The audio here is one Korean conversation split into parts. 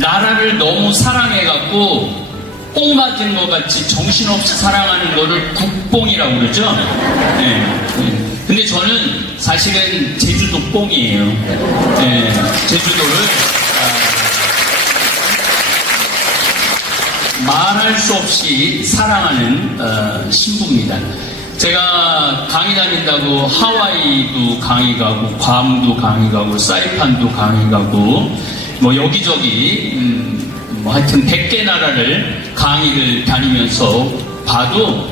나라를 너무 사랑해갖고 뽕 맞은 것 같이 정신없이 사랑하는 거를 국뽕이라고 그러죠. 근데 저는 사실은 제주도 뽕이에요. 제주도를 말할 수 없이 사랑하는 신부입니다. 제가 강의 다닌다고 하와이도 강의 가고, 괌도 강의 가고, 사이판도 강의 가고, 뭐 여기저기 뭐 하여튼 100개 나라를 강의를 다니면서 봐도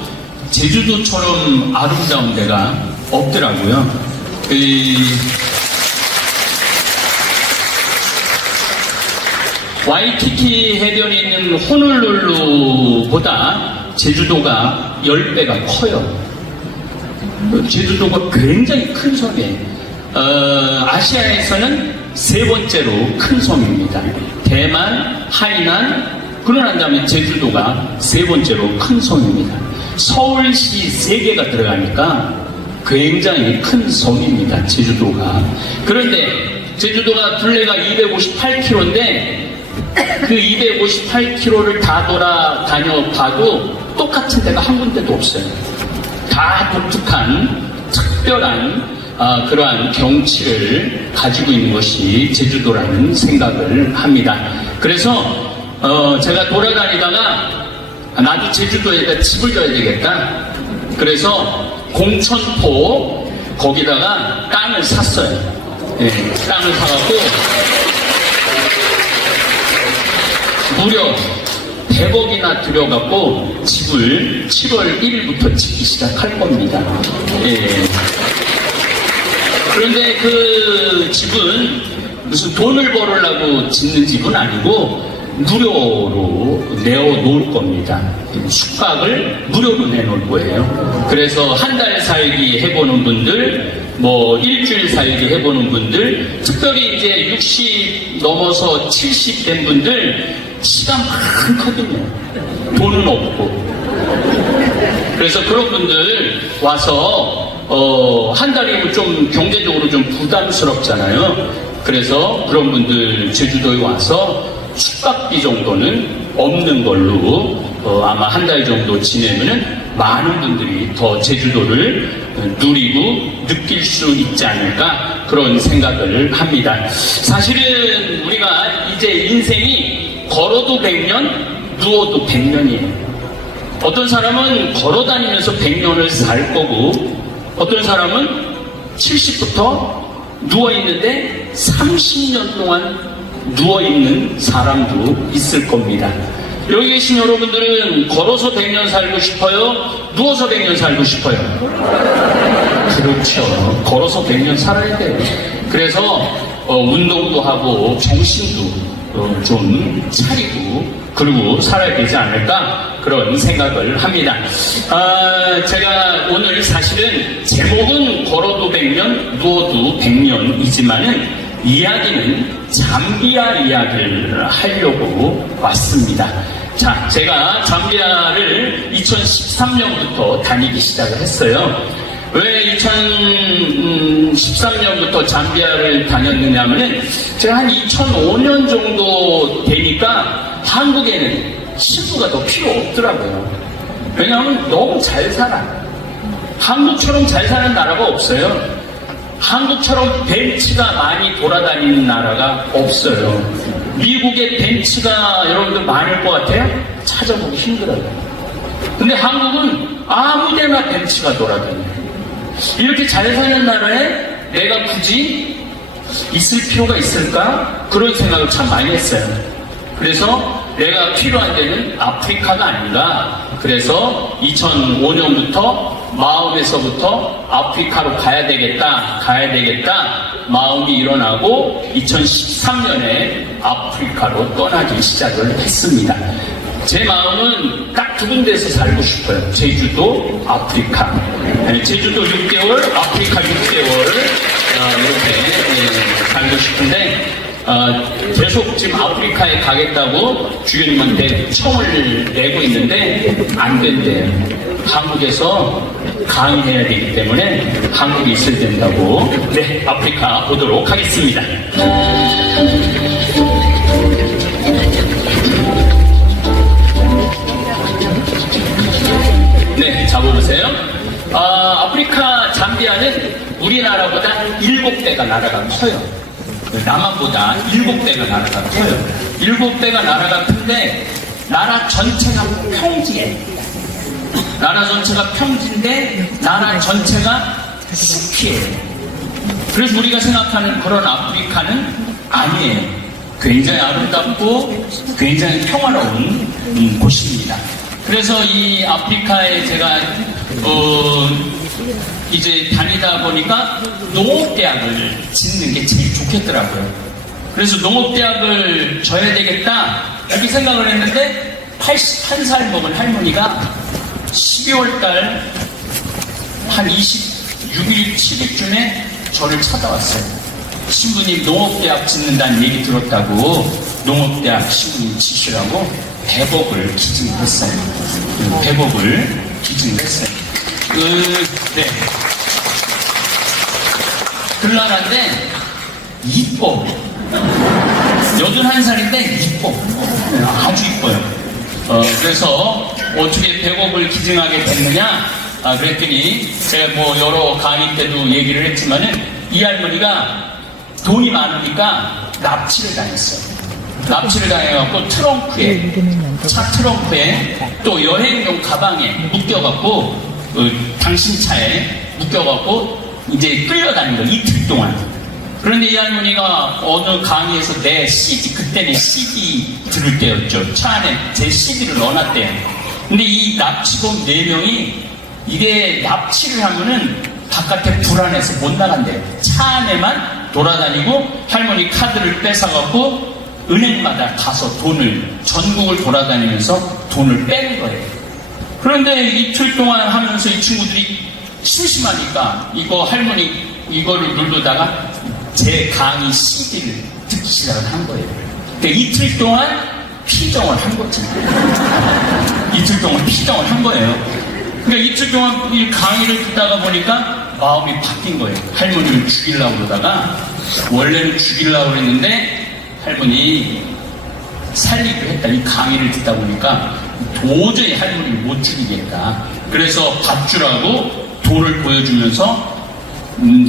제주도처럼 아름다운 데가 없더라고요. 와이키키 해변에 있는 호놀룰루보다 제주도가 10배가 커요. 제주도가 굉장히 큰 섬이에요. 아시아에서는 세 번째로 큰 섬입니다. 대만, 하이난, 그러고 난 다음에 제주도가 세 번째로 큰 섬입니다. 서울시 3개가 들어가니까 굉장히 큰 섬입니다, 제주도가. 그런데 제주도가 둘레가 258km인데 그 258km를 다 돌아다녀 봐도 똑같은 데가 한 군데도 없어요. 다 독특한 특별한 그러한 경치를 가지고 있는 것이 제주도라는 생각을 합니다. 그래서 제가 돌아다니다가 나도 제주도에다 집을 져야 되겠다. 그래서 공천포 거기다가 땅을 샀어요. 땅을 사갖고 무려 100억이나 들여갖고 집을 7월 1일부터 짓기 시작할 겁니다. 그런데 그 집은 무슨 돈을 벌으려고 짓는 집은 아니고 무료로 내어놓을 겁니다. 숙박을 무료로 내놓을 거예요. 그래서 한 달 살기 해보는 분들, 뭐 일주일 살기 해보는 분들, 특별히 이제 60 넘어서 70 된 분들 시간 많거든요. 돈은 없고. 그래서 그런 분들 와서 한 달이면 좀 경제적으로 좀 부담스럽잖아요. 그래서 그런 분들 제주도에 와서 숙박비 정도는 없는 걸로 아마 한 달 정도 지내면은 많은 분들이 더 제주도를 누리고 느낄 수 있지 않을까 그런 생각을 합니다. 사실은 우리가 이제 인생이 걸어도 100년, 누워도 100년이에요. 어떤 사람은 걸어 다니면서 100년을 살 거고 어떤 사람은 70부터 누워있는데 30년 동안 누워있는 사람도 있을 겁니다. 여기 계신 여러분들은 걸어서 100년 살고 싶어요? 누워서 100년 살고 싶어요? 그렇죠. 걸어서 100년 살아야 돼요. 그래서 운동도 하고 정신도 좀 차리고 그리고 살아야 되지 않을까 그런 생각을 합니다. 제가 오늘 사실은 제목은 걸어도 100년, 누워도 100년이지만은 이야기는 잠비아 이야기를 하려고 왔습니다. 자, 제가 잠비아를 2013년부터 다니기 시작을 했어요. 왜 2013년부터 잠비아를 다녔느냐면은 제가 한 2005년 정도 되니까 한국에는 신부가 더 필요 없더라고요. 왜냐하면 너무 잘 살아. 한국처럼 잘 사는 나라가 없어요. 한국처럼 벤츠가 많이 돌아다니는 나라가 없어요. 미국의 벤츠가 여러분들 많을 것 같아요? 찾아보기 힘들어요. 근데 한국은 아무데나 벤츠가 돌아다녀요. 이렇게 잘 사는 나라에 내가 굳이 있을 필요가 있을까? 그런 생각을 참 많이 했어요. 그래서 내가 필요한 데는 아프리카가 아닌가. 그래서 2005년부터 마음에서부터 아프리카로 가야 되겠다 마음이 일어나고 2013년에 아프리카로 떠나기 시작을 했습니다. 제 마음은 딱 두 군데에서 살고 싶어요. 제주도, 아프리카. 제주도 6개월, 아프리카 6개월 이렇게 살고 싶은데 계속 지금 아프리카에 가겠다고 주교님한테 청을 내고 있는데 안 된대요. 한국에서 강의해야 되기 때문에 한국에 있어야 된다고. 네, 아프리카 보도록 하겠습니다. 잠비아는 우리나라보다 7배가 나라가 커요. 남한보다 7배가 나라가 커요. 7배가 나라가 큰데 나라 전체가 평지에, 나라 전체가 평지인데 나라 전체가 숲이에요. 그래서 우리가 생각하는 그런 아프리카는 아니에요. 굉장히 아름답고 굉장히 평화로운 곳입니다. 그래서 이 아프리카에 제가 이제 다니다 보니까 농업대학을 짓는 게 제일 좋겠더라고요. 그래서 농업대학을 져야 되겠다 이렇게 생각을 했는데 81살 먹은 할머니가 12월달 한 26일, 7일쯤에 저를 찾아왔어요. 신부님 농업대학 짓는다는 얘기 들었다고 농업대학 신부님 지시라고 100억을 기증했어요. 100억을 기증했어요. 네. 글라라인데 이뻐. 81살인데 이뻐. 아주 이뻐요. 그래서 어떻게 100억을 기증하게 됐느냐? 그랬더니 제가 뭐 여러 강의 때도 얘기를 했지만은 이 할머니가 돈이 많으니까 납치를 당했어요. 납치를 당해갖고 트렁크에, 차 트렁크에 또 여행용 가방에 묶여갖고 당신 차에 묶여갖고 이제 끌려다닌 거예요. 이틀 동안. 그런데 이 할머니가 어느 강의에서 내 CD, 그때는 CD 들을 때였죠. 차 안에 제 CD를 넣어놨대요. 근데 이 납치범 4명이 이게 납치를 하면은 바깥에 불안해서 못 나간대요. 차 안에만 돌아다니고 할머니 카드를 뺏어갖고 은행마다 가서 돈을, 전국을 돌아다니면서 돈을 빼는 거예요. 그런데 이틀 동안 하면서 이 친구들이 심심하니까 이거 할머니 이거를 누르다가 제 강의 CD를 듣기 시작을 한 거예요. 그러니까 이틀 동안 피정을 한 거죠. 이틀 동안 피정을 한 거예요. 그러니까 이틀 동안 이 강의를 듣다가 보니까 마음이 바뀐 거예요. 할머니를 죽이려고 그러다가 원래는 죽이려고 그랬는데 할머니 살리기로 했다. 이 강의를 듣다 보니까 도저히 할머니를 못 죽이겠다. 그래서 밥 주라고 돌을 보여주면서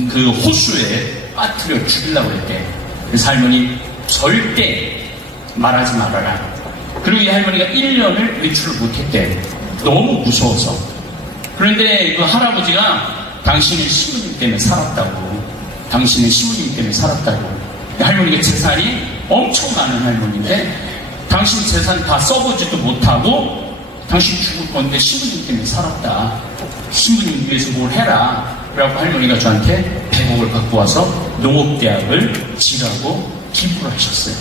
그 호수에 빠뜨려 죽이려고 했대. 그래서 할머니 절대 말하지 말아라. 그리고 이 할머니가 1년을 외출을 못했대. 너무 무서워서. 그런데 그 할아버지가 당신은 시부님 때문에 살았다고. 당신은 시부님 때문에 살았다고. 할머니가 재산이 엄청 많은 할머니인데 당신 재산 다 써보지도 못하고 당신 죽을 건데 신부님 때문에 살았다. 신부님 위해서 뭘 해라. 그래갖고 할머니가 저한테 100억을 갖고 와서 농업대학을 지라고 기부를 하셨어요.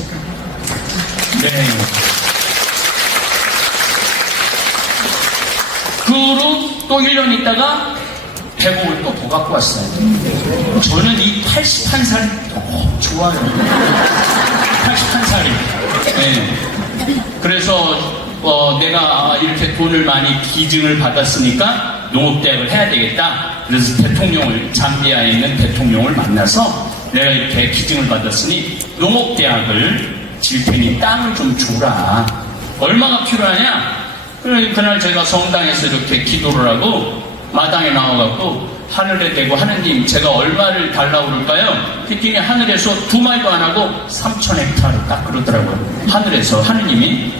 네. 그 후로 또 1년 있다가 100억을 또 더 갖고 왔어요. 저는 이 81살이 너무 좋아요. 81살이. 네. 그래서 내가 이렇게 돈을 많이 기증을 받았으니까 농업대학을 해야 되겠다. 그래서 잠비아에 있는 대통령을 만나서 내가 이렇게 기증을 받았으니 농업대학을 질 테니 땅을 좀 줘라. 얼마가 필요하냐? 그날 제가 성당에서 이렇게 기도를 하고 마당에 나와갖고 하늘에 대고 하느님 제가 얼마를 달라고 그럴까요? 그랬더니 하늘에서 두 마디도 안 하고 3,000헥타르 딱 그러더라고요. 하늘에서 하느님이.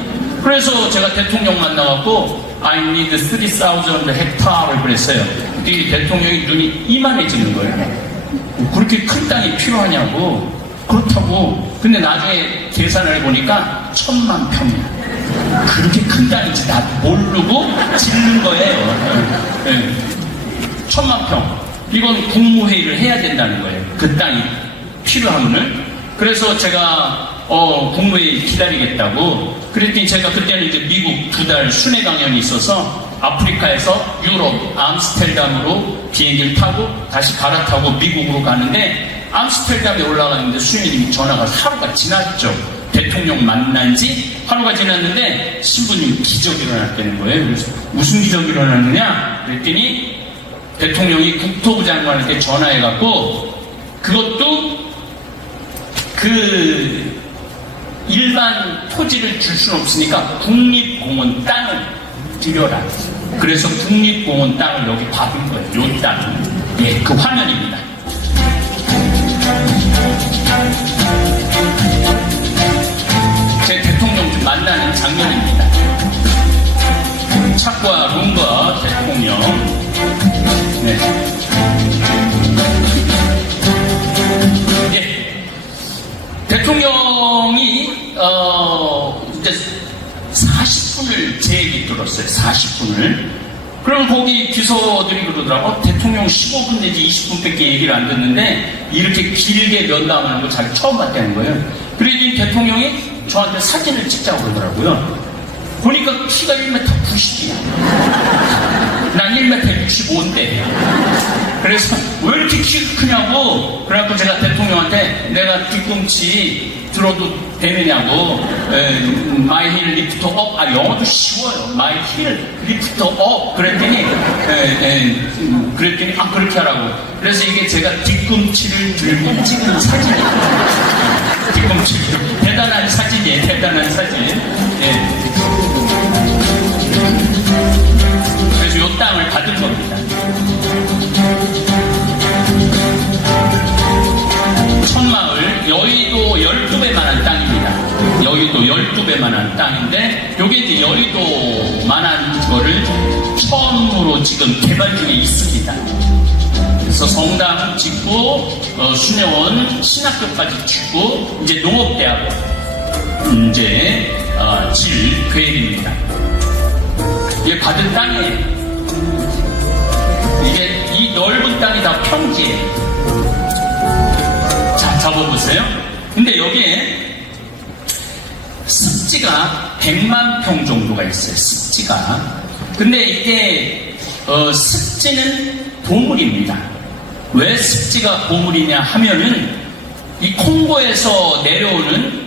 그래서 제가 대통령 만나갖고 I need 3,000 헥타르를 그랬어요. 이 대통령이 눈이 이만해지는 거예요. 그렇게 큰 땅이 필요하냐고. 그렇다고. 근데 나중에 계산을 해보니까 1,000만 평이야. 그렇게 큰 땅인지 나도 모르고 짓는 거예요. 네. 1,000만 평. 이건 국무회의를 해야 된다는 거예요. 그 땅이 필요하면은. 그래서 제가 국무회의 기다리겠다고. 그랬더니 제가 그때는 이제 미국 2달 순회 강연이 있어서 아프리카에서 유럽 암스테르담으로 비행기를 타고 다시 갈아타고 미국으로 가는데 암스테르담에 올라가는데 수녀님이 전화가 하루가 지났죠. 대통령 만난 지 하루가 지났는데 신부님 기적이 일어났다는 거예요. 그래서 무슨 기적이 일어났느냐? 그랬더니 대통령이 국토부 장관한테 전화해갖고 그것도 그 일반 토지를 줄 수는 없으니까 국립공원 땅을 드려라. 그래서 국립공원 땅을 여기 받은 거예요. 요 땅. 예, 그 화면입니다. 제 대통령 좀 만나는 장면입니다. 착과 룸과 대통령. 네. 예. 대통령이, 이제 40분을 제 얘기 들었어요. 40분을. 그럼 거기 비서들이 그러더라고. 대통령 15분 내지 20분밖에 얘기를 안 듣는데 이렇게 길게 면담하는 거 자기 처음 봤다는 거예요. 그래서 대통령이 저한테 사진을 찍자고 그러더라고요. 보니까 키가 1m 90이야. 난 1m 65인데. 그래서 왜 이렇게 키가 크냐고. 그래갖고 제가 대통령한테 내가 뒤꿈치 들어도 되느냐고. My heel lift up. 아, 영어도 쉬워요. My heel lift up. 그랬더니 아, 그렇게 하라고. 그래서 이게 제가 뒤꿈치를 들고 찍은 사진이에요. 뒤꿈치. 대단한 사진이에요. 대단한 사진. 예. 그래서 이 땅을 받은 겁니다. 천마을, 여의도 12배만한 땅입니다. 여의도 12배만한 땅인데, 요게 이제 여의도만한 거를 처음으로 지금 개발 중에 있습니다. 그래서 성당 짓고, 수녀원, 신학교까지 짓고, 이제 농업대학원, 이제, 질 계획입니다. 이게 받은 땅이에요. 이게 이 넓은 땅이 다 평지예요. 자, 잡아보세요. 근데 여기에 습지가 100만 평 정도가 있어요. 습지가. 근데 이게 습지는 보물입니다. 왜 습지가 보물이냐 하면은 이 콩고에서 내려오는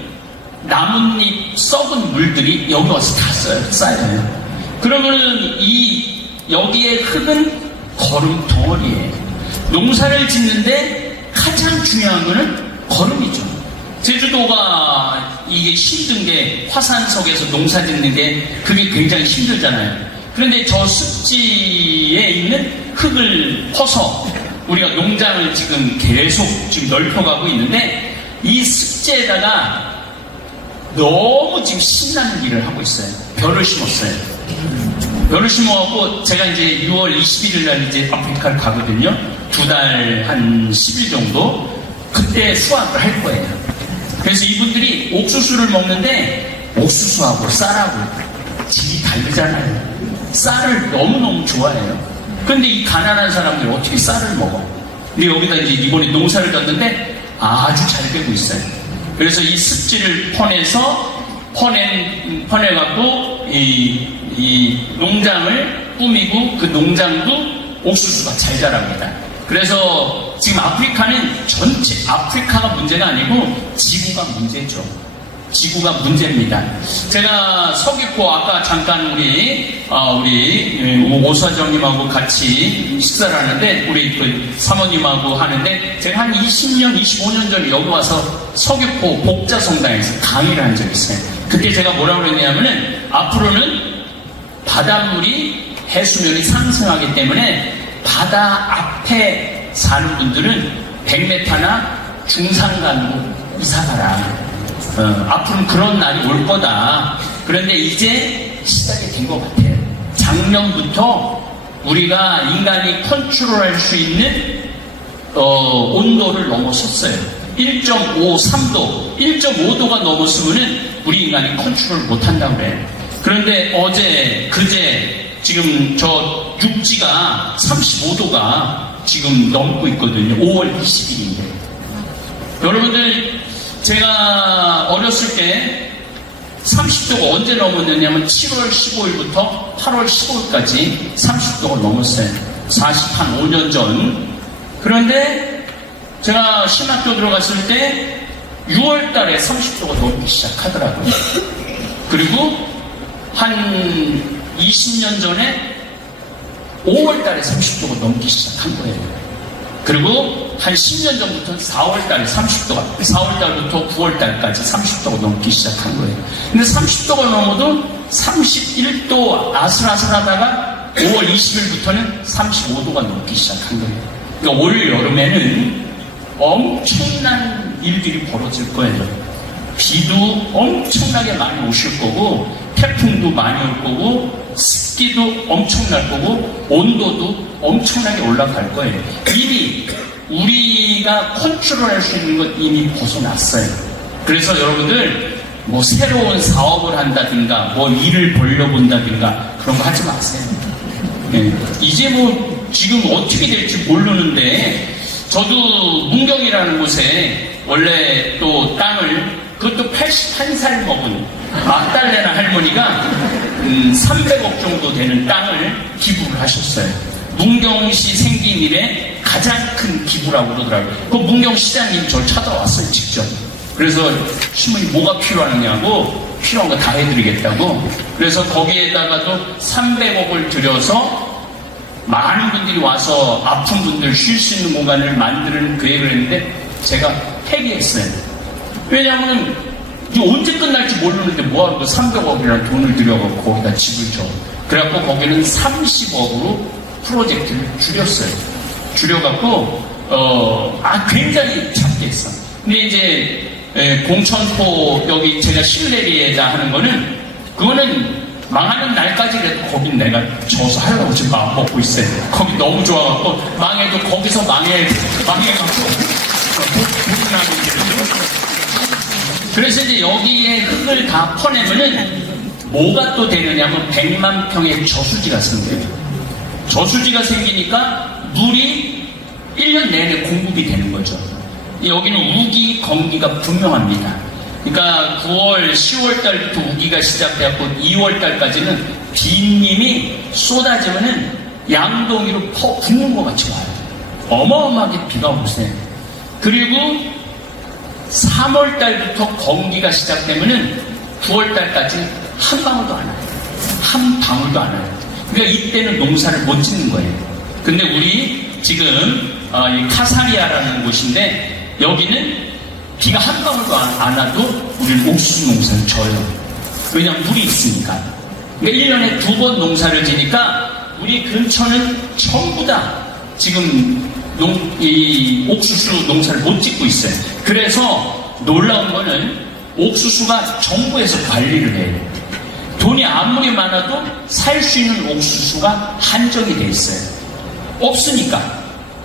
나뭇잎 썩은 물들이 여기 와서 다 쌓여요. 그러면은 여기에 흙은 거름 덩어리예요. 농사를 짓는데 가장 중요한 거는 거름이죠. 제주도가 이게 힘든 게 화산석에서 농사 짓는 게 그게 굉장히 힘들잖아요. 그런데 저 습지에 있는 흙을 퍼서 우리가 농장을 지금 계속 지금 넓혀가고 있는데 이 습지에다가 너무 지금 신나는 일을 하고 있어요. 벼를 심었어요. 벼를 심어갖고 제가 이제 6월 21일 날 이제 아프리카를 가거든요. 2달 한 10일 정도. 그때 수확을 할 거예요. 그래서 이분들이 옥수수를 먹는데 옥수수하고 쌀하고 질이 다르잖아요. 쌀을 너무너무 좋아해요. 근데 이 가난한 사람들이 어떻게 쌀을 먹어? 근데 여기다 이제 이번에 농사를 졌는데 아주 잘 되고 있어요. 그래서 이 습지를 퍼내갖고 이 농장을 꾸미고 그 농장도 옥수수가 잘 자랍니다. 그래서 지금 아프리카는 전체 아프리카가 문제가 아니고 지구가 문제죠. 지구가 문제입니다. 제가 서귀포 아까 잠깐 우리 오사장님하고 같이 식사를 하는데 우리 그 사모님하고 하는데 제가 한 20년, 25년 전에 여기 와서 서귀포 복자성당에서 강의를 한 적이 있어요. 그때 제가 뭐라고 그랬냐면은 앞으로는 바닷물이 해수면이 상승하기 때문에 바다 앞에 사는 분들은 100m나 중산간으로 이사가라. 앞으로는 그런 날이 올 거다. 그런데 이제 시작이 된 것 같아요. 작년부터 우리가 인간이 컨트롤할 수 있는 온도를 넘어섰어요. 1.5, 3도, 1.5도가 넘었으면은 우리 인간이 컨트롤 못한다고 그래요. 그런데 어제, 그제 지금 저 육지가 35도가 지금 넘고 있거든요. 5월 20일인데. 여러분들 제가 어렸을 때 30도가 언제 넘었느냐면 7월 15일부터 8월 15일까지 30도가 넘었어요. 45년 전. 그런데 제가 신학교 들어갔을 때 6월 달에 30도가 넘기 시작하더라고요. 그리고 한 20년 전에 5월 달에 30도가 넘기 시작한 거예요. 그리고 한 10년 전부터는 4월 달에 30도가, 4월 달부터 9월 달까지 30도가 넘기 시작한 거예요. 근데 30도가 넘어도 31도 아슬아슬하다가 5월 20일부터는 35도가 넘기 시작한 거예요. 그러니까 올 여름에는 엄청난 일들이 벌어질 거예요. 비도 엄청나게 많이 오실 거고, 태풍도 많이 올 거고, 습기도 엄청날 거고, 온도도 엄청나게 올라갈 거예요. 이미 우리가 컨트롤할 수 있는 것 이미 벗어났어요. 그래서 여러분들 뭐 새로운 사업을 한다든가 뭐 일을 벌려본다든가 그런 거 하지 마세요. 네. 이제 뭐 지금 어떻게 될지 모르는데, 저도 문경이라는 곳에 원래 또 땅을, 그것도 81살 먹은 막달레나 할머니가 300억 정도 되는 땅을 기부를 하셨어요. 문경시 생긴 이래 가장 큰 기부라고 그러더라고요. 그 문경시장님 저를 찾아왔어요, 직접. 그래서 신부님 뭐가 필요하느냐고, 필요한 거 다 해드리겠다고. 그래서 거기에다가도 300억을 들여서 많은 분들이 와서 아픈 분들 쉴 수 있는 공간을 만드는 계획을 했는데 제가 폐기했어요. 왜냐하면 언제 끝날지 모르는데 뭐하러 300억이라는 돈을 들여갖고 거기다 집을 줘. 그래갖고 거기는 30억으로 프로젝트를 줄였어요. 줄여갖고 굉장히 작게 했어. 근데 이제 공천포 여기 제가 실내리에다 하는 거는, 그거는 망하는 날까지라도 거긴 내가 져서 하려고 지금 마음 먹고 있어요. 거기 너무 좋아갖고 망해도 거기서 망해갖고 그래서 이제 여기에 흙을 다 퍼내면은 뭐가 또 되느냐면 100만 평의 저수지가 생겨요. 저수지가 생기니까 물이 1년 내내 공급이 되는 거죠. 여기는 우기, 건기가 분명합니다. 그러니까 9월, 10월 달부터 우기가 시작되었고 2월 달까지는 빗님이 쏟아지면은 양동이로 붓는 것 같이 와요. 어마어마하게 비가 오세요. 그리고 3월 달부터 건기가 시작되면은 9월 달까지 한 방울도 안 와요. 한 방울도 안 와요. 그러니까 이때는 농사를 못 짓는 거예요. 근데 우리 지금 이 카사리아라는 곳인데, 여기는 비가 한 방울도 안 와도 우리는 옥수수 농사를 져요. 왜냐하면 물이 있으니까. 그러니까 1년에 2번 농사를 지니까 우리 근처는 전부 다 지금 이 옥수수 농사를 못 짓고 있어요. 그래서 놀라운 거는 옥수수가 정부에서 관리를 해요. 돈이 아무리 많아도 살 수 있는 옥수수가 한정이 돼 있어요. 없으니까.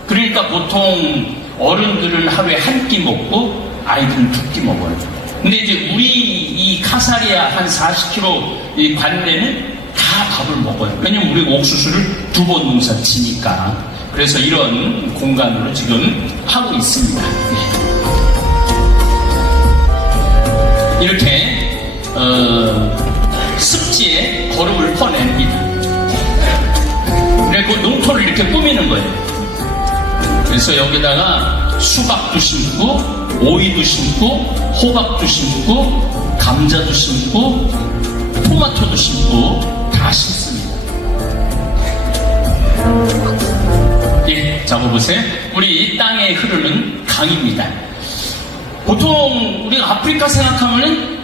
그러니까 보통 어른들은 하루에 한 끼 먹고 아이들은 2끼 먹어요. 근데 이제 우리 이 카사리아 한 40km 이 관내는 다 밥을 먹어요. 왜냐면 우리 옥수수를 2번 농사 지니까. 그래서 이런 공간으로 지금 하고 있습니다. 네. 이렇게 습지에 거름을 퍼냅니다. 그리고 농토를 이렇게 꾸미는 거예요. 그래서 여기다가 수박도 심고, 오이도 심고, 호박도 심고, 감자도 심고, 토마토도 심고, 다 심습니다. 예, 잡아보세요. 우리 땅에 흐르는 강입니다. 보통 우리가 아프리카 생각하면은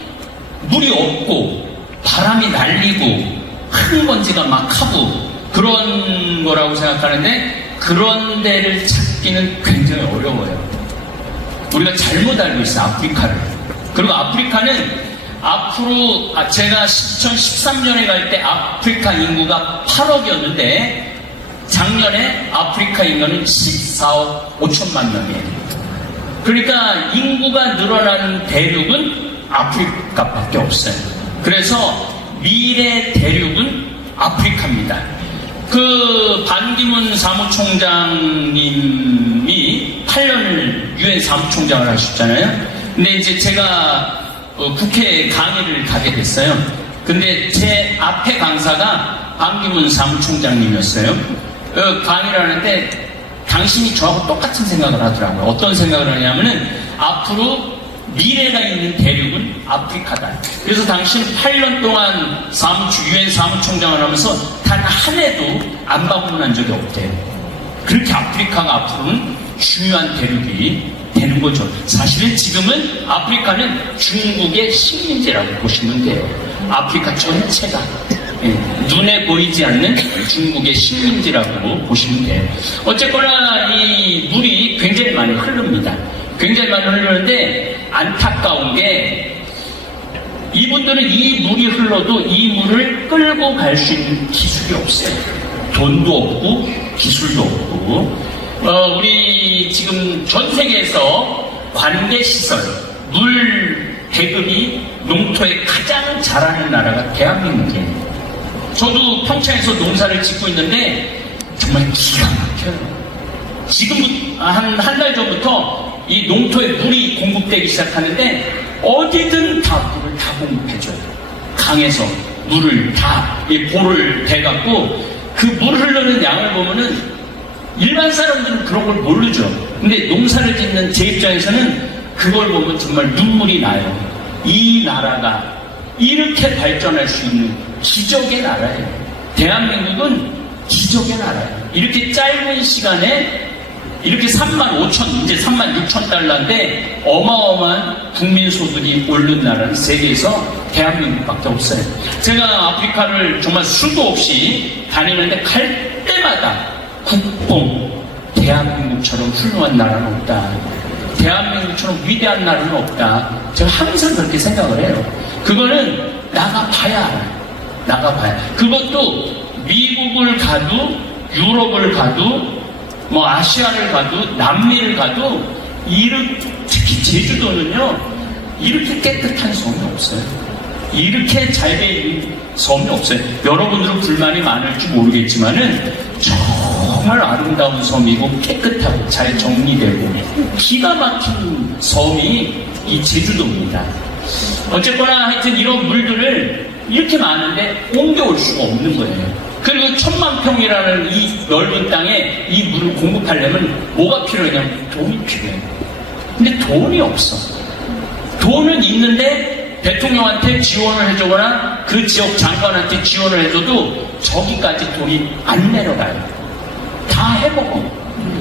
물이 없고, 바람이 날리고, 흙먼지가 막 하고, 그런 거라고 생각하는데, 그런 데를 찾기는 굉장히 어려워요. 우리가 잘못 알고 있어요, 아프리카를. 그리고 아프리카는 앞으로, 제가 2013년에 갈 때 아프리카 인구가 8억이었는데, 작년에 아프리카 인구는 14억 5천만 명이에요. 그러니까 인구가 늘어나는 대륙은 아프리카밖에 없어요. 그래서 미래 대륙은 아프리카입니다. 그 반기문 사무총장님이 8년을 유엔 사무총장을 하셨잖아요. 근데 이제 제가 국회에 강의를 가게 됐어요. 근데 제 앞에 강사가 반기문 사무총장님이었어요. 강의를 하는데 당신이 저하고 똑같은 생각을 하더라고요. 어떤 생각을 하냐면은 앞으로 미래가 있는 대륙은 아프리카다. 그래서 당신은 8년 동안 유엔 사무총장을 하면서 단 한 해도 안 방문한 적이 없대요. 그렇게 아프리카가 앞으로는 중요한 대륙이 되는 거죠. 사실은 지금은 아프리카는 중국의 식민지라고 보시면 돼요. 아프리카 전체가. 예, 눈에 보이지 않는 중국의 식민지라고 보시면 돼요. 어쨌거나 이 물이 굉장히 많이 흐릅니다. 굉장히 많이 흐르는데 안타까운 게 이분들은 이 물이 흘러도 이 물을 끌고 갈 수 있는 기술이 없어요. 돈도 없고 기술도 없고 우리 지금 전 세계에서 관계시설, 물 배급이 농토에 가장 잘하는 나라가 대한민국이에요. 저도 평창에서 농사를 짓고 있는데 정말 기가 막혀요. 지금 한 달 전부터 이 농토에 물이 공급되기 시작하는데 어디든 다 물을 다 공급해줘요. 강에서 물을 다 이 볼을 대갖고 그 물 흐르는 양을 보면은 일반 사람들은 그런 걸 모르죠. 근데 농사를 짓는 제 입장에서는 그걸 보면 정말 눈물이 나요. 이 나라가 이렇게 발전할 수 있는 기적의 나라예요. 대한민국은 기적의 나라예요. 이렇게 짧은 시간에 이렇게 35,000, 이제 36,000달러인데 어마어마한 국민소득이 오른 나라는 세계에서 대한민국밖에 없어요. 제가 아프리카를 정말 수도 없이 다니는데 갈 때마다 국뽕, 대한민국처럼 훌륭한 나라는 없다. 대한민국처럼 위대한 나라는 없다. 제가 항상 그렇게 생각을 해요. 그거는 나가봐야 알아요. 나가봐야. 그것도 미국을 가도 유럽을 가도 뭐 아시아를 가도 남미를 가도 특히 제주도는요 이렇게 깨끗한 섬이 없어요. 이렇게 잘 돼 있는 섬이 없어요. 여러분들은 불만이 많을지 모르겠지만은 정말 아름다운 섬이고 깨끗하고 잘 정리되고 기가 막힌 섬이 이 제주도입니다. 어쨌거나 하여튼 이런 물들을 이렇게 많은데 옮겨올 수가 없는 거예요. 그리고 10,000평이라는 이 넓은 땅에 이 물을 공급하려면 뭐가 필요하냐면 돈이 필요해요. 근데 돈이 없어. 돈은 있는데 대통령한테 지원을 해주거나 그 지역 장관한테 지원을 해줘도 저기까지 돈이 안 내려가요. 다 해먹어.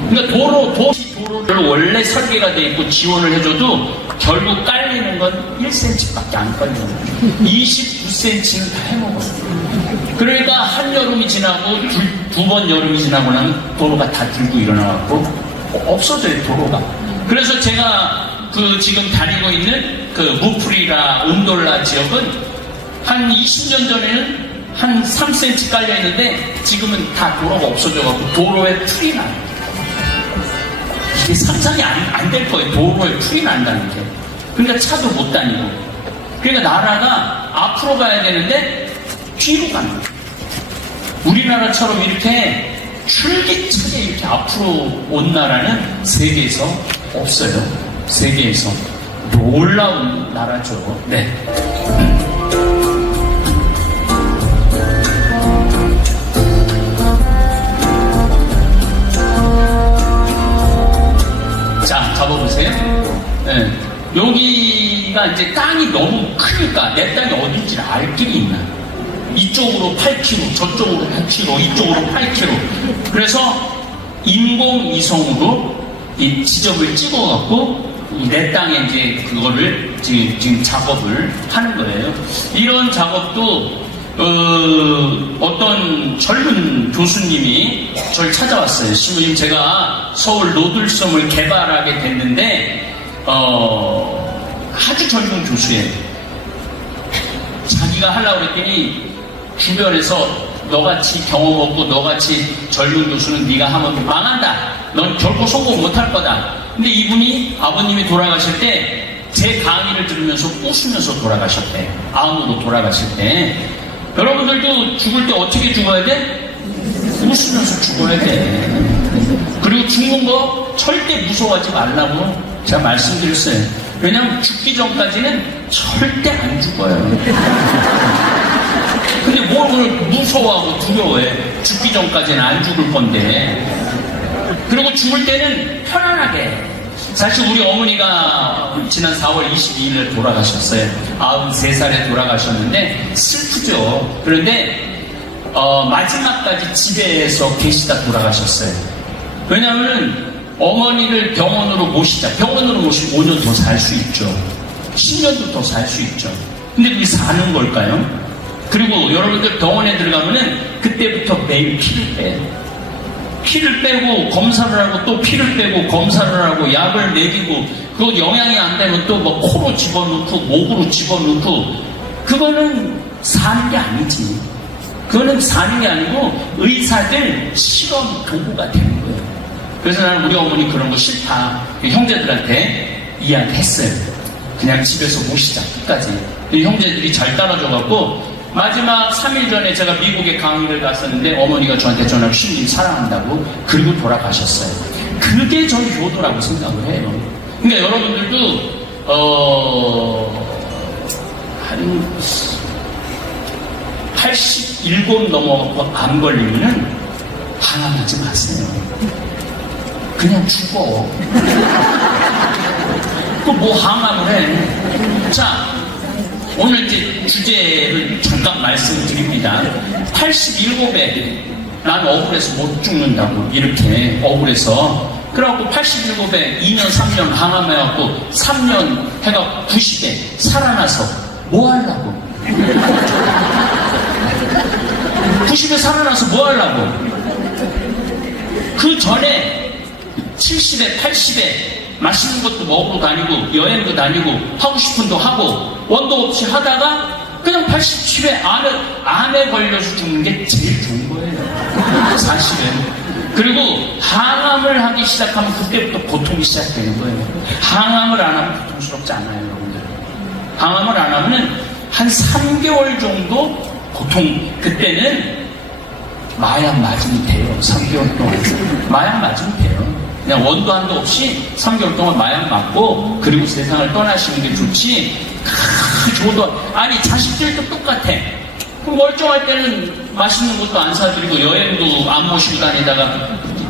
그러니까 도로를 원래 설계가 돼 있고 지원을 해줘도 결국 깔리는 건 1cm밖에 안 깔려요. 29cm는 다 해먹어요. 그러니까 한여름이 지나고 두 번 여름이 지나고 나면 도로가 다 들고 일어나갖고 없어져요, 도로가. 그래서 제가 지금 다니고 있는 무프리라 운돌라 지역은 한 20년 전에는 한 3cm 깔려있는데 지금은 다 도로가 없어져갖고 도로에 풀이 나요. 이게 상상이 안 될 거예요. 도로에 풀이 난다는 게. 그러니까 차도 못 다니고. 그러니까 나라가 앞으로 가야 되는데 뒤로 가는 거예요. 우리나라처럼 이렇게 줄기차게 이렇게 앞으로 온 나라는 세계에서 없어요. 세계에서 놀라운 나라죠. 네. 자, 잡아보세요. 네. 여기가 이제 땅이 너무 크니까 내 땅이 어딘지 알 길이 있나. 이쪽으로 8km, 저쪽으로 8km, 이쪽으로 8km. 그래서 인공위성으로 이 지점을 찍어갖고 내 땅에 이제 그거를 지금 작업을 하는 거예요. 이런 작업도 어떤 젊은 교수님이 저를 찾아왔어요. 신부님, 제가 서울 노들섬을 개발하게 됐는데 아주 젊은 교수예요. 자기가 하려고 그랬더니 주변에서 너같이 경험 없고 너같이 젊은 교수는 네가 하면 망한다. 넌 결코 성공 못할 거다. 근데 이분이 아버님이 돌아가실 때 제 강의를 들으면서 웃으면서 돌아가셨대. 암으로 돌아가실 때. 여러분들도 죽을 때 어떻게 죽어야 돼? 웃으면서 죽어야 돼. 그리고 죽는 거 절대 무서워하지 말라고 제가 말씀드렸어요. 왜냐면 죽기 전까지는 절대 안 죽어요. 근데 뭘 무서워하고 두려워해. 죽기 전까지는 안 죽을 건데. 그리고 죽을 때는 편안하게. 사실 우리 어머니가 지난 4월 22일에 돌아가셨어요. 93살에 돌아가셨는데 슬프죠. 그런데 마지막까지 집에서 계시다 돌아가셨어요. 왜냐하면 어머니를 병원으로 모시자. 병원으로 모시면 5년 더 살 수 있죠. 10년도 더 살 수 있죠. 근데 그게 사는 걸까요? 그리고 여러분들 병원에 들어가면은 그때부터 매일 피를 빼요. 피를 빼고 검사를 하고 또 피를 빼고 검사를 하고 약을 먹이고 그거 영향이 안 되면 또 뭐 코로 집어넣고 목으로 집어넣고 그거는 사는 게 아니지. 그거는 사는 게 아니고 의사들 실험 도구가 되는 거예요. 그래서 나는 우리 어머니 그런 거 싫다. 형제들한테 이야기했어요. 그냥 집에서 모시자 끝까지. 형제들이 잘 따라줘갖고 마지막 3일 전에 제가 미국에 강의를 갔었는데 어머니가 저한테 전화로 신님 사랑한다고 그리고 돌아가셨어요. 그게 저는 효도라고 생각을 해요. 그러니까 여러분들도 한 87 넘어가고 암 걸리면은 항암하지 마세요. 그냥 죽어. 또 뭐 항암을 해. 자, 오늘 이제 주제를 잠깐 말씀드립니다. 87에 난 억울해서 못 죽는다고 이렇게 억울해서 그래갖고 87에 2년 3년 항암해갖고 3년 해갖고 90에 살아나서 뭐 하려고? 90에 살아나서 뭐 하려고? 그 전에 70에 80에 맛있는 것도 먹으러 다니고 여행도 다니고 하고 싶은 도 하고 원도 없이 하다가 그냥 87에 암에 걸려서 죽는 게 제일 좋은 거예요. 사실은. 그리고 항암을 하기 시작하면 그때부터 고통이 시작되는 거예요. 항암을 안 하면 고통스럽지 않아요, 여러분들. 항암을 안 하면은 한 3개월 정도 고통, 그때는 마약 맞으면 돼요. 3개월 동안. 마약 맞으면 돼요. 그냥 원도 한도 없이 3개월 동안 마약 맞고 그리고 세상을 떠나시는 게 좋지. 좋도 아니 자식들도 똑같아. 그럼 멀쩡할 때는 맛있는 것도 안 사드리고 여행도 안 모시고 다니다가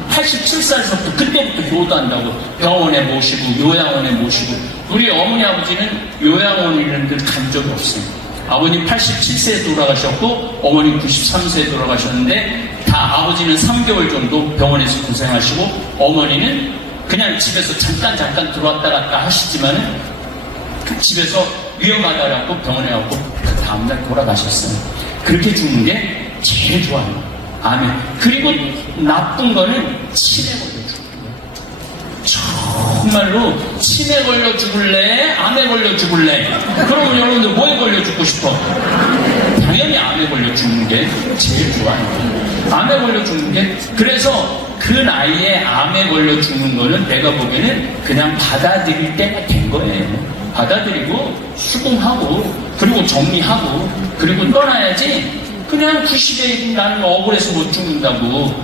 87살부터 그때부터 효도한다고 병원에 모시고 요양원에 모시고 우리 어머니 아버지는 요양원 이런 데를 간 적이 없어요. 아버님 87세에 돌아가셨고 어머니 93세에 돌아가셨는데 다 아버지는 3개월 정도 병원에서 고생하시고 어머니는 그냥 집에서 잠깐 들어왔다 갔다 하시지만은 집에서 위험하다라고 병원에 가고 그 다음날 돌아가셨어요. 그렇게 죽는 게 제일 좋아요. 아멘. 그리고 나쁜 거는 치매 걸려 죽는 거예요. 정말로 치매 걸려 죽을래? 암에 걸려 죽을래? 그러면 여러분들 뭐에 걸려 죽고 싶어? 당연히 암에 걸려 죽는 게 제일 좋아요. 암에 걸려 죽는 게 그래서 그 나이에 암에 걸려 죽는 거는 내가 보기에는 그냥 받아들일 때가 된 거예요. 받아들이고 수긍하고 그리고 정리하고 그리고 떠나야지 그냥 90에 나는 억울해서 못 죽는다고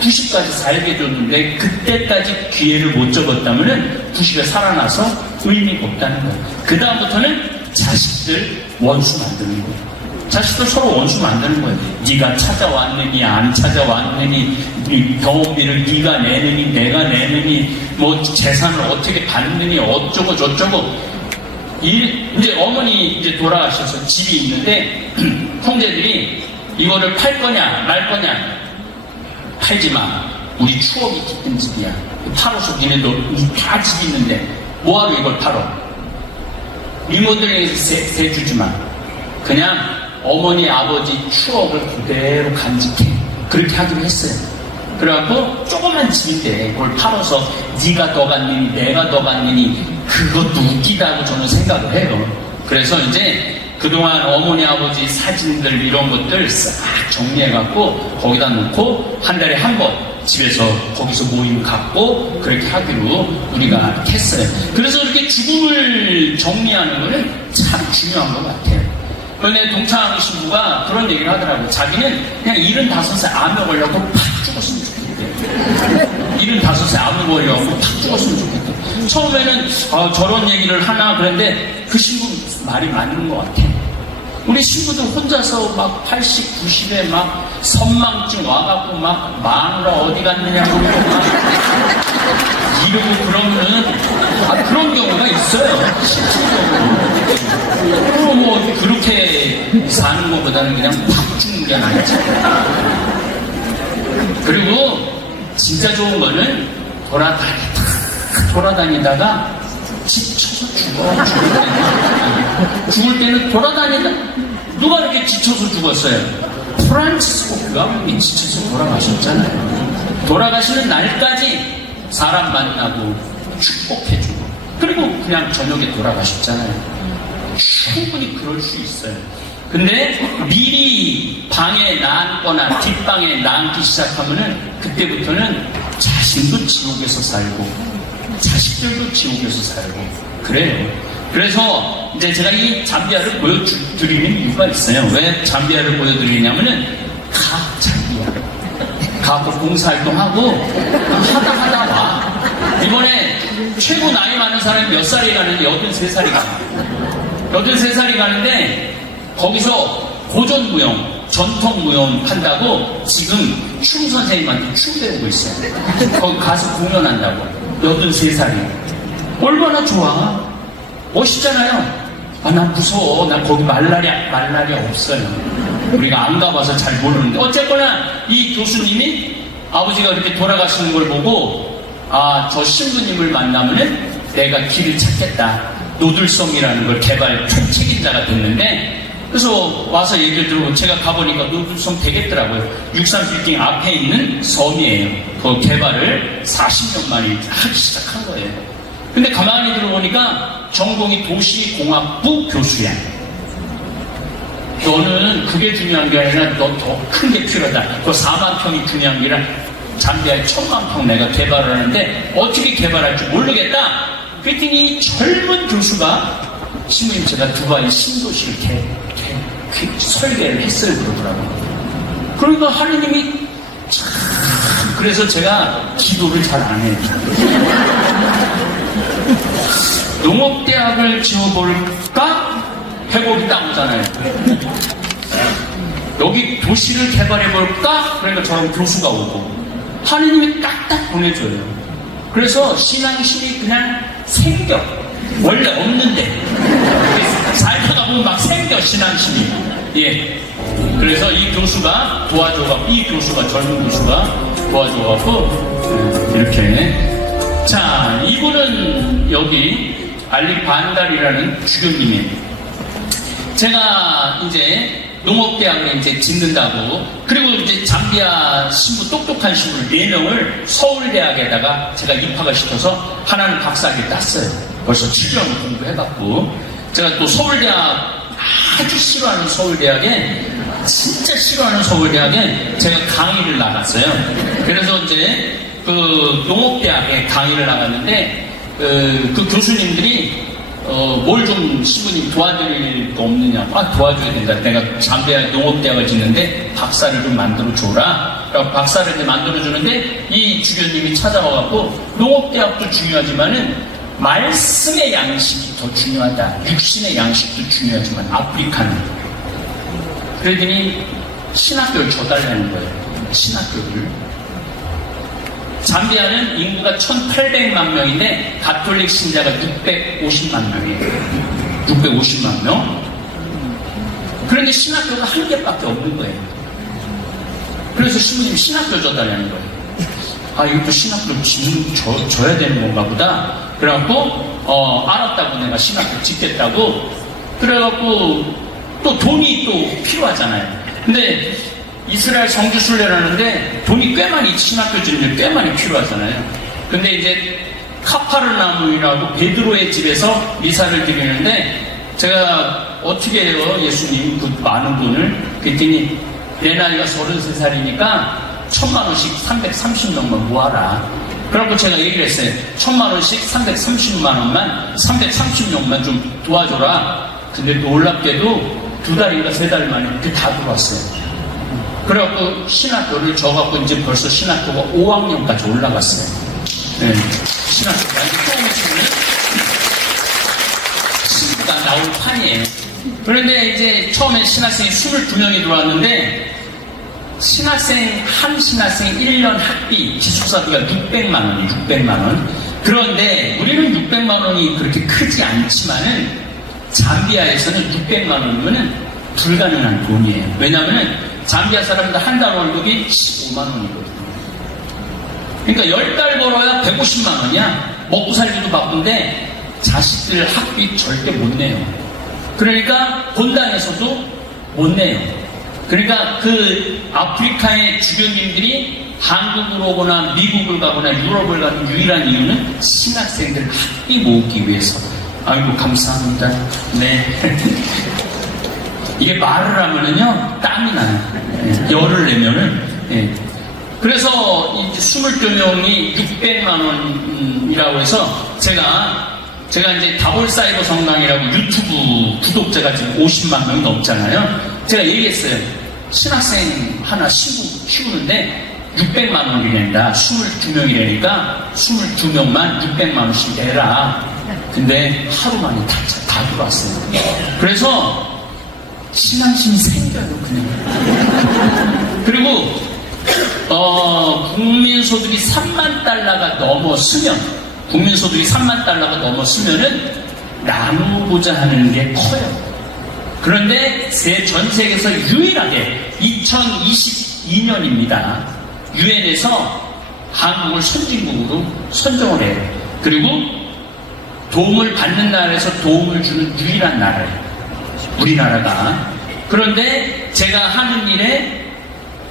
90까지 살게 줬는데 그때까지 기회를 못 접었다면은 90에 살아나서 의미가 없다는 거예요. 그 다음부터는 자식들 원수 만드는 거예요. 자식들 서로 원수 만드는 거예요. 네가 찾아왔느니 안 찾아왔느니 병원비를 네가 내느니 내가 내느니 뭐 재산을 어떻게 받느니 어쩌고 저쩌고 이제 어머니 이제 돌아가셔서 집이 있는데 형제들이 이거를 팔 거냐 말 거냐 팔지 마. 우리 추억이 깃든 집이야. 팔아서 니네도 다 집이 있는데 뭐하러 이걸 팔어? 이모들에게 세 주지 마. 그냥 어머니 아버지 추억을 그대로 간직해. 그렇게 하기로 했어요. 그래갖고 조그만 집인데 그걸 팔아서 네가 더 갔느니 내가 더 갔느니 그것도 웃기다고 저는 생각을 해요. 그래서 이제 그동안 어머니 아버지 사진들 이런 것들 싹 정리해갖고 거기다 놓고 한 달에 한 번 집에서 거기서 모임 갖고 그렇게 하기로 우리가 했어요. 그래서 이렇게 죽음을 정리하는 거는 참 중요한 것 같아요. 그런데 동창 신부가 그런 얘기를 하더라고요. 자기는 그냥 75세 암에 걸려고 팍 죽었으면 좋겠대요. 75세 암에 걸려고 팍 죽었으면 좋겠대요. 처음에는 저런 얘기를 하나 그랬는데 그 신부 말이 맞는 것 같아요. 우리 친구들 혼자서 막 80, 90에 막 선망증 와갖고 막 마누라 어디 갔느냐고 막 이러고 그러면은 그런 경우가 있어요. 실질적으로. 그리고 뭐 그렇게 사는 것보다는 그냥 팍 죽는 게 낫지. 그리고 진짜 좋은 거는 돌아다니다가 지쳐서 죽을 때는 돌아다니다 누가 이렇게 지쳐서 죽었어요? 프란치스코 교황님이 지쳐서 돌아가셨잖아요. 돌아가시는 날까지 사람 만나고 축복해주고 그리고 그냥 저녁에 돌아가셨잖아요. 충분히 그럴 수 있어요. 근데 미리 방에 나앉거나 뒷방에 나앉기 시작하면은 그때부터는 자신도 지옥에서 살고 자식들도 지옥에서 살고 그래요. 그래서 이제 제가 이 잠비아를 보여드리는 이유가 있어요. 왜 잠비아를 보여드리냐면은 잠비아 가고 봉사활동하고 하다 와. 이번에 최고 나이 많은 사람이 몇 살이 가는데 83살이 가. 83살이 가는데 거기서 고전무용, 전통무용 한다고 지금 춤 선생님한테 춤 배우고 있어요. 거기 가서 공연한다고. 83살이. 얼마나 좋아. 멋있잖아요. 아, 난 무서워. 난 거기 말라리아 없어요. 우리가 안 가봐서 잘 모르는데. 어쨌거나 이 교수님이 아버지가 이렇게 돌아가시는 걸 보고 아, 저 신부님을 만나면은 내가 길을 찾겠다. 노들섬이라는 걸 개발 총책임자가 됐는데 그래서 와서 얘기를 들고 제가 가보니까 노들섬 되겠더라고요. 63빌딩 앞에 있는 섬이에요. 그 개발을 40년 만에 하기 시작한 거예요. 근데 가만히 들어보니까 전공이 도시공학부 교수야. 너는 그게 중요한 게 아니라 너 더 큰 게 필요하다. 그 4만 평이 중요한 게 아니라 잠비아에 1000만 평 내가 개발을 하는데 어떻게 개발할지 모르겠다. 그랬더니 젊은 교수가 신부님 제가 두바이 신도시를 설계를 했어요 그러더라고요. 그러니까 하느님이 참 그래서 제가 기도를 잘 안 해요. 농업대학을 지어볼까? 해보기 딱 오잖아요. 여기 도시를 개발해볼까? 그러니까 저런 교수가 오고 하느님이 딱딱 보내줘요. 그래서 신앙심이 그냥 생겨. 원래 없는데 살다가 보면 막 생겨 신앙심이. 예. 그래서 이 교수가 도와줘갖고 이 교수가 젊은 교수가 도와줘갖고 이렇게. 자, 이분은 여기 알리 반달이라는 주교님이에요. 제가 이제 농업대학을 이제 짓는다고 그리고 이제 잠비아 신부 똑똑한 신부 4명을 서울대학에다가 제가 입학을 시켜서 하나는 박사학위 땄어요. 벌써 7년 공부해갖고 제가 또 서울대학 아주 싫어하는 서울대학에 진짜 싫어하는 서울대학에 제가 강의를 나갔어요. 그래서 이제 그 농업대학에 강의를 나갔는데 그 교수님들이 뭘 좀 신부님 도와드릴 거 없느냐. 아, 도와줘야 된다. 내가 잠비아 농업대학을 짓는데 박사를 좀 만들어줘라. 그래서 박사를 이제 만들어주는데 이 주교님이 찾아와갖고 농업대학도 중요하지만은 말씀의 양식이 더 중요하다. 육신의 양식도 중요하지만 아프리카는. 그러더니 신학교를 줘달라는 거예요. 신학교를. 잠비아는 인구가 1800만 명인데 가톨릭 신자가 650만 명이에요. 650만 명. 그런데 신학교가 한 개밖에 없는 거예요. 그래서 신부님이 신학교 줘달라는 거예요. 아, 이것도 신학교 줘야 되는 건가 보다. 그래갖고 알았다고 내가 신학교 짓겠다고. 그래갖고 또 돈이 또 필요하잖아요. 근데 이스라엘 성지순례라는데 돈이 꽤 많이 신학교 짓는데 꽤 많이 필요하잖아요. 근데 이제 카파르나움이라고 베드로의 집에서 미사를 드리는데 제가 어떻게 해요 예수님 그 많은 돈을. 그랬더니 내 나이가 33살이니까 1000만원씩 330명만 모아라. 그래갖고 제가 얘기를 했어요. 1000만원씩 330만원만 330명만 좀 도와줘라. 근데 놀랍게도 2달인가 3달 만에 그게 다 들어왔어요. 그래갖고 신학교를 져갖고 이제 벌써 신학교가 5학년까지 올라갔어요. 네. 신학교가 이제 처음에 친구가 나올 판이에요. 그런데 이제 처음에 신학생이 22명이 들어왔는데 한 신학생 1년 학비, 기숙사비가 600만원이에요. 600만원. 그런데 우리는 600만원이 그렇게 크지 않지만은 잠비아에서는 600만원이면은 불가능한 돈이에요. 왜냐면은 잠비아 사람들 한 달 월급이 15만원이거든요. 그러니까 10달 벌어야 150만원이야. 먹고 살기도 바쁜데 자식들 학비 절대 못 내요. 그러니까 본당에서도 못 내요. 그러니까 그 아프리카의 주변인들이 한국으로 오거나 미국을 가거나 유럽을 가는 유일한 이유는 신학생들 학비 모으기 위해서. 아이고 감사합니다. 네. 이게 말을 하면은요 땀이 나요. 열을 내면은. 네. 그래서 이제 22명이 600만 원이라고 해서 제가 이제 다볼사이버 성당이라고 유튜브 구독자가 지금 50만 명이 넘잖아요. 제가 얘기했어요. 신학생 하나 신부 키우는데 600만 원이 낸다. 22명이라니까 22명만 600만 원씩 내라. 근데 하루 만에 다 들어왔어요. 그래서 신앙심이 생겨요, 그냥. 그리고 국민소득이 3만 달러가 넘었으면, 국민소득이 3만 달러가 넘었으면은 나누고자 하는 게 커요. 그런데 전 세계에서 유일하게 2022년입니다. 유엔에서 한국을 선진국으로 선정을 해요. 그리고 도움을 받는 나라에서 도움을 주는 유일한 나라예요. 우리나라가. 그런데 제가 하는 일에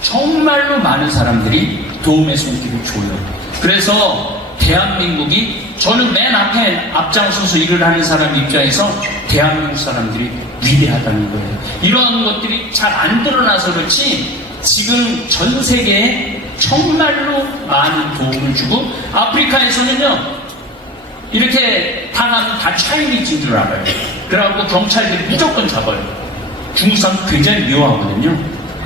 정말로 많은 사람들이 도움의 손길을 줘요. 그래서 대한민국이, 저는 맨 앞에 앞장서서 일을 하는 사람 입장에서 대한민국 사람들이 위대하다는 거예요. 이러한 것들이 잘 안 드러나서 그렇지 지금 전 세계에 정말로 많은 도움을 주고, 아프리카에서는요 이렇게 당하면 다 차이니즈인 줄 알아요. 그래갖고 경찰들이 무조건 잡아요. 중국 사람 굉장히 미워하거든요.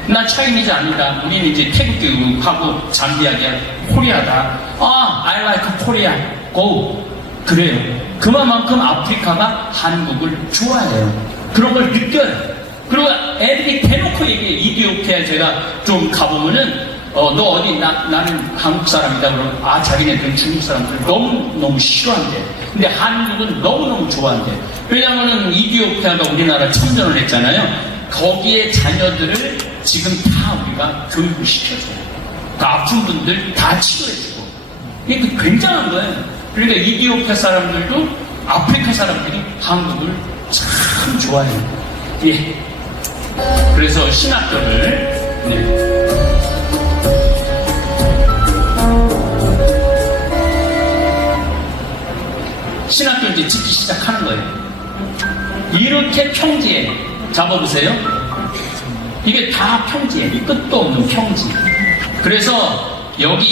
나 차이니즈 아니다. 우리는 이제 태극기하고 잠비아기야 코리아다. I like Korea. Go. 그래요. 그만큼 아프리카가 한국을 좋아해요. 그런 걸 느껴요. 그리고 애들이 대놓고 얘기해. 이디오피아에 제가 좀 가보면은 너 어디? 나는 한국 사람이다. 그러면 자기네들은 중국 사람들 너무너무 싫어한대. 근데 한국은 너무너무 좋아한대. 왜냐면은 이디오피아가 우리나라 참전을 했잖아요. 거기에 자녀들을 지금 다 우리가 교육을 시켜줘요. 그 아픈 분들 다 치료해주고. 이게 굉장한 거예요. 그러니까 이디오피아 사람들도 아프리카 사람들이 한국을 참 좋아해요. 예. 그래서 신학교를, 네. 신학교 이제 짓기 시작하는 거예요. 이렇게 평지에 잡아보세요. 이게 다 평지에 끝도 없는 평지. 그래서 여기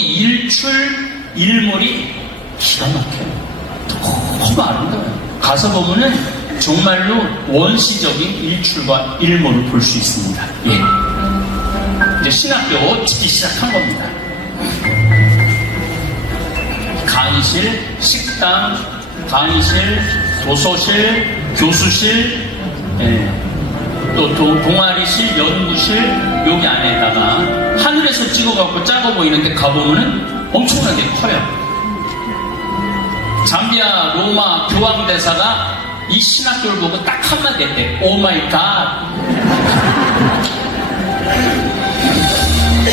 일출일몰이 기가 막혀요. 너무 아름다워요. 가서 보면은 정말로 원시적인 일출과 일몰을 볼 수 있습니다. 예. 이제 신학교 짓기 시작한 겁니다. 강의실, 식당, 강의실, 도서실, 교수실, 예. 또 동아리실, 연구실, 여기 안에다가 하늘에서 찍어갖고 작아 보이는데 가보면은 엄청나게 커요. 잠비아 로마 교황대사가 이 신학교를 보고 딱 한마디 했대. 오 마이 갓.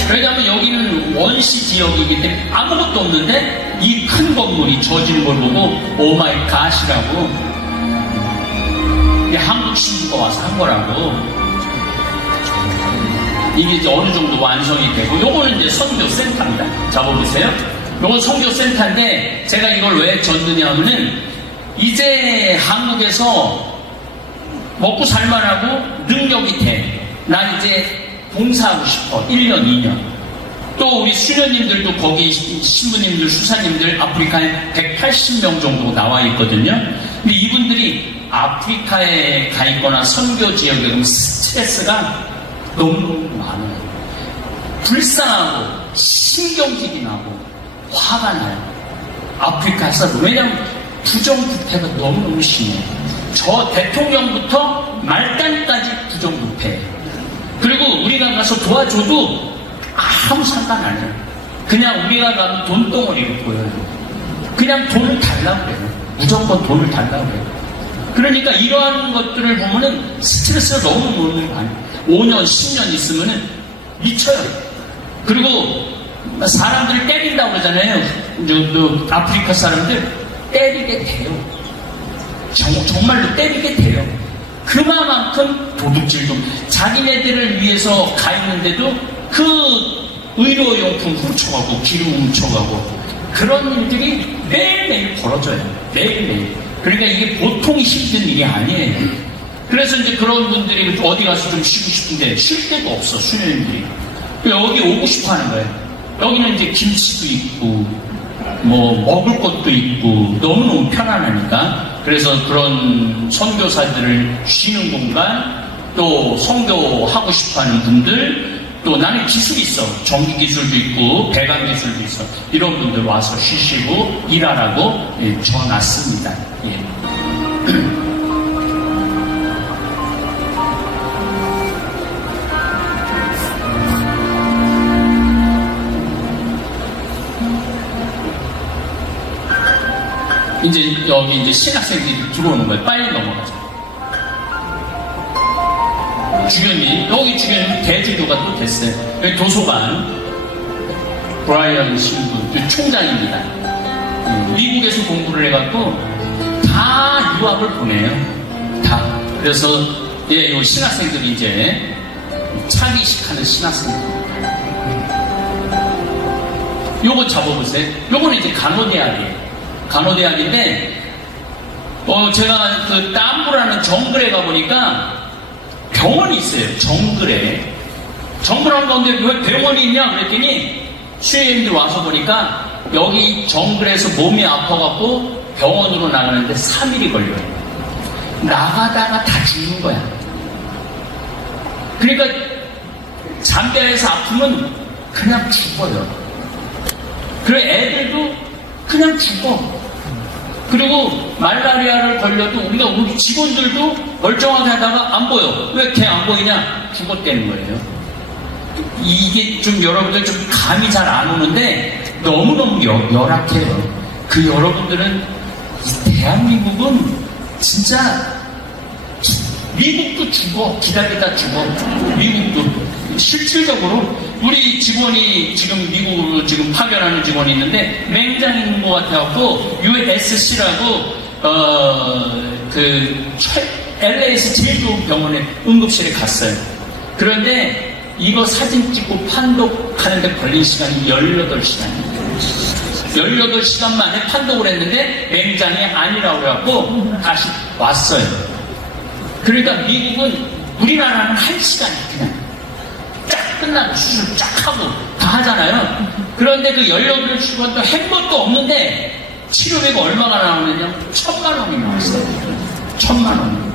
왜냐하면 여기는 원시 지역이기 때문에 아무것도 없는데 이 큰 건물이 젖은 걸 보고 오 마이 갓이라고, 한국 신부가 와서 한 거라고. 이게 이제 어느 정도 완성이 되고, 요거는 이제 선교센터입니다. 잡아보세요. 요건 선교센터인데 제가 이걸 왜 줬느냐 하면은 이제 한국에서 먹고 살만하고 능력이 돼. 난 이제 봉사하고 싶어. 1년, 2년. 또 우리 수녀님들도 거기 신부님들, 수사님들 아프리카에 180명 정도 나와 있거든요. 근데 이분들이 아프리카에 가 있거나 선교 지역에 가면 스트레스가 너무 많아요. 불쌍하고 신경질이 나고 화가 나요. 아프리카에서. 왜냐면 부정부패가 너무너무 심해요. 저 대통령부터 말단까지 부정부패. 그리고 우리가 가서 도와줘도 아무 상관 안 해요. 그냥 우리가 가면 돈덩어리로 보여요. 그냥 돈을 달라고 그래요. 무조건 돈을 달라고 그래요. 그러니까 이러한 것들을 보면은 스트레스가 너무 많아요. 5년, 10년 있으면은 미쳐요. 그리고 사람들을 때린다고 그러잖아요. 아프리카 사람들 때리게 돼요. 정말로 때리게 돼요. 그만큼 도둑질도. 자기네들을 위해서 가 있는데도 그 의료용품 훔쳐가고 기름 훔쳐가고 그런 일들이 매일매일 벌어져요. 매일매일. 그러니까 이게 보통 힘든 일이 아니에요. 그래서 이제 그런 분들이 어디 가서 좀 쉬고 싶은데 쉴 데가 없어, 수녀님들이. 여기 오고 싶어 하는 거예요. 여기는 이제 김치도 있고 뭐 먹을 것도 있고 너무너무 편안하니까. 그래서 그런 선교사들을 쉬는 공간, 또 선교하고 싶어하는 분들, 또 나는 기술이 있어, 전기 기술도 있고 배관 기술도 있어, 이런 분들 와서 쉬시고 일하라고 줘놨습니다. 예. 이제 여기 이제 신학생들이 들어오는 거예요. 빨리 넘어가자. 주교님, 여기 주교님 대주교가 또 됐어요. 여기 도서관 브라이언 신부 총장입니다. 미국에서 공부를 해갖고 다 유학을 보내요. 다. 그래서 이 신학생들이 이제 차기식하는 신학생들. 요거 잡아보세요. 요거는 이제 간호대학이에요. 간호대학인데, 제가 그 땀부라는 정글에 가보니까 병원이 있어요. 정글에. 정글한 가운데 왜 병원이 있냐? 그랬더니 수혜님들 와서 보니까 여기 정글에서 몸이 아파갖고 병원으로 나가는데 3일이 걸려요. 나가다가 다 죽는 거야. 그러니까 잠자리에서 아프면 그냥 죽어요. 그리고 애들도 그냥 죽어. 그리고 말라리아를 걸려도 우리 직원들도 멀쩡하게 하다가 안 보여. 왜 걔 안 보이냐? 죽었다는 거예요. 이게 좀 여러분들 좀 감이 잘 안 오는데 너무너무 열악해요. 그 여러분들은 대한민국은 진짜 미국도 죽어. 기다리다 죽어. 미국도. 실질적으로 우리 직원이 지금 미국으로 지금 파견하는 직원이 있는데 맹장이 있는 것 같아갖고 USC라고 LA에서 제일 좋은 병원에 응급실에 갔어요. 그런데 이거 사진 찍고 판독하는데 걸린 시간이 18시간이에요. 18시간 만에 판독을 했는데 맹장이 아니라고 그래갖고 다시 왔어요. 그러니까 미국은 우리나라는 1시간이 그냥 쫙 끝나고 수술 쫙 하고 다 하잖아요. 그런데 그 18시간도 한 것도 없는데 치료비가 얼마가 나오느냐? 1,000만 원이 나왔어요. 1,000만 원.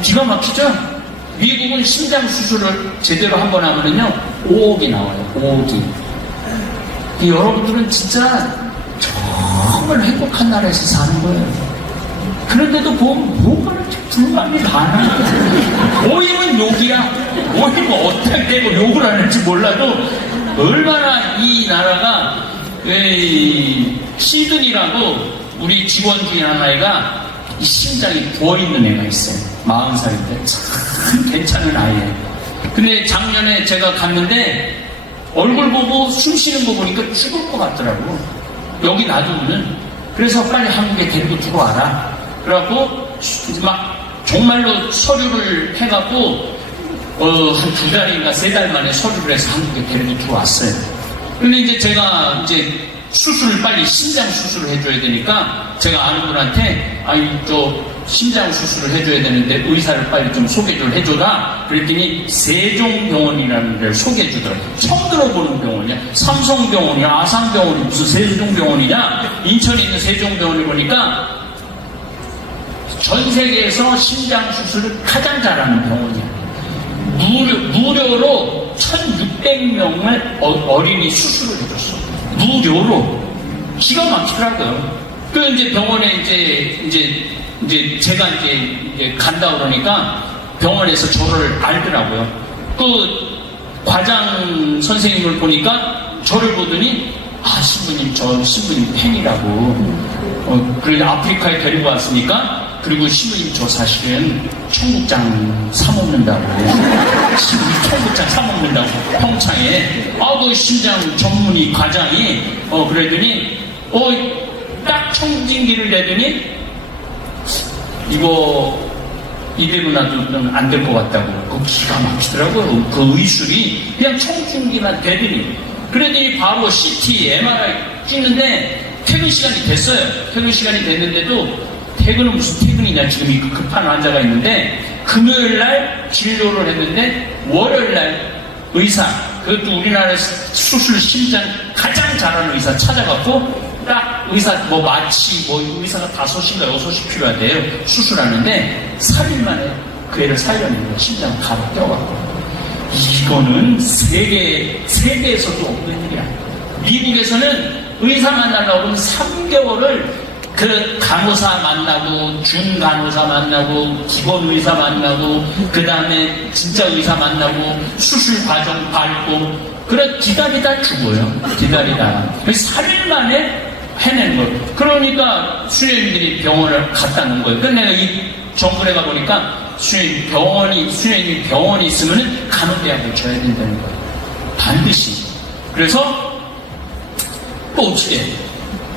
기가 막히죠? 미국은 심장 수술을 제대로 한 번 하면은요 5억이 나와요. 5억이. 여러분들은 진짜 정말 행복한 나라에서 사는 거예요. 그런데도 보면 뭐가 이렇게 불만이 많아. 모임은 욕이야. 모임은 어떻게 되고 욕을 하는지 몰라도 얼마나 이 나라가 시드니라고 우리 직원 중에 하나가 이 심장이 부어있는 애가 있어요. 40살인데 참 괜찮은 아이예요. 근데 작년에 제가 갔는데 얼굴 보고 숨 쉬는 거 보니까 죽을 것 같더라고. 여기 놔두고는. 그래서 빨리 한국에 데리고 들어와라. 그래갖고 막 정말로 서류를 해갖고 한 2달인가 3달 만에 서류를 해서 한국에 데리고 들어왔어요. 근데 이제 제가 이제 수술을 빨리 심장 수술을 해줘야 되니까 제가 아는 분한테 심장 수술을 해줘야 되는데 의사를 빨리 좀 소개 좀 해줘라. 그랬더니 세종병원이라는 데를 소개해주더라고요. 처음 들어보는 병원이야. 삼성병원이야, 아산병원이 무슨 세종병원이냐? 인천에 있는 세종병원을 보니까 전 세계에서 심장 수술을 가장 잘하는 병원이야. 무료로 1,600명을 어린이 수술을 해줬어. 무료로. 기가 막히더라고요. 그 이제 병원에 이제 제가 이제 간다 그러니까 병원에서 저를 알더라고요. 그 과장 선생님을 보니까 저를 보더니 신부님, 저 신부님 팬이라고. 그래서 아프리카에 데리고 왔으니까 그리고 신부님 저 사실은 청국장 사먹는다고. 신부님 청국장 사먹는다고 평창에. 그 심장 전문의 과장이 그러더니 딱 청진기를 내더니 이대로 놔두면 안 될 것 같다고. 그거 기가 막히더라고요. 그 의술이 그냥 청중기만 되더니. 그러더니 바로 CT, MRI 찍는데 퇴근 시간이 됐어요. 퇴근 시간이 됐는데도 퇴근은 무슨 퇴근이냐. 지금 이 급한 환자가 있는데 금요일 날 진료를 했는데 월요일 날 의사, 그것도 우리나라 수술 심장 가장 잘하는 의사 찾아갖고 딱 의사 뭐 마취 뭐 의사가 5인가 6이 필요하대요. 수술하는데 3일 만에 그 애를 살려낸 거예요. 심장 가로 떼어갖고. 이거는 세계에서도 없는 일이야. 미국에서는 의사 만나려고 하면 3개월을 그 간호사 만나고 준간호사 만나고 기본 의사 만나고 그 다음에 진짜 의사 만나고 수술 과정 밟고 그래 기다리다 죽어요. 기다리다. 3일 만에 해낸 거예요. 그러니까 수녀님들이 병원을 갖다 놓은 거예요. 그래서 내가 이 정글에 가보니까 수녀님이 병원이 있으면 간호대학을 줘야 된다는 거예요. 반드시. 그래서 또 어떻게 해?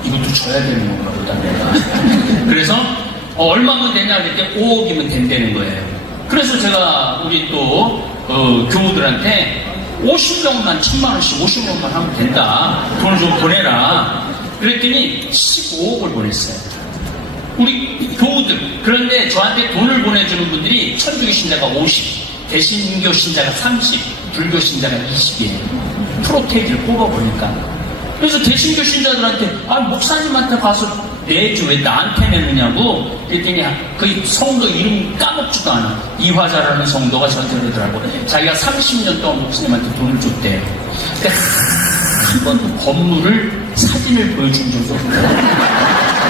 이것도 줘야 되는 건가 보다 내가. 그래서 얼마면 되냐 그랬더니 5억이면 된다는 거예요. 그래서 제가 우리 또 교우들한테 50명만 1000만원씩 50명만 하면 된다. 돈을 좀 보내라. 그랬더니 15억을 보냈어요. 우리 교우들. 그런데 저한테 돈을 보내주는 분들이 천주교 신자가 50, 대신교 신자가 30, 불교 신자가 20이에요. 프로테이지를 뽑아보니까. 그래서 대신교 신자들한테 목사님한테 가서 내줘 왜 나한테 내느냐고 그랬더니 그 성도 이름 까먹지도 않아. 이화자라는 성도가 저한테 그러더라고. 자기가 30년 동안 목사님한테 돈을 줬대요. 근데 한 번도 건물을 사진을 보여준 적이 없어요.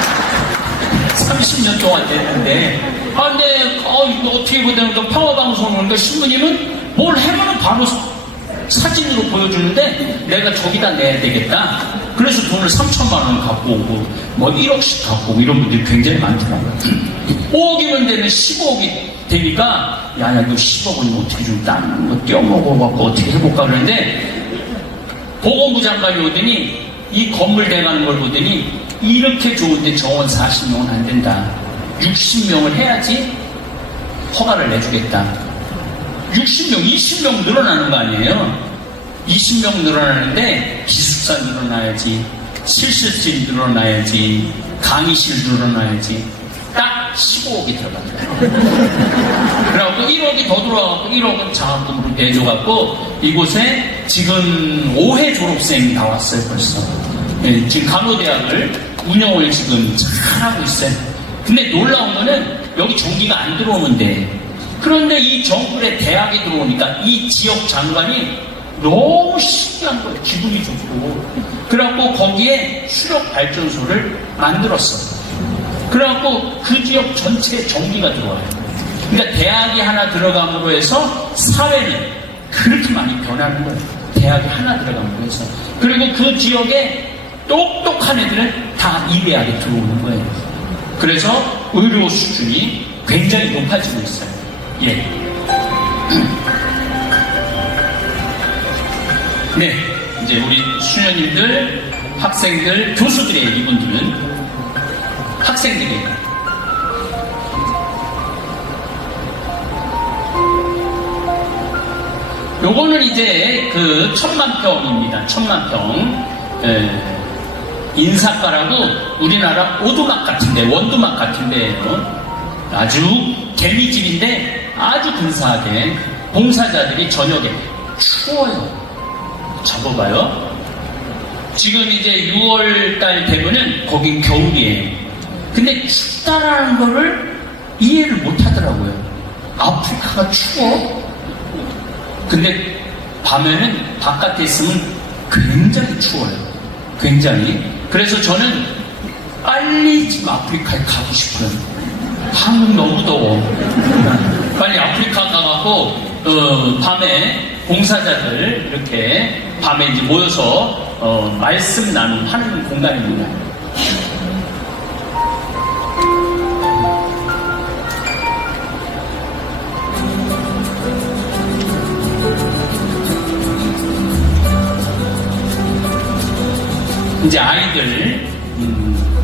30년 동안 됐는데 근데 이거 어떻게 보면 평화방송 오니까 신부님은 뭘 해면은 바로 사진으로 보여주는데 내가 저기다 내야 되겠다. 그래서 돈을 3천만 원 갖고 오고 뭐 1억씩 갖고 오고 이런 분들이 굉장히 많더라고요. 5억이면 되면 15억이 되니까 야야 너 10억은 어떻게 좀 딴 거 떼어먹어갖고 어떻게 해볼까 그러는데 보건부 장관이 오더니 이 건물 돼가는 걸 보더니 이렇게 좋은데 정원 40명은 안 된다. 60명을 해야지 허가를 내주겠다. 60명, 20명 늘어나는 거 아니에요? 20명 늘어나는데 기숙사 늘어나야지, 실습실 늘어나야지, 강의실 늘어나야지 딱 15억이 들어갑니다. 그래갖고 1억이 더 들어와갖고 1억은 장학금으로 내줘갖고 이곳에 지금 5회 졸업생이 나왔어요 벌써. 네, 지금 간호대학을 운영을 지금 잘하고 있어요. 근데 놀라운 거는 여기 전기가 안 들어오면 돼. 그런데 이 정글에 대학이 들어오니까 이 지역 장관이 너무 신기한 거예요. 기분이 좋고. 그래갖고 거기에 수력 발전소를 만들었어. 그래갖고 그 지역 전체에 전기가 들어와요. 그러니까 대학이 하나 들어감으로 해서 사회는 그렇게 많이 변하는 거예요. 대학이 하나 들어감으로 해서. 그리고 그 지역에 똑똑한 애들은 다 이 대학에 들어오는 거예요. 그래서 의료 수준이 굉장히 높아지고 있어요. 예. 네. 이제 우리 수녀님들, 학생들, 교수들이에요. 이분들은. 학생들이에요. 요거는 이제 그 10,000평입니다. 10,000평. 인사과라고 우리나라 오두막 같은데, 원두막 같은데요. 아주 개미집인데 아주 근사하게 봉사자들이 저녁에 추워요. 잡아봐요. 지금 이제 6월달 되면은 거긴 겨울이에요. 근데 춥다라는 거를 이해를 못 하더라고요. 아프리카가 추워? 근데 밤에는 바깥에 있으면 굉장히 추워요. 굉장히. 그래서 저는 빨리 지금 아프리카에 가고 싶어요. 한국 너무 더워. 빨리 아프리카 가갖고 밤에 봉사자들 이렇게 밤에 이제 모여서 말씀 나눔하는 공간입니다. 이제 아이들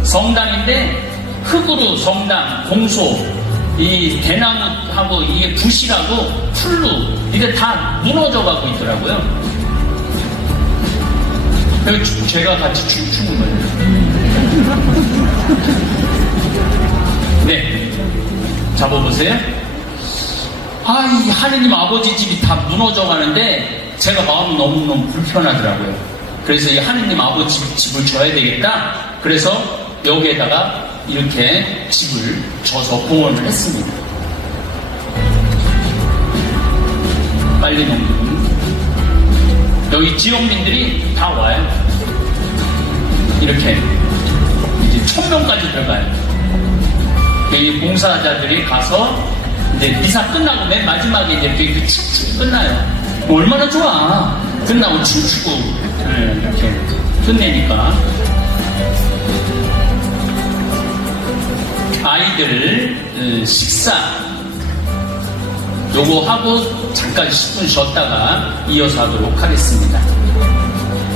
성당인데 흙으로 성당, 공소 이 대나무하고 이게 붓이라고 풀로 이게 다 무너져 가고 있더라고요. 그래서 제가 같이 춤추는 거예요. 네, 잡아보세요. 이 하느님 아버지 집이 다 무너져 가는데 제가 마음이 너무너무 불편하더라고요. 그래서 이 하느님 아버지 집을 져야 되겠다. 그래서 여기에다가 이렇게 집을 져서 봉헌을 했습니다. 빨리 넘기면 여기 지역민들이 다 와요. 이렇게 이제 1000명까지 들어가요. 여기 봉사자들이 가서 이제 미사 끝나고 맨 마지막에 이제 이렇게 춤추고 끝나요. 얼마나 좋아. 끝나고 춤추고 이렇게 끝내니까. 아이들 식사 요거 하고 잠깐 10분 쉬었다가 이어서 하도록 하겠습니다.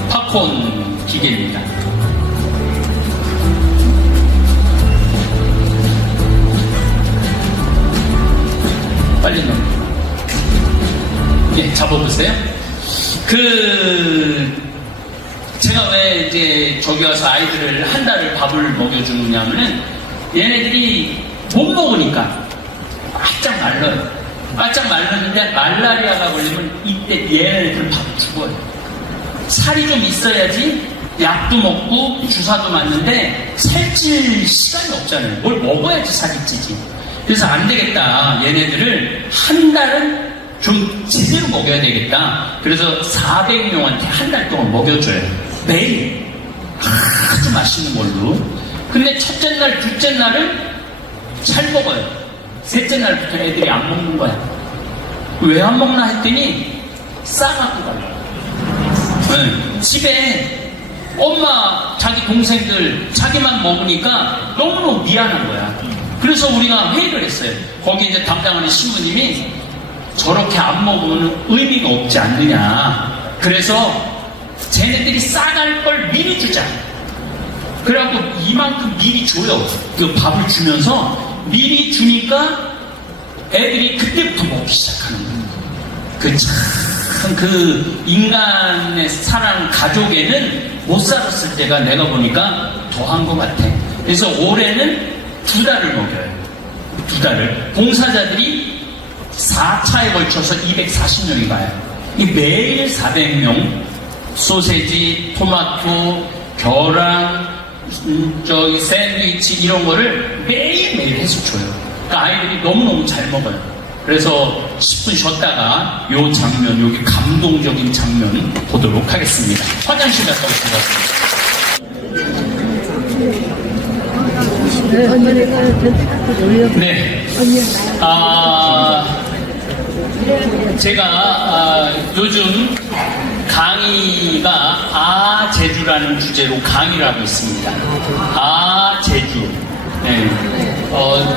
팝콘 기계입니다. 빨리 넘겨. 예, 잡아보세요. 제가 왜 이제 저기 와서 아이들을 한 달을 밥을 먹여주느냐면은 얘네들이 못 먹으니까 바짝 말라요. 바짝 말랐는데 말라리아가 걸리면 이때 얘네들 밥 죽어요. 살이 좀 있어야지 약도 먹고 주사도 맞는데 살찔 시간이 없잖아요. 뭘 먹어야지 살이 찌지. 그래서 안 되겠다. 얘네들을 한 달은 좀 제대로 먹여야 되겠다. 그래서 400명한테 한 달 동안 먹여줘요. 매일 아주 맛있는 걸로. 근데 첫째 날, 둘째 날은 잘 먹어요. 셋째 날부터 애들이 안 먹는 거야. 왜 안 먹나 했더니 싸갖고 가요. 네. 집에 엄마, 자기 동생들 자기만 먹으니까 너무너무 미안한 거야. 그래서 우리가 회의를 했어요. 거기 이제 담당하는 신부님이 저렇게 안 먹으면 의미가 없지 않느냐. 그래서 쟤네들이 싸갈 걸 미리 주자. 그래갖고 이만큼 미리 줘요. 그 밥을 주면서 미리 주니까 애들이 그때부터 먹기 시작하는 거예요. 그 인간의 사랑 가족에는 못 살았을 때가 내가 보니까 더한 것 같아. 그래서 올해는 2달을 먹여요. 2달을. 봉사자들이 4차에 걸쳐서 240명이 가요. 이 매일 400명, 소세지, 토마토, 계란, 저기 샌드위치 이런 거를 매일매일 해서 줘요. 그러니까 아이들이 너무너무 잘 먹어요. 그래서 10분 쉬었다가 요 장면, 여기 감동적인 장면 보도록 하겠습니다. 화장실 갔다 오겠습니다. 네. 제가 요즘 강의가 아제주라는 주제로 강의를 하고 있습니다. 아제주. 네.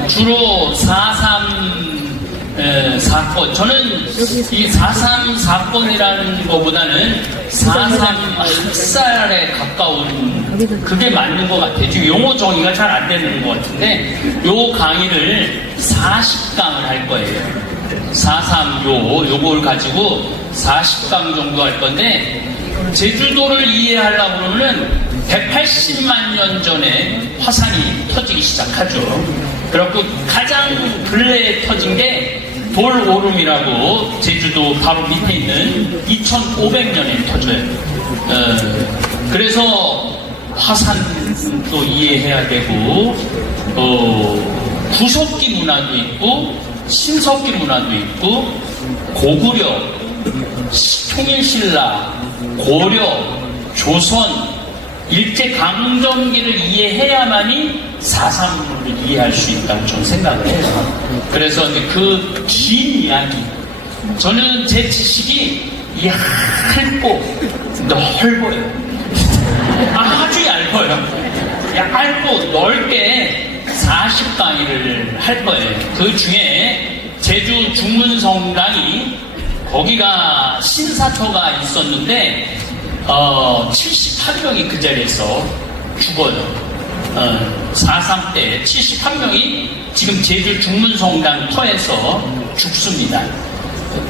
주로 4.3 사건. 저는 이 4.3 사건이라는 것보다는 4.3 학살에 가까운 그게 맞는 것 같아요. 지금 용어 정의가 잘 안 되는 것 같은데 요 강의를 40강을 할 거예요. 4.3 요걸 가지고 40강 정도 할 건데 제주도를 이해하려고 그러면 180만 년 전에 화산이 터지기 시작하죠. 그렇고 가장 근래에 터진 게 돌오름이라고 제주도 바로 밑에 있는 2500년에 터져요. 그래서 화산도 이해해야 되고 구석기 문화도 있고 신석기 문화도 있고 고구려, 통일신라, 고려, 조선 일제강점기를 이해해야만이 4.3을 이해할 수 있다고 저는 생각을 해요. 그래서 그 긴 이야기, 저는 제 지식이 얇고 넓어요. 아주 얇아요. 얇고 넓게 40강의를 할 거예요. 그 중에 제주 중문성당이 거기가 신사터가 있었는데 78명이 그 자리에서 죽어요. 4.3 때 71명이 지금 제주 중문성당 터에서 죽습니다.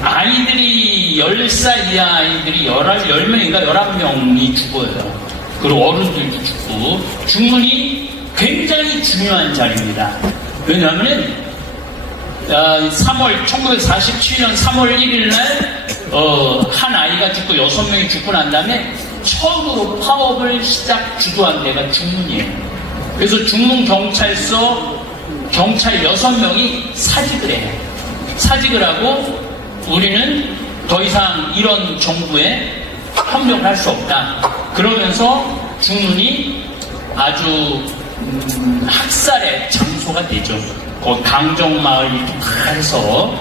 아이들이 10살 이하 아이들이 10명인가 11명이 죽어요. 그리고 어른들도 죽고 중문이 굉장히 중요한 자리입니다. 왜냐하면 1947년 3월 1일 날 한 아이가 죽고 6명이 죽고 난 다음에 처음으로 파업을 주도한 데가 중문이에요. 그래서 중문경찰서 경찰 6명이 사직을 해요. 사직을 하고 우리는 더 이상 이런 정부에 협력을 할 수 없다. 그러면서 중문이 아주 학살의 장소가 되죠. 거기 강정마을 다 해서.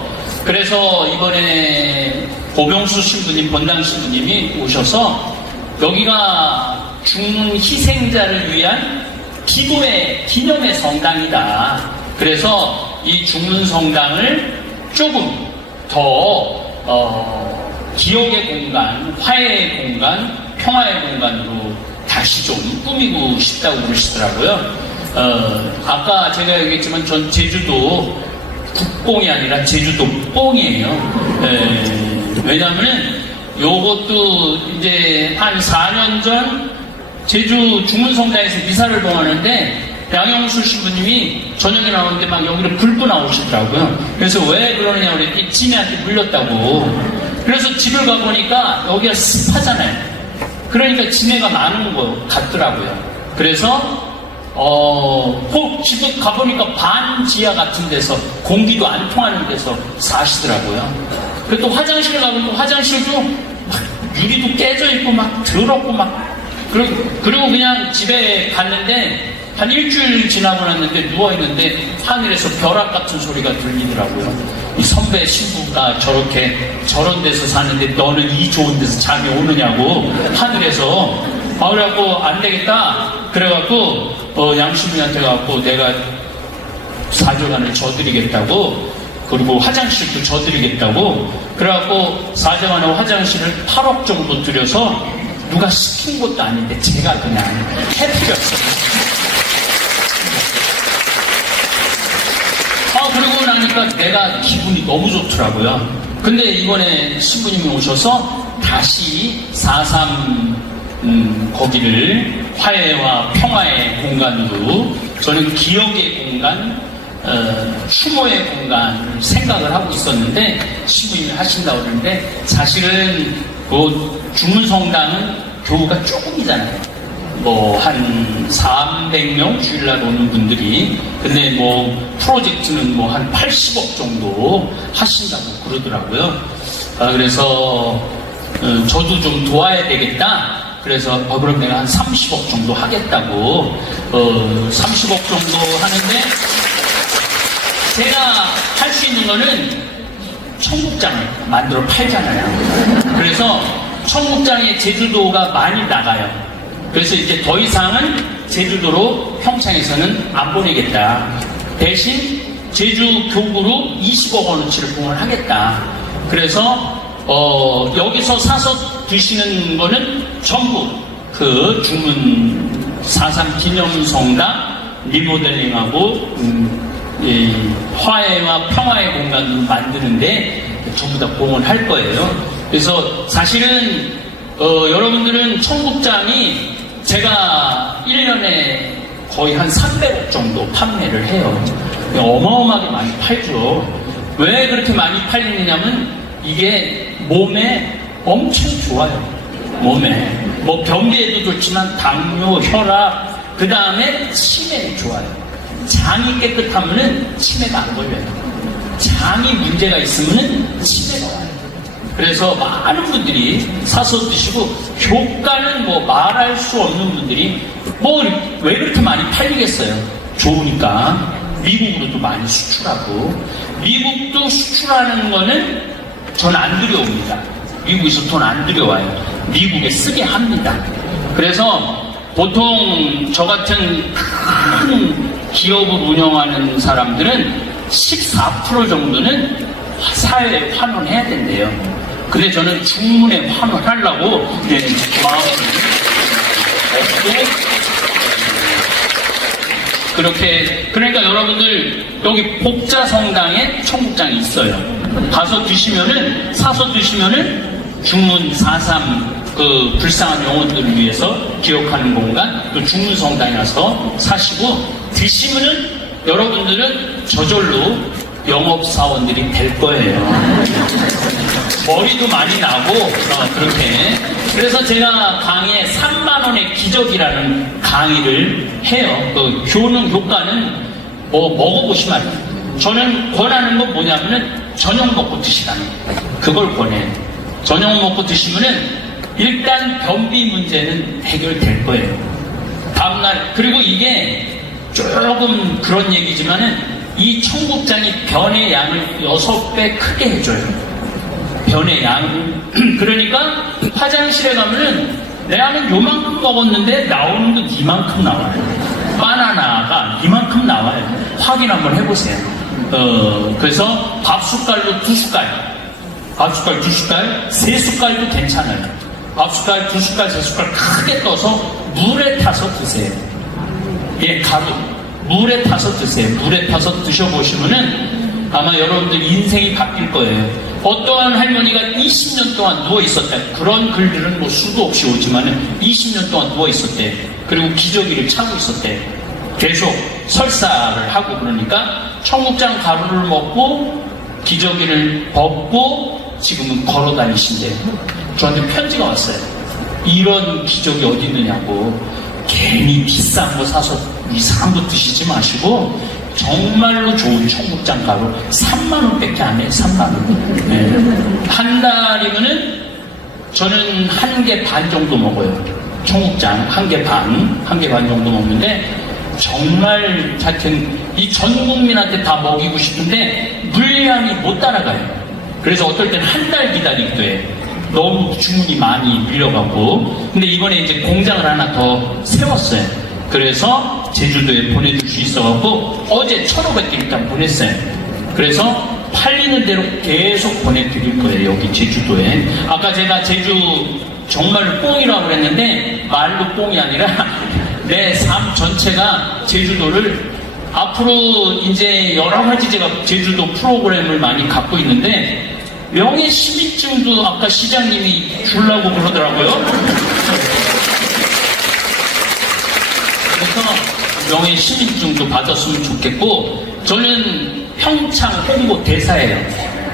그래서 이번에 고병수 신부님, 본당 신부님이 오셔서 여기가 중문 희생자를 위한 기도의 기념의 성당이다. 그래서 이 중문 성당을 조금 더 기억의 공간, 화해의 공간, 평화의 공간으로 다시 좀 꾸미고 싶다고 그러시더라고요. 아까 제가 얘기했지만 전 제주도 국뽕이 아니라 제주도 뽕이에요. 왜냐하면 요것도 이제 한 4년 전 제주 중문성당에서 미사를 봉하는데 양영수 신부님이 저녁에 나오는데 막 여기를 불고 나오시더라고요. 그래서 왜 그러느냐 그랬더니 지네한테 물렸다고. 그래서 집을 가보니까 여기가 습하잖아요. 그러니까 지네가 많은 것 같더라고요. 그래서 꼭 집에 가보니까 반지하 같은 데서 공기도 안 통하는 데서 사시더라고요. 그리고 또 화장실 가보면 화장실도 막 유리도 깨져 있고 막 더럽고 막 그리고 그냥 집에 갔는데 한 일주일 지나고 났는데 누워있는데 하늘에서 벼락 같은 소리가 들리더라고요. 이 선배 신부가 저런 데서 사는데 너는 이 좋은 데서 잠이 오느냐고 하늘에서. 그래갖고 안 되겠다. 그래갖고 양신부한테 가갖고 내가 4조간을 져드리겠다고, 그리고 화장실도 져드리겠다고. 그래갖고 4조간의 화장실을 8억 정도 들여서 누가 시킨 것도 아닌데 제가 그냥 해드렸어요. 그러고 나니까 내가 기분이 너무 좋더라고요. 근데 이번에 신부님이 오셔서 다시 4.3 거기를 화해와 평화의 공간으로, 저는 기억의 공간, 추모의 공간을 생각을 하고 있었는데 신부님이 하신다고 그러는데, 사실은 그 중문성당은 교우가 조금이잖아요. 한 300명 주일날 오는 분들이. 근데 프로젝트는 한 80억 정도 하신다고 그러더라고요. 그래서 저도 좀 도와야 되겠다. 그래서 그럼 내가 한 30억 정도 하겠다고. 30억 정도 하는데 제가 할 수 있는 거는 청국장을 만들어 팔잖아요. 그래서 청국장에 제주도가 많이 나가요. 그래서 이제 더 이상은 제주도로 평창에서는 안 보내겠다. 대신 제주 교구로 20억 원어치를 봉헌하겠다. 그래서 여기서 사서 드시는 거는 전부 그 중문 4.3 기념성당 리모델링하고 화해와 평화의 공간을 만드는데 전부 다 봉헌할 거예요. 그래서 사실은 여러분들은 청국장이 제가 1년에 거의 한 300억 정도 판매를 해요. 어마어마하게 많이 팔죠. 왜 그렇게 많이 팔리느냐면 이게 몸에 엄청 좋아요. 몸에 변비에도 좋지만 당뇨, 혈압, 그 다음에 치매에 좋아요. 장이 깨끗하면은 치매가 안 걸려요. 장이 문제가 있으면은 치매가 와요. 그래서 많은 분들이 사서 드시고, 효과는 말할 수 없는 분들이 왜 그렇게 많이 팔리겠어요? 좋으니까. 미국으로도 많이 수출하고, 미국도 수출하는 거는 전 안 들여옵니다. 미국에서 돈 안 들여와요. 미국에 쓰게 합니다. 그래서 보통 저 같은 큰 기업을 운영하는 사람들은 14% 정도는 사회에 환원해야 된대요. 근데 저는 중문에 환원하려고 마음이 없고, 그렇게, 그러니까 여러분들, 여기 복자성당에 청국장이 있어요. 가서 드시면은, 사서 드시면은, 중문 4.3 그 불쌍한 영혼들을 위해서 기억하는 공간, 또 중문성당에 가서 사시고, 드시면은 여러분들은 저절로 영업사원들이 될 거예요. 머리도 많이 나고, 그렇게. 그래서 제가 강의에 3만원의 기적이라는 강의를 해요. 그 효과는 뭐 먹어보시면 알아요. 저는 권하는 건 뭐냐면은 저녁 먹고 드시라는 그걸 권해요. 저녁 먹고 드시면은 일단 변비 문제는 해결될 거예요. 다음날, 그리고 이게 조금 그런 얘기지만은 이 청국장이 변의 양을 6배 크게 해줘요. 변의 양. 그러니까 화장실에 가면은 내가는 요만큼 먹었는데 나오는 건 이만큼 나와요. 바나나가 이만큼 나와요. 확인 한번 해보세요. 그래서 밥 숟갈로 2숟갈, 밥 숟갈 2숟갈, 3숟갈도 괜찮아요. 밥 숟갈, 2숟갈, 3숟갈 크게 떠서 물에 타서 드세요. 예, 가루. 물에 타서 드세요. 물에 타서 드셔보시면은 아마 여러분들 인생이 바뀔 거예요. 어떠한 할머니가 20년 동안 누워있었다. 그런 글들은 뭐 수도 없이 오지만은 20년 동안 누워있었대. 그리고 기저귀를 차고 있었대. 계속 설사를 하고 그러니까 청국장 가루를 먹고 기저귀를 벗고 지금은 걸어 다니신대요. 저한테 편지가 왔어요. 이런 기적이 어디 있느냐고. 괜히 비싼 거 사서 이상한 거 드시지 마시고 정말로 좋은 청국장 가루 3만원밖에 안 해요. 3만원. 네. 한 달이면은 저는 1개 반 정도 먹어요. 청국장 1개 반, 1개 반 정도 먹는데 정말 하여튼 이 전 국민한테 다 먹이고 싶은데 물량이 못 따라가요. 그래서 어떨 땐 한 달 기다리기도 해요. 너무 주문이 많이 밀려가고. 근데 이번에 이제 공장을 하나 더 세웠어요. 그래서 제주도에 보내줄 수 있어갖고 어제 1,500개 일단 보냈어요. 그래서 팔리는 대로 계속 보내드릴 거예요. 여기 제주도에. 아까 제가 제주 정말 뽕이라고 그랬는데 말로 뽕이 아니라 내 삶 전체가 제주도를 앞으로 이제 여러 가지 제가 제주도 프로그램을 많이 갖고 있는데 명예 시민증도 아까 시장님이 주려고 그러더라고요. 그래서 명예 시민증도 받았으면 좋겠고 저는 평창 홍보대사예요.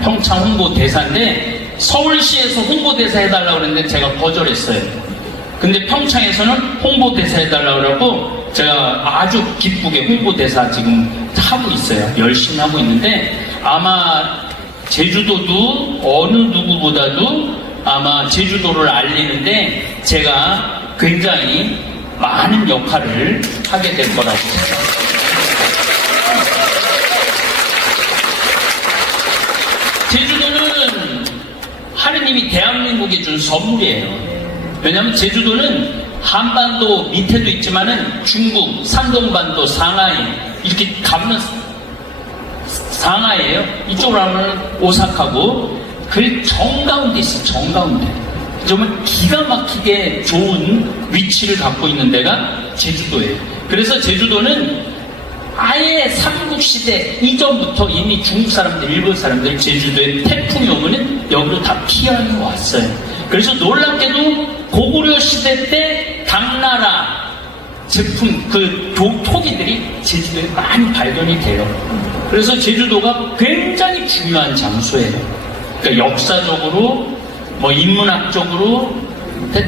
평창 홍보대사인데 서울시에서 홍보대사 해달라고 그랬는데 제가 거절했어요. 근데 평창에서는 홍보대사 해달라고 그러고 제가 아주 기쁘게 홍보대사 지금 하고 있어요. 열심히 하고 있는데 아마 제주도도 어느 누구보다도 아마 제주도를 알리는데 제가 굉장히 많은 역할을 하게 될 거라고 생각합니다. 제주도는 하느님이 대한민국에 준 선물이에요. 왜냐하면 제주도는 한반도 밑에도 있지만은 중국, 산동반도, 상하이 이렇게 가면 상하이에요. 이쪽으로 하면 오사카고 그 정가운데 있어. 정가운데 정말 기가 막히게 좋은 위치를 갖고 있는 데가 제주도예요. 그래서 제주도는 아예 삼국시대 이전부터 이미 중국 사람들, 일본 사람들 제주도에 태풍이 오면은 여기로 다 피하러 왔어요. 그래서 놀랍게도 고구려 시대 때 당나라 제품, 토기들이 제주도에 많이 발견이 돼요. 그래서 제주도가 굉장히 중요한 장소예요. 그러니까 역사적으로, 인문학적으로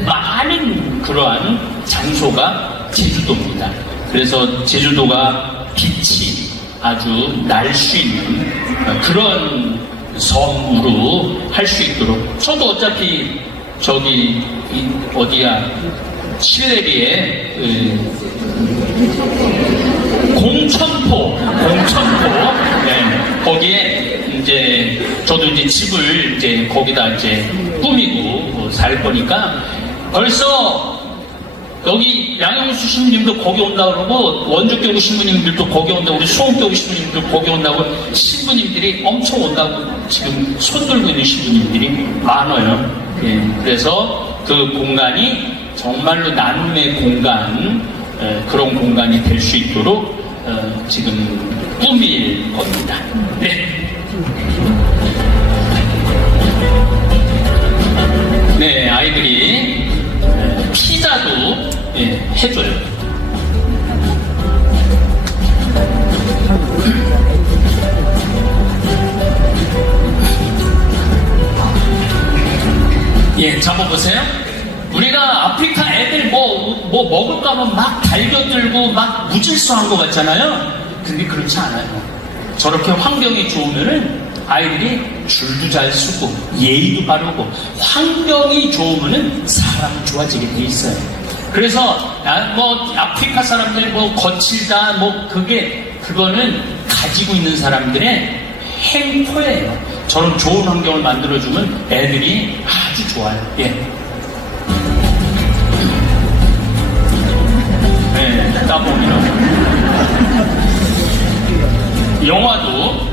많은 그러한 장소가 제주도입니다. 그래서 제주도가 빛이 아주 날 수 있는 그런 섬으로 할 수 있도록 저도 어차피 저기 어디야 칠레비에 공천포 네, 거기에 이제 저도 이제 집을 이제 거기다 이제 꾸미고 살 거니까 벌써 여기 양영수 신부님도 거기 온다고 그러고 원주교구 신부님들도 거기 온다고 우리 수원교구 신부님도 거기 온다고 신부님들이 엄청 온다고 지금 손들고 있는 신부님들이 많아요. 예, 그래서 그 공간이 정말로 나눔의 공간 그런 공간이 될 수 있도록 지금 꾸밀 겁니다. 네. 네, 아이들이 피자도 해줘요. 예, 잡아보세요. 우리가 아프리카 애들 뭐 먹을까 하면 막 달겨들고 막 무질서한 것 같잖아요. 근데 그렇지 않아요. 저렇게 환경이 좋으면은 아이들이 줄도 잘 서고 예의도 바르고 환경이 좋으면은 사람이 좋아지게 돼 있어요. 그래서 뭐 아프리카 사람들이 뭐 거칠다 뭐 그거는 가지고 있는 사람들의 행포예요. 저런 좋은 환경을 만들어주면 애들이 아주 좋아요. 예. 네, 따봉이라고. 영화도,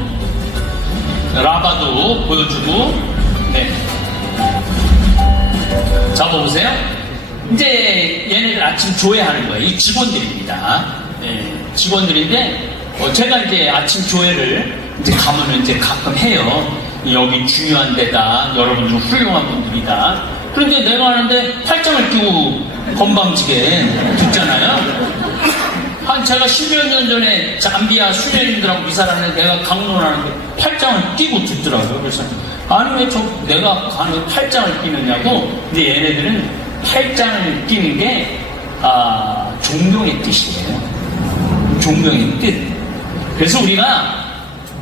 라바도 보여주고, 네. 잡아보세요. 이제 얘네들 아침 조회하는 거예요. 이 직원들입니다. 네, 직원들인데, 제가 이제 아침 조회를 이제 가면은 이제 가끔 해요. 여기 중요한 데다. 여러분들 훌륭한 분들이다. 그런데 내가 하는데 팔짱을 끼고 건방지게 듣잖아요. 제가 10여 년 전에 잠비아 수녀님들하고 미사를 하는데 내가 강론하는데 팔짱을 끼고 듣더라고요. 그래서 아니 왜 내가 가는 팔짱을 끼느냐고. 근데 얘네들은 팔짱을 끼는 게 존경의 뜻이에요. 존경의 뜻. 그래서 우리가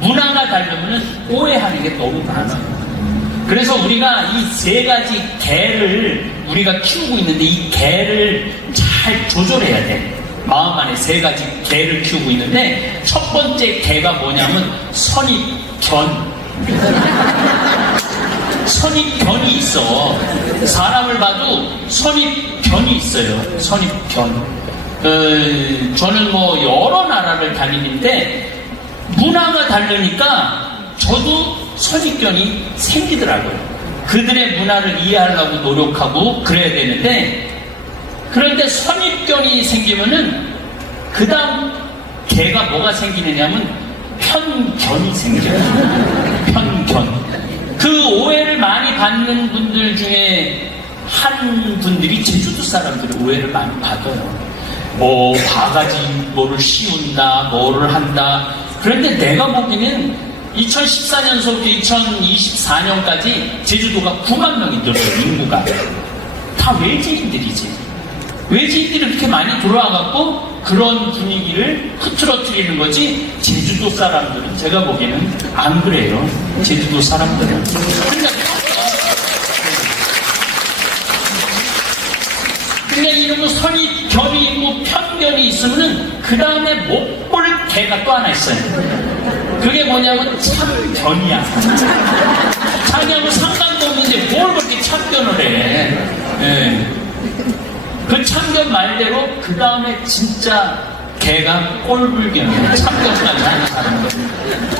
문화가 다르면 오해하는 게 너무 많아요. 그래서 우리가 이 세 가지 개를 우리가 키우고 있는데 이 개를 잘 조절해야 돼. 마음 안에 세 가지 개를 키우고 있는데 첫 번째 개가 뭐냐면 선입견. 선입견이 있어. 사람을 봐도 선입견이 있어요. 선입견. 저는 뭐 여러 나라를 다니는데 문화가 다르니까 저도 선입견이 생기더라고요. 그들의 문화를 이해하려고 노력하고 그래야 되는데 그런데 선입견이 생기면은 그 다음 개가 뭐가 생기느냐면 편견이 생겨요. 편견. 그 오해를 많이 받는 분들 중에 한 분들이 제주도 사람들이 오해를 많이 받아요. 뭐 바가지 뭐를 씌운다 뭐를 한다. 그런데 내가 보기에는 2014년서부터 2024년까지 제주도가 9만 명이 늘어요. 인구가 다 외지인들이지. 외지인들이 그렇게 많이 들어와갖고 그런 분위기를 흐트러뜨리는 거지. 제주도 사람들은 제가 보기에는 안 그래요. 제주도 사람들은 그냥 이런 거 선입견이 있고 편견이 있으면은 그 다음에 못 볼 개가 또 하나 있어요. 그게 뭐냐면 참견이야. 자기하고 상관도 없는데 뭘 그렇게 참견을 해. 네. 그 참견 말대로 그 다음에 진짜 개가 꼴불견이야. 참견까지 하는 사람들.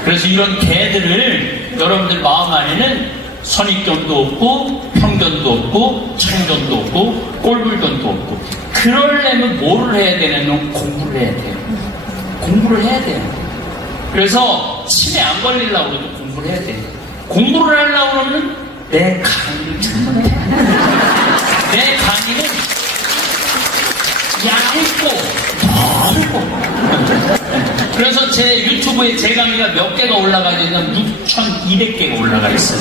그래서 이런 개들을 여러분들 마음 안에는 선입견도 없고 편견도 없고 참견도 없고 꼴불견도 없고 그러려면 뭐를 해야 되냐면 공부를 해야 돼요. 공부를 해야 돼요. 그래서 치매 안 걸리려고 해도 공부를 해야 돼요. 공부를 하려고 하면 내 강의를 듣는 거예요. 내 강의는 얇고 넓고 그래서 제 유튜브에 제 강의가 몇 개가 올라가 있냐면 6,200개가 올라가 있어요.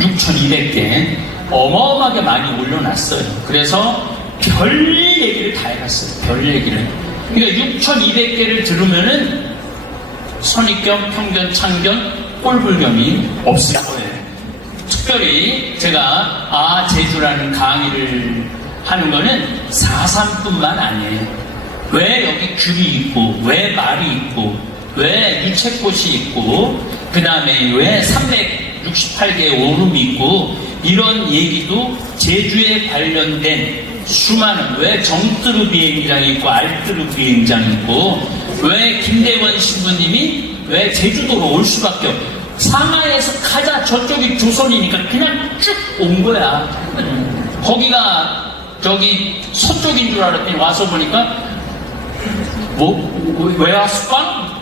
6,200개 어마어마하게 많이 올려놨어요. 그래서 별 얘기를 다 해놨어요. 별 얘기를. 그러니까 6,200개를 들으면은 선입견, 편견, 참견, 꼴불견이 없을 거예요. 특별히 제가 제주라는 강의를 하는 거는 4.3뿐만 아니에요. 왜 여기 귤이 있고, 왜 말이 있고, 왜 유채꽃이 있고, 그 다음에 왜 368개의 오름이 있고, 이런 얘기도 제주에 관련된 수많은 왜 정뚜르 비행장이 있고 알뚜르 비행장이 있고 왜 김대원 신부님이 왜 제주도로 올 수밖에 없고 상하이에서 가자 저쪽이 조선이니까 그냥 쭉 온 거야. 거기가 저기 서쪽인 줄 알았더니 와서 보니까 왜 왔을까?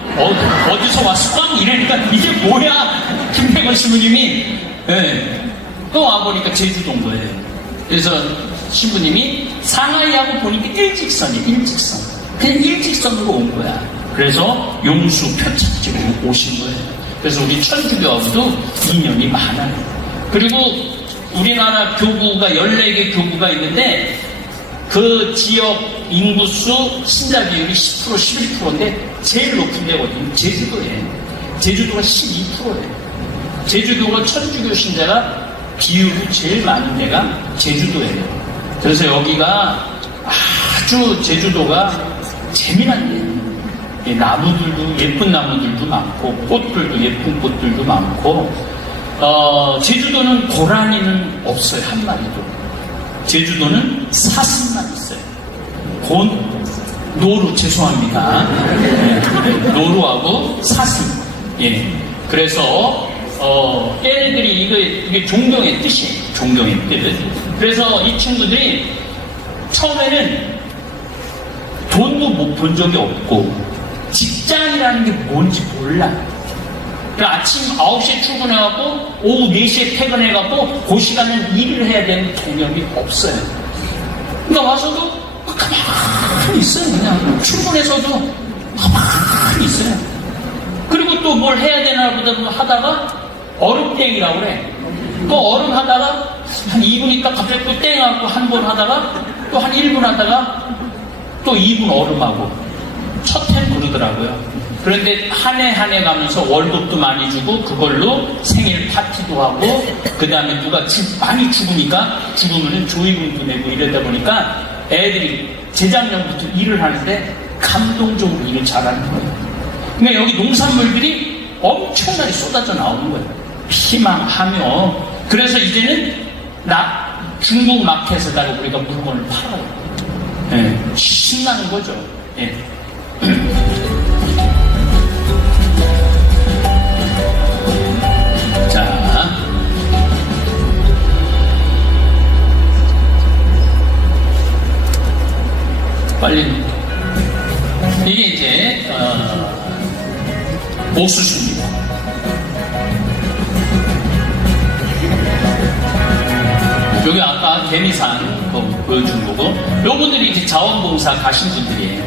어디서 왔을까? 이러니까 이게 뭐야? 김태건 신부님이 또 와보니까 제주도인 거예요. 그래서 신부님이 상하이하고 보니까 일직선이에요. 일직선. 그냥 일직선으로 온 거야. 그래서 용수 표창지로 오신 거예요. 그래서 우리 천주교하고도 인연이 많아요. 그리고 우리나라 교구가 14개 교구가 있는데 그 지역 인구수 신자 비율이 10% 11%인데 제일 높은 데거든요. 제주도예요. 제주도가 12%예요. 제주도가 천주교 신자가 비율이 제일 많은 데가 제주도예요. 그래서 여기가 아주 제주도가 재미난 데예요. 나무들도 예쁜 나무들도 많고 꽃들도 예쁜 꽃들도 많고 제주도는 고라니는 없어요. 한 마리도. 제주도는 사슴만 있어요. 노루 죄송합니다. 노루하고 사슴. 예. 그래서 얘네들이 이게 존경의 뜻이에요. 존경의 뜻. 그래서 이 친구들이 처음에는 돈도 못 본 적이 없고 직장이라는 게 뭔지 몰라. 그러니까 아침 9시에 출근해갖고 오후 4시에 퇴근해갖고 그 시간은 일을 해야 되는 개념이 없어요. 그러니까 와서도 가만히 있어요. 그냥 출근해서도 가만히 있어요. 그리고 또 뭘 해야 되나 보다 하다가 얼음땡이라고 그래. 또 얼음 하다가 한 2분 있다 갑자기 또 땡하고 한 번 하다가 또 한 1분 하다가 또 2분 얼음하고 첫해는 그러더라고요. 그런데 한 해 한 해 가면서 월급도 많이 주고 그걸로 생일 파티도 하고 그 다음에 누가 많이 죽으니까 죽으면 조의금도 내고 이러다 보니까 애들이 재작년부터 일을 하는데 감동적으로 일을 잘하는 거예요. 그러니까 여기 농산물들이 엄청나게 쏟아져 나오는 거예요. 피망하며. 그래서 이제는 중국 마켓에다가 우리가 물건을 팔아요. 예, 신나는 거죠. 예. 자, 빨리 이게 이제 옥수수입니다. 여기 아까 개미산 보여준 거고, 요분들이 이제 자원봉사 가신 분들이에요.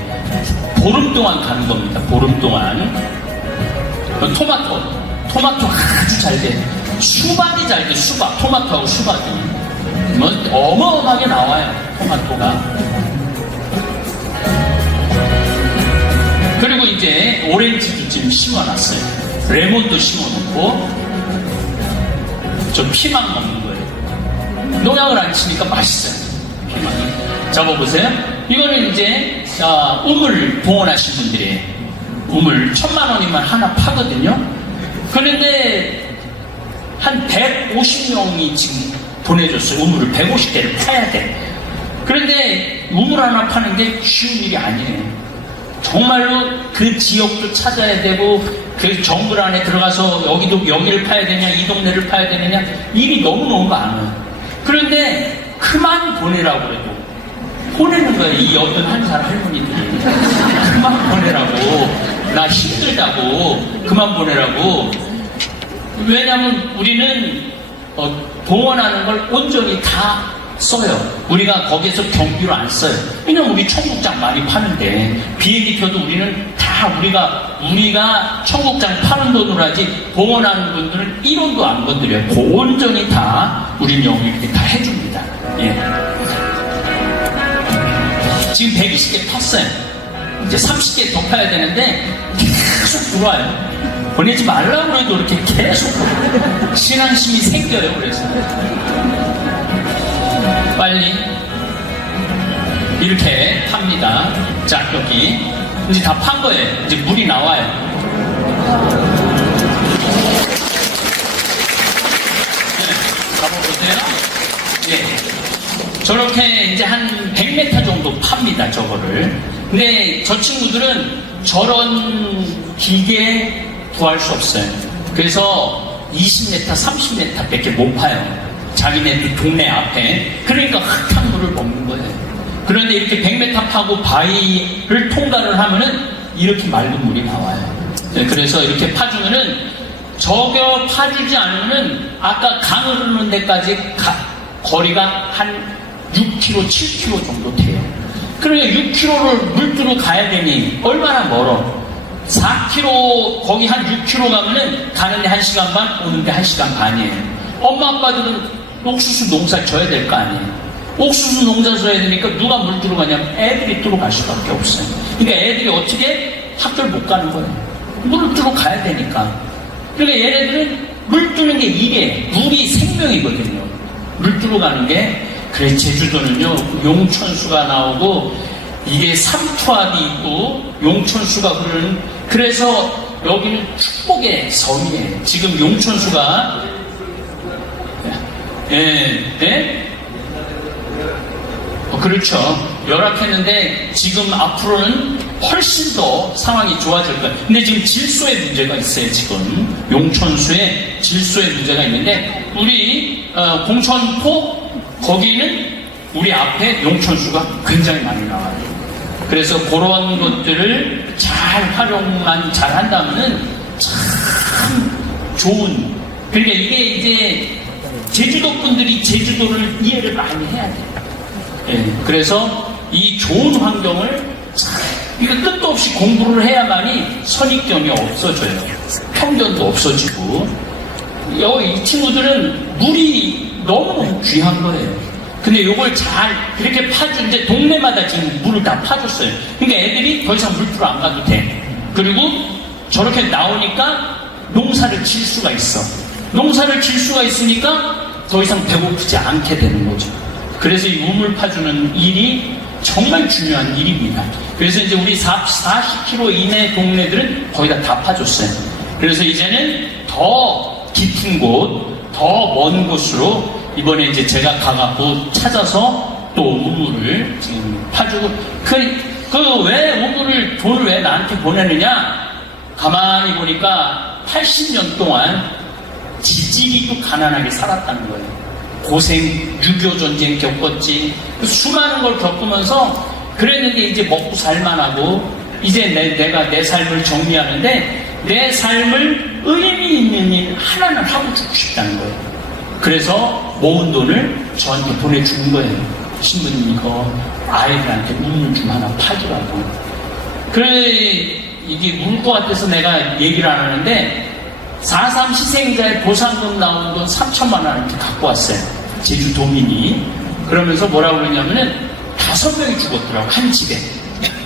보름 동안 가는 겁니다. 보름 동안. 토마토 아주 잘 돼. 수박이 잘 돼. 수박. 토마토하고 수박이. 뭐 어마어마하게 나와요. 토마토가. 그리고 이제 오렌지도 지금 심어놨어요. 레몬도 심어놓고. 저 피망 먹는 거예요. 농약을 안 치니까 맛있어요. 피망이. 잡아보세요. 이거는 이제 우물 동원하신 분들이에요. 우물 1000만 원이면 하나 파거든요. 그런데 한 150명이 지금 보내줬어요. 우물을 150개를 파야 돼. 그런데 우물 하나 파는데 쉬운 일이 아니에요. 정말로 그 지역도 찾아야 되고 그 정글 안에 들어가서 여기를 파야 되냐 이 동네를 파야 되느냐 일이 너무너무 많아요. 그런데 그만 보내라고 그래도 보내는 거예요. 이 81살 할머니들이 그만 보내라고. 나 힘들다고 그만 보내라고. 왜냐하면 우리는 동원하는 걸 온전히 다 써요. 우리가 거기에서 경비로 안 써요. 왜냐면 우리 청국장 많이 파는데 비행기표도 우리는 다 우리가 청국장 파는 돈으로 하지 동원하는 분들은 1원도 안 건드려요. 온전히 다 우리 명의 이렇게 다 해줍니다. 예. 지금 120개 팠어요. 이제 30개 더 파야 되는데 계속 들어와요. 보내지 말라고 해도 이렇게 계속 신앙심이 생겨요. 그래서 빨리 이렇게 팝니다. 자, 여기 이제 다 판 거예요. 이제 물이 나와요. 네, 잡아보세요. 예. 저렇게 이제 한 100m 정도 팝니다. 저거를. 근데 저 친구들은 저런 길게 구할 수 없어요. 그래서 20m, 30m 밖에 못 파요. 자기네들 동네 앞에. 그러니까 흙탕물을 먹는 거예요. 그런데 이렇게 100m 파고 바위를 통과를 하면은 이렇게 맑은 물이 나와요. 네, 그래서 이렇게 파주면은 저겨 파주지 않으면은 아까 강 흐르는 데까지 거리가 한 6km, 7km 정도 돼요. 그러니까 6km를 물두로 가야 되니 얼마나 멀어? 4km, 거기 한 6km 가면은 가는데 1시간 반, 오는데 1시간 반이에요. 엄마 아빠들은 옥수수 농사 져야 될 거 아니에요. 옥수수 농사 져야 되니까 누가 물 뜨러 가냐면 애들이 뜨러 갈 수밖에 없어요. 그러니까 애들이 어떻게 학교를 못 가는 거예요. 물을 뜨러 가야 되니까. 그러니까 얘네들은 물 뜨는 게 일이에요. 물이 생명이거든요. 물 뜨러 가는 게. 그래, 제주도는요, 용천수가 나오고, 이게 삼투압이 있고, 용천수가 흐르는, 그래서 여기는 축복의 섬이에요. 지금 용천수가, 그렇죠. 열악했는데, 지금 앞으로는 훨씬 더 상황이 좋아질 거예요. 근데 지금 질소의 문제가 있어요, 지금. 용천수에 질소의 문제가 있는데, 우리, 공천포, 거기는 우리 앞에 용천수가 굉장히 많이 나와요. 그래서 그런 것들을 잘 활용만 잘 한다면은 참 좋은. 그러니까 이게 이제 제주도 분들이 제주도를 이해를 많이 해야 돼요. 예, 그래서 이 좋은 환경을 이거 끝도 없이 공부를 해야만이 선입견이 없어져요. 편견도 없어지고. 이 친구들은 물이 너무 귀한 거예요. 근데 이걸 잘 그렇게 이제 동네마다 지금 물을 다 파줬어요. 그러니까 애들이 더 이상 물주로 안 가도 돼. 그리고 저렇게 나오니까 농사를 질 수가 있어. 농사를 질 수가 있으니까 더 이상 배고프지 않게 되는 거죠. 그래서 이 우물 파주는 일이 정말 중요한 일입니다. 그래서 이제 우리 40km 이내 동네들은 거의 다 파줬어요. 그래서 이제는 더 깊은 곳, 더 먼 곳으로 이번에 이제 제가 가갖고 찾아서 또 우물을 지금 파주고, 왜 우물을, 돈을 왜 나한테 보내느냐? 가만히 보니까 80년 동안 지질이도 가난하게 살았다는 거예요. 고생, 6.25 전쟁 겪었지. 수많은 걸 겪으면서 그랬는데 이제 먹고 살만하고, 이제 내가 내 삶을 정리하는데 내 삶을 의미 있는 일 하나는 하고 죽고 싶다는 거예요. 그래서 모은 돈을 저한테 보내주는 거예요. 신부님 이거 아이들한테 우물 좀 하나 파주라고. 그래, 이게 울 것 같아서 내가 얘기를 안 하는데 4.3 희생자의 보상금 나온 돈 3천만 원 이렇게 갖고 왔어요. 제주도민이. 그러면서 뭐라고 그러냐면은 5명이 죽었더라고, 한 집에.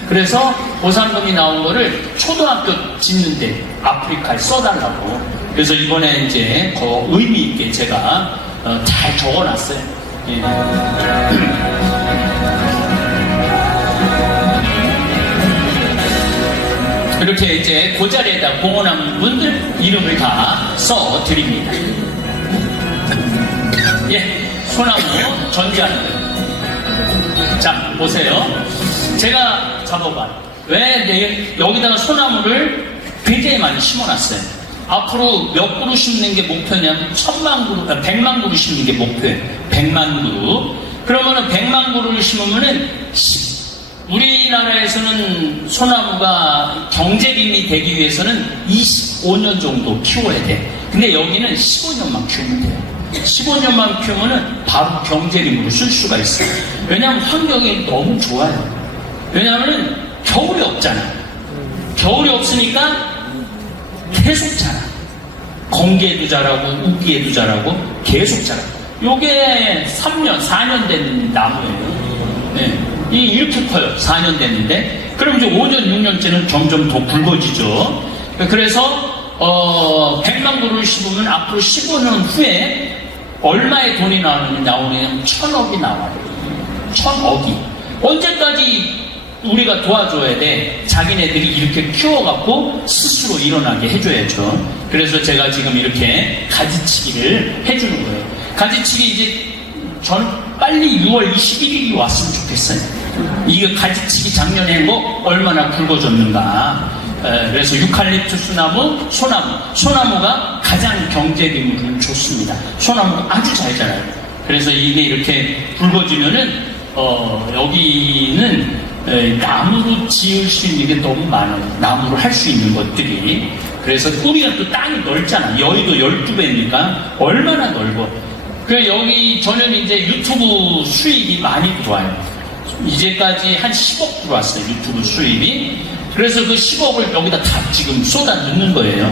그래서 보상금이 나온 거를 초등학교 짓는데 아프리카에 써달라고. 그래서 이번에 이제 그 의미 있게 제가 잘 적어놨어요. 예. 이렇게 이제 그 자리에다 공헌한 분들 이름을 다 써드립니다. 예, 소나무 전지하는 분. 자, 보세요. 제가 잡아봐. 왜 여기다가 소나무를 굉장히 많이 심어놨어요. 앞으로 몇 그루 심는 게 목표냐면 100만 그루 심는 게 목표예요. 100만 그루. 그러면은 100만 그루를 심으면은 우리나라에서는 소나무가 경제림이 되기 위해서는 25년 정도 키워야 돼. 근데 여기는 15년만 키우면 돼요. 15년만 키우면은 바로 경제림으로 쓸 수가 있어요. 왜냐하면 환경이 너무 좋아요. 왜냐하면 겨울이 없잖아. 겨울이 없으니까 계속 자라. 건기에도 자라고 우기에도 자라고 계속 자라. 요게 3년, 4년 된 나무예요. 네. 이렇게 커요. 4년 됐는데. 그럼 이제 5년, 6년째는 점점 더 굵어지죠. 그래서 100만 그루를 심으면 앞으로 15년 후에 얼마의 돈이 나오냐면 1,000억이 나와요. 1,000억이. 언제까지 우리가 도와줘야 돼? 자기네들이 이렇게 키워갖고 스스로 일어나게 해줘야죠. 그래서 제가 지금 이렇게 가지치기를 해주는 거예요. 가지치기 이제 저는 빨리 6월 21일이 왔으면 좋겠어요. 이거 가지치기 작년에 한 거 얼마나 굵어졌는가. 그래서 유칼립투스 나무, 소나무가 가장 경제기물은 좋습니다. 소나무가 아주 잘 자라요. 그래서 이게 이렇게 굵어지면은 여기는 나무로 지을 수 있는 게 너무 많아요. 나무로 할 수 있는 것들이. 그래서 우리가 또 땅이 넓잖아. 여의도 12배니까 얼마나 넓어. 그래서 여기 저는 이제 유튜브 수입이 많이 들어와요. 이제까지 한 10억 들어왔어요. 유튜브 수입이. 그래서 그 10억을 여기다 다 지금 쏟아 넣는 거예요.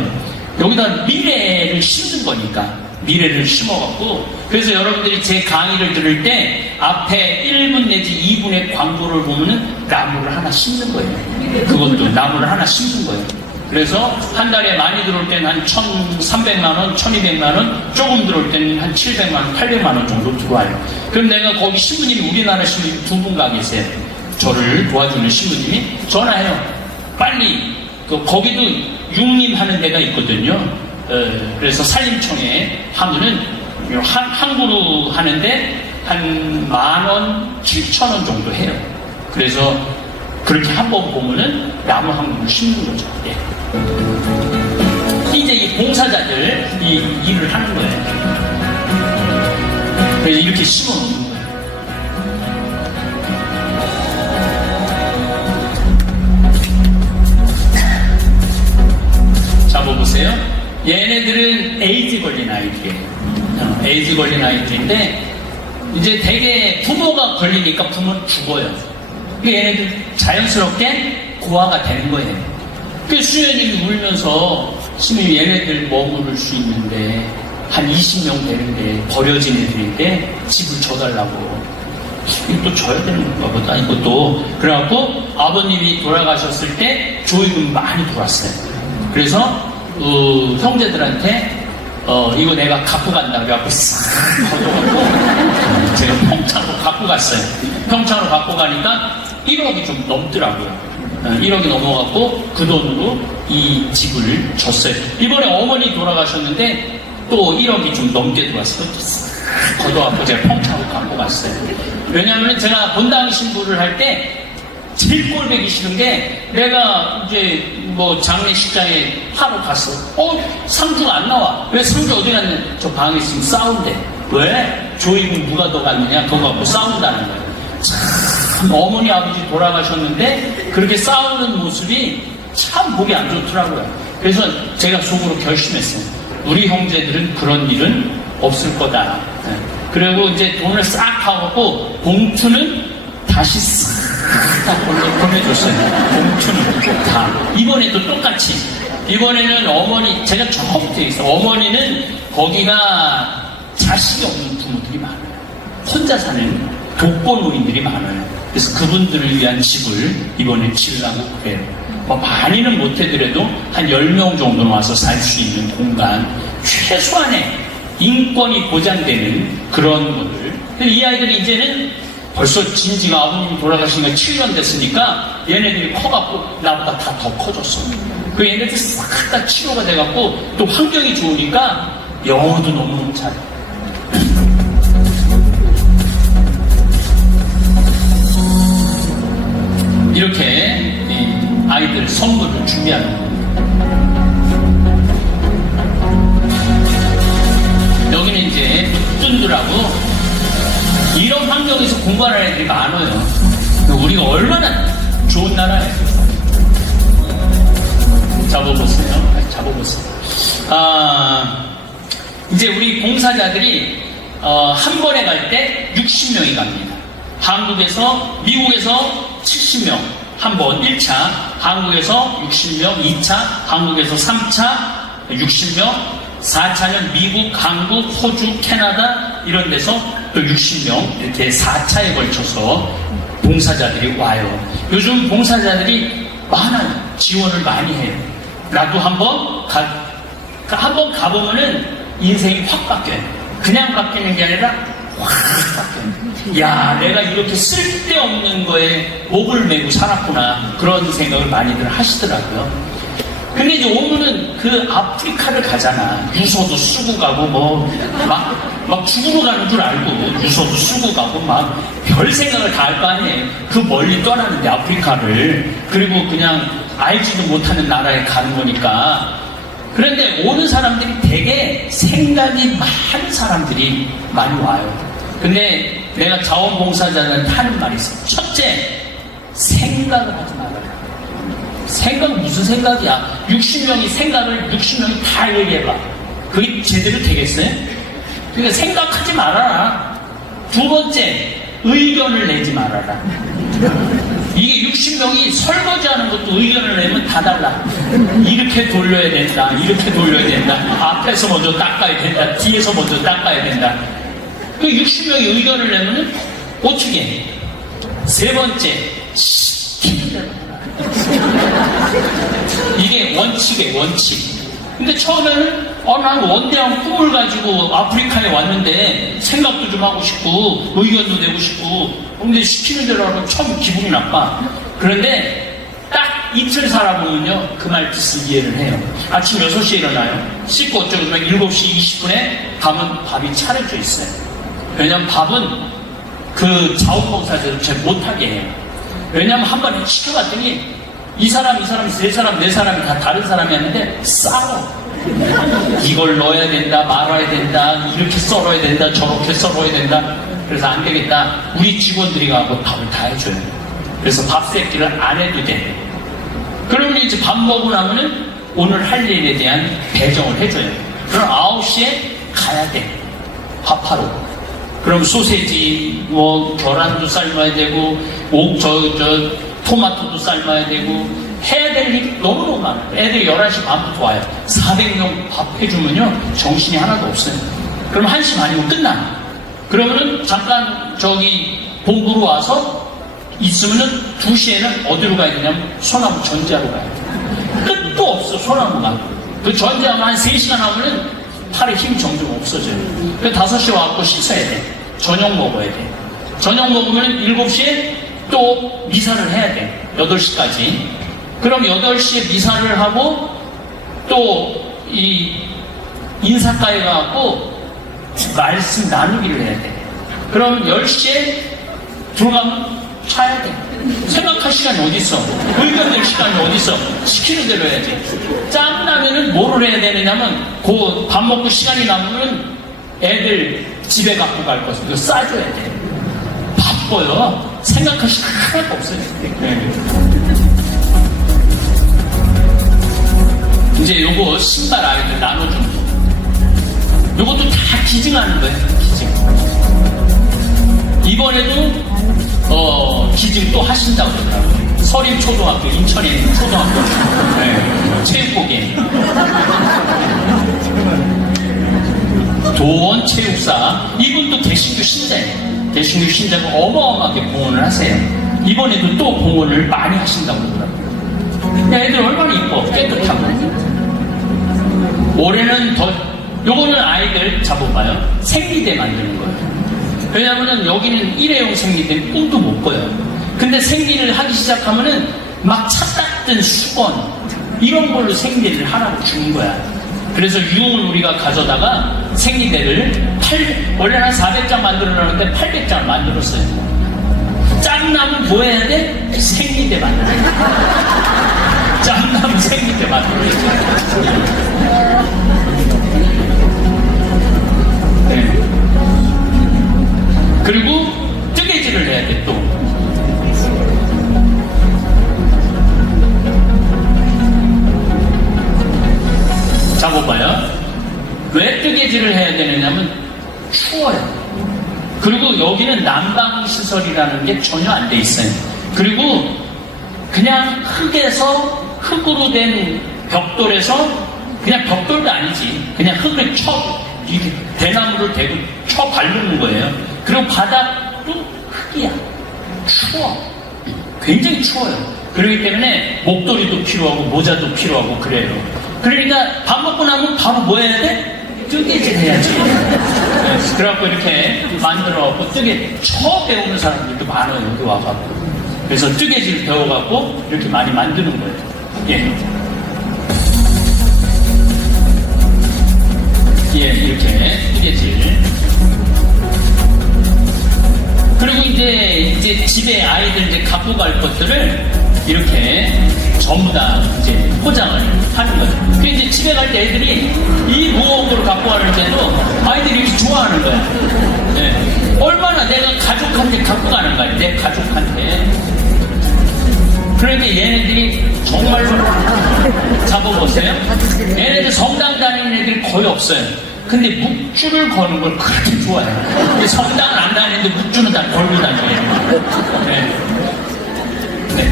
여기다 미래를 심는 거니까. 미래를 심어갖고. 그래서 여러분들이 제 강의를 들을 때 앞에 1분 내지 2분의 광고를 보면은 나무를 하나 심는 거예요. 그것도 나무를 하나 심는 거예요. 그래서 한 달에 많이 들어올 때는 한 1,300만원, 1,200만원, 조금 들어올 때는 한 700만원, 800만원 정도 들어와요. 그럼 내가 거기 신부님이, 우리나라 신부님 2분 가 계세요. 저를 도와주는 신부님이 전화해요. 빨리, 거기도 육림하는 데가 있거든요. 그래서 산림청에 하면은 한 그루 하는데 한 10,000원, 7,000원 정도 해요. 그래서 그렇게 한 번 보면은 나무 한 그루 심는 거죠. 예. 이제 이 봉사자들 이 일을 하는 거예요. 그래서 이렇게 심어놓는 거예요. 잡아보세요. 얘네들은 에이즈 걸린 아이들이에요. 에이즈 걸린 아이들인데 이제 대개 부모가 걸리니까 부모는 죽어요. 얘네들 자연스럽게 고아가 되는 거예요. 그 수녀님이 울면서 스님 얘네들 머무를 수 있는데 한 20명 되는데 버려진 애들인데 집을 줘달라고. 이거 또 줘야 되는 건가 보다 이것도. 그래갖고 아버님이 돌아가셨을 때 조의금 많이 들어왔어요. 그래서 형제들한테 이거 내가 갖고 간다 그래갖고 싹 걷어갖고 제가 평창으로 갖고 갔어요. 평창으로 갖고 가니까 1억이 좀 넘더라고요. 1억이 넘어갔고 그 돈으로 이 집을 줬어요. 이번에 어머니 돌아가셨는데 또 1억이 좀 넘게 들어왔어요. 싹 걷어갖고 제가 평창으로 갖고 갔어요. 왜냐하면 제가 본당 신부를 할 때 제일 꼴보기 싫은 게 내가 이제 뭐 장례식장에 하러 갔어. 상주가 안 나와. 왜 상주 어디 갔냐? 저 방에 있으면 싸운대. 왜? 조임은 누가 더 갔느냐? 그거 갖고 싸운다는 거예요. 참 어머니 아버지 돌아가셨는데 그렇게 싸우는 모습이 참 보기 안 좋더라고요. 그래서 제가 속으로 결심했어요. 우리 형제들은 그런 일은 없을 거다. 그리고 이제 돈을 싹 하고 봉투는 다시 싹 다 보내줬어요. 봉투는 다. 이번에도 똑같이. 이번에는 어머니, 제가 처음부터 있어요. 어머니는 거기가 자식이 없는 부모들이 많아요. 혼자 사는 독거노인들이 많아요. 그래서 그분들을 위한 집을 이번에 지으려고 그래요. 뭐 많이는 못해더라도 한 10명 정도는 와서 살 수 있는 공간, 최소한의 인권이 보장되는 그런 것들. 이 아이들이 이제는 벌써 진지가 아버님이 돌아가신 지 7년 됐으니까 얘네들이 커갖고 나보다 다 더 커졌어. 그 얘네들 싹 다 치료가 돼갖고 또 환경이 좋으니까 영어도 너무너무 잘해. 이렇게 아이들 선물을 준비하는 겁니다. 여기는 이제 뚠두라고 이런 환경에서 공부하는 애들이 많아요. 우리가 얼마나 좋은 나라예요. 잡아보세요. 이제 우리 봉사자들이 한 번에 갈 때 60명이 갑니다. 한국에서, 미국에서 70명 한 번 1차, 한국에서 60명 2차, 한국에서 3차 60명, 4차는 미국, 한국, 호주, 캐나다 이런 데서 또 60명 이렇게 4차에 걸쳐서 봉사자들이 와요. 요즘 봉사자들이 많아요. 지원을 많이 해요. 나도 한번 가보면은 인생이 확 바뀌어요. 그냥 바뀌는 게 아니라 확 바뀌어요. 야, 내가 이렇게 쓸데없는 거에 목을 메고 살았구나. 그런 생각을 많이들 하시더라고요. 근데 이제 오면은 그 아프리카를 가잖아. 유서도 쓰고 가고 막 죽으러 가는 줄 알고 유서도 쓰고 가고 막 별 생각을 다 할 거 아니에요. 그 멀리 떠나는데 아프리카를. 그리고 그냥 알지도 못하는 나라에 가는 거니까. 그런데 오는 사람들이 되게 생각이 많은 사람들이 많이 와요. 근데 내가 자원봉사자한테 하는 말이 있어. 첫째, 생각을 하지 말아라. 생각 무슨 생각이야? 60명이 생각을 60명이 다 얘기해봐. 그게 제대로 되겠어요? 그러니까 생각하지 말아라. 두 번째, 의견을 내지 말아라. 이게 60명이 설거지하는 것도 의견을 내면 다 달라. 이렇게 돌려야 된다. 이렇게 돌려야 된다. 앞에서 먼저 닦아야 된다. 뒤에서 먼저 닦아야 된다. 그 60명이 의견을 내면은 어떻게 해? 세 번째, 시키는 대로 해라. 이게 원칙이에요, 원칙. 근데 처음에는 난 원대한 꿈을 가지고 아프리카에 왔는데 생각도 좀 하고 싶고 의견도 내고 싶고 근데 시키는 대로 하면 처음 기분이 나빠. 그런데 딱 이틀 살아보면요 그 말 뜻을 이해를 해요. 아침 6시에 일어나요. 씻고 어쩌고 7시 20분에 가면 밥이 차려져 있어요. 왜냐면 밥은 그 자원봉사자들 잘 못하게 해요. 왜냐면 한 번 시켜봤더니 이 사람, 세 사람, 네 사람이 다 다른 사람이 했는데 싸워. 이걸 넣어야 된다, 말아야 된다, 이렇게 썰어야 된다, 저렇게 썰어야 된다. 그래서 안 되겠다. 우리 직원들이 가고 밥을 다 해줘요. 그래서 밥 새끼를 안 해도 돼. 그러면 이제 밥 먹고 나면은 오늘 할 일에 대한 배정을 해줘요. 그럼 9시에 가야 돼. 밥하러. 그럼 소세지, 계란도 삶아야 되고, 토마토도 삶아야 되고 해야 될 일이 너무너무 많아요. 애들이 11시 반부터 와요. 400명 밥 해주면요 정신이 하나도 없어요. 그럼 1시 반이면 끝나. 그러면은 잠깐 보구로 와서 있으면은 2시에는 어디로 가야 되냐면 소나무 전지하러 가야 돼. 끝도 없어 소나무가. 그 전지하면 한 3시간 하면은 팔에 힘 점점 없어져요. 그래서 5시에 와서 씻어야 돼. 저녁 먹어야 돼. 저녁 먹으면 7시에 또 미사를 해야 돼. 8시까지. 그럼 8시에 미사를 하고 또 이 인사과에 가고 말씀 나누기를 해야 돼. 그럼 10시에 들어가면 자야 돼. 생각할 시간이 어디 있어? 의견 낼 시간이 어디 있어? 시키는 대로 해야지. 짬나면은 뭐를 해야 되느냐면 그 밥 먹고 시간이 남으면 애들 집에 갖고 갈 것을 이거 싸줘야 돼. 바빠요. 생각할 시간 하나도 없어요. 네. 이제 요거 신발 아이들 나눠주는 거. 요것도 다 기증하는 거예요. 기증. 이번에도 기증 또 하신다고 그러더라고요. 서림초등학교, 인천에 있는 초등학교. 네. 체육복에. 도원체육사. 이분도 대신교 신자예요. 대신교 신자가 어마어마하게 봉헌을 하세요. 이번에도 또 봉헌을 많이 하신다고 그러더라고요. 애들 얼마나 이뻐, 깨끗하고. 올해는 요거는 아이들 잡아봐요. 생리대 만드는 거예요. 왜냐면은 여기는 일회용 생리대 꿈도 못 꿔요. 근데 생리를 하기 시작하면은 막 찼다든 수건 이런 걸로 생리를 하라고 주는 거야. 그래서 유흥을 우리가 가져다가 생리대를 원래 한 400장 만들어놨는데 800장 만들었어요. 짬나면 뭐 해야 돼? 생리대 만들어야 돼. 짬나면 생리대 만들어야 돼. 네. 그리고 뜨개질을 해야 돼 또. 잡아봐요. 왜 뜨개질을 해야 되느냐면 추워요. 그리고 여기는 난방시설이라는 게 전혀 안 돼 있어요. 그리고 그냥 흙으로 된 벽돌에서 그냥 벽돌도 아니지. 그냥 흙을 이렇게 대나무를 대고 쳐 바르는 거예요. 그리고 바닥도 흙이야. 추워. 굉장히 추워요. 그렇기 때문에 목도리도 필요하고 모자도 필요하고 그래요. 그러니까 밥 먹고 나면 바로 뭐 해야 돼? 뜨개질 해야지. 네, 그래갖고 이렇게 만들어갖고 처음 배우는 사람들도 많아요. 여기 와갖고. 그래서 뜨개질 배워갖고 이렇게 많이 만드는 거예요. 예. 예, 이렇게 뜨개질. 그리고 이제 집에 아이들 이제 갖고 갈 것들을 이렇게 전부 다 이제 포장을 하는 거예요. 그 이제 집에 갈 때 애들이 이 무거운 걸 갖고 가는데도 아이들이 이렇게 좋아하는 거야. 네. 얼마나 내가 갈 때 가족한테. 그런데 얘네들이 정말로 잡아보세요. 얘네들 성당 다니는 애들이 거의 없어요. 근데 묵주를 거는 걸 그렇게 좋아해요. 근데 성당은 안 다니는데 묵주는 다 걸고 다녀요. 네. 네.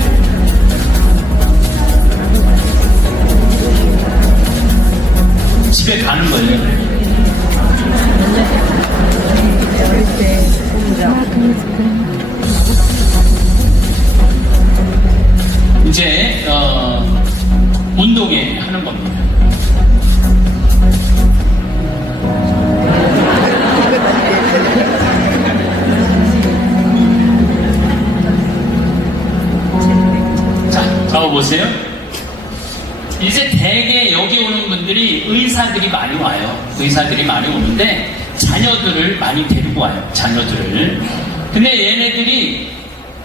집에 가는 거예요. 이제 운동회 하는 겁니다. 자, 잡아보세요. 이제 대개 여기 오는 분들이 의사들이 많이 와요. 의사들이 많이 오는데 자녀들을 많이 데리고 와요. 자녀들을. 근데 얘네들이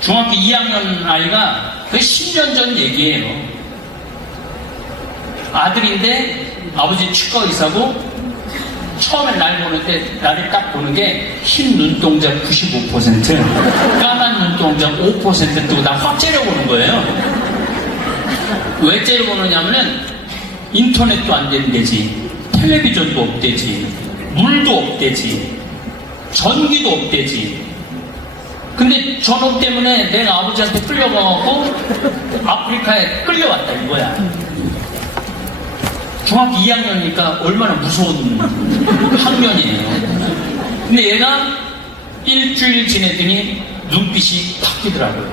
중학교 2학년 아이가 거의 10년 전 얘기예요. 아들인데 아버지 치과 의사고 처음에 날 보는데 나를 딱 보는 게 흰 눈동자 95% 까만 눈동자 5% 뜨고 나 확 째려보는 거예요. 왜 째려보느냐면은 인터넷도 안 된대지, 텔레비전도 없대지, 물도 없대지, 전기도 없대지. 근데 저놈 때문에 내가 아버지한테 끌려가갖고 아프리카에 끌려왔다 이거야. 중학교 2학년이니까 얼마나 무서운 학년이에요. 근데 얘가 일주일 지내더니 눈빛이 바뀌더라고요.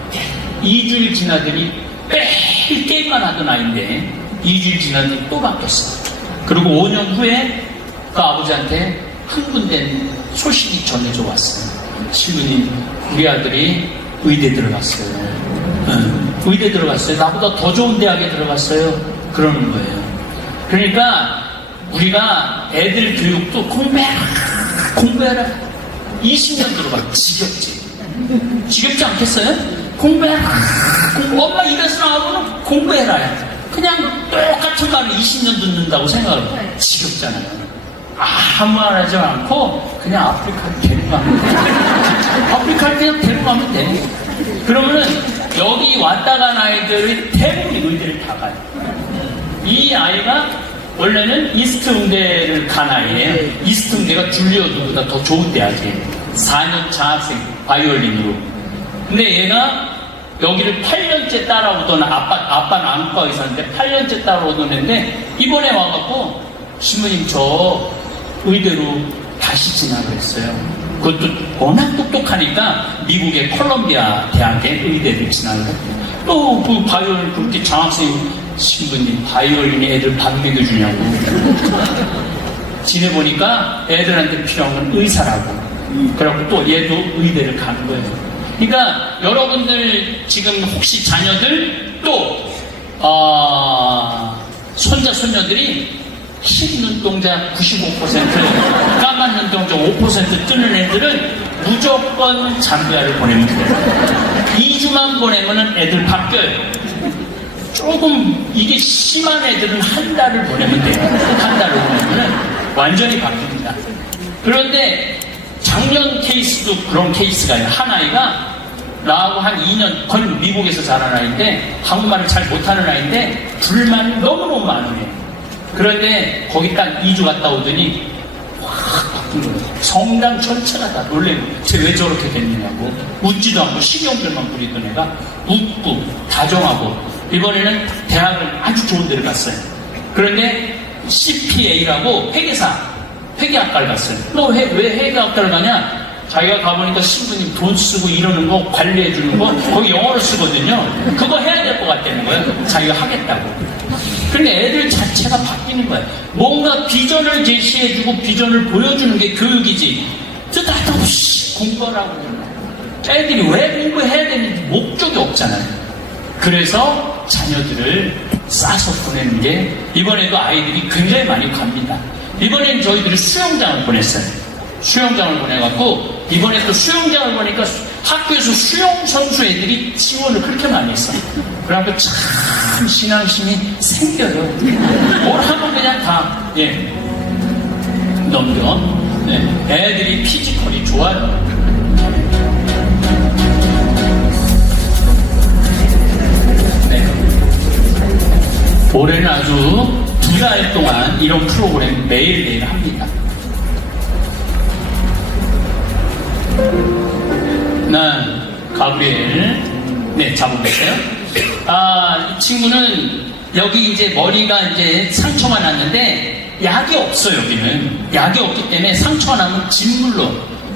2주일 지나더니 매일 게임만 하던 아이인데 2주일 지나더니 또 바뀌었어. 그리고 5년 후에 그 아버지한테 흥분된 소식이 전해져 왔어요. 신부님, 우리 아들이 의대 들어갔어요. 의대 들어갔어요. 나보다 더 좋은 대학에 들어갔어요. 그러는 거예요. 그러니까 우리가 애들 교육도 공부해라. 20년 들어봐. 지겹지? 지겹지 않겠어요? 공부해라. 엄마 입에서 나오면 공부해라. 그냥 똑같은 말을 20년 듣는다고 생각을 해요. 지겹잖아요. 아무 말 하지 않고 그냥 아프리카를 데려가면 돼. 아프리카를 그냥 데려가면 돼. 그러면은 여기 왔다 간 아이들이 대부분 의대를 다 가요. 이 아이가 원래는 이스트 응대를 간 아이예요. 이스트 응대가 줄리어드보다 더 좋은 대학이에요. 4년차 학생 바이올린으로. 근데 얘가 여기를 8년째 따라오던 아빠는 안과 의사인데 8년째 따라오던 애인데 이번에 와갖고 신부님 저 의대로 다시 진학을 했어요. 그것도 워낙 똑똑하니까 미국의 콜롬비아 대학의 의대를 진학을 했고 또 그 바이올린 그렇게 장학생 신부님 바이올린이 애들 밥 먹여주냐고 지내보니까 애들한테 필요한 건 의사라고. 그래갖고 또 얘도 의대를 가는 거예요. 그러니까 여러분들 지금 혹시 자녀들 또 손자 손녀들이 흰 눈동자 95% 까만 눈동자 5% 뜨는 애들은 무조건 잠비아를 보내면 돼요. 2주만 보내면 애들 바뀌어요. 조금 이게 심한 애들은 한 달을 보내면 돼요. 한 달을 보내면 완전히 바뀝니다. 그런데 작년 케이스도 그런 케이스가 있어요. 한 아이가 나하고 한 2년 건 미국에서 자란 아이인데 한국말을 잘 못하는 아이인데 불만이 너무너무 많으네요. 그런데 거기 딱 2주 갔다 오더니 확 바뀐 거예요. 성당 전체가 다 놀래고 쟤 왜 저렇게 됐느냐고. 웃지도 않고 신경들만 부리던 애가 웃고 다정하고 이번에는 대학을 아주 좋은 데를 갔어요. 그런데 CPA라고 회계학과를 갔어요. 너 왜 회계학과를 가냐? 자기가 가보니까 신부님 돈 쓰고 이러는 거 관리해주는 거 거기 영어로 쓰거든요. 그거 해야 될 것 같다는 거예요. 자기가 하겠다고. 근데 애들 자체가 바뀌는 거예요. 뭔가 비전을 제시해주고 비전을 보여주는 게 교육이지. 저 나도 없이 공부하라고. 애들이 왜 공부해야 되는지 목적이 없잖아요. 그래서 자녀들을 싸서 보내는 게 이번에도 아이들이 굉장히 많이 갑니다. 이번엔 저희들이 수영장을 보냈어요. 수영장을 보내갖고 이번에 또 수영장을 보니까 학교에서 수영 선수 애들이 지원을 그렇게 많이 했어요. 그래갖고 참 신앙심이 생겨요. 뭘 하면 그냥 다 넘겨. 애들이 피지컬이 좋아요. 올해는 아주 2달 동안 이런 프로그램 매일매일 합니다. 난 가브리엘, 네, 잡아보세요. 이 친구는 여기 이제 머리가 이제 상처가 났는데 약이 없어. 여기는 약이 없기 때문에 상처가 나면 진물로,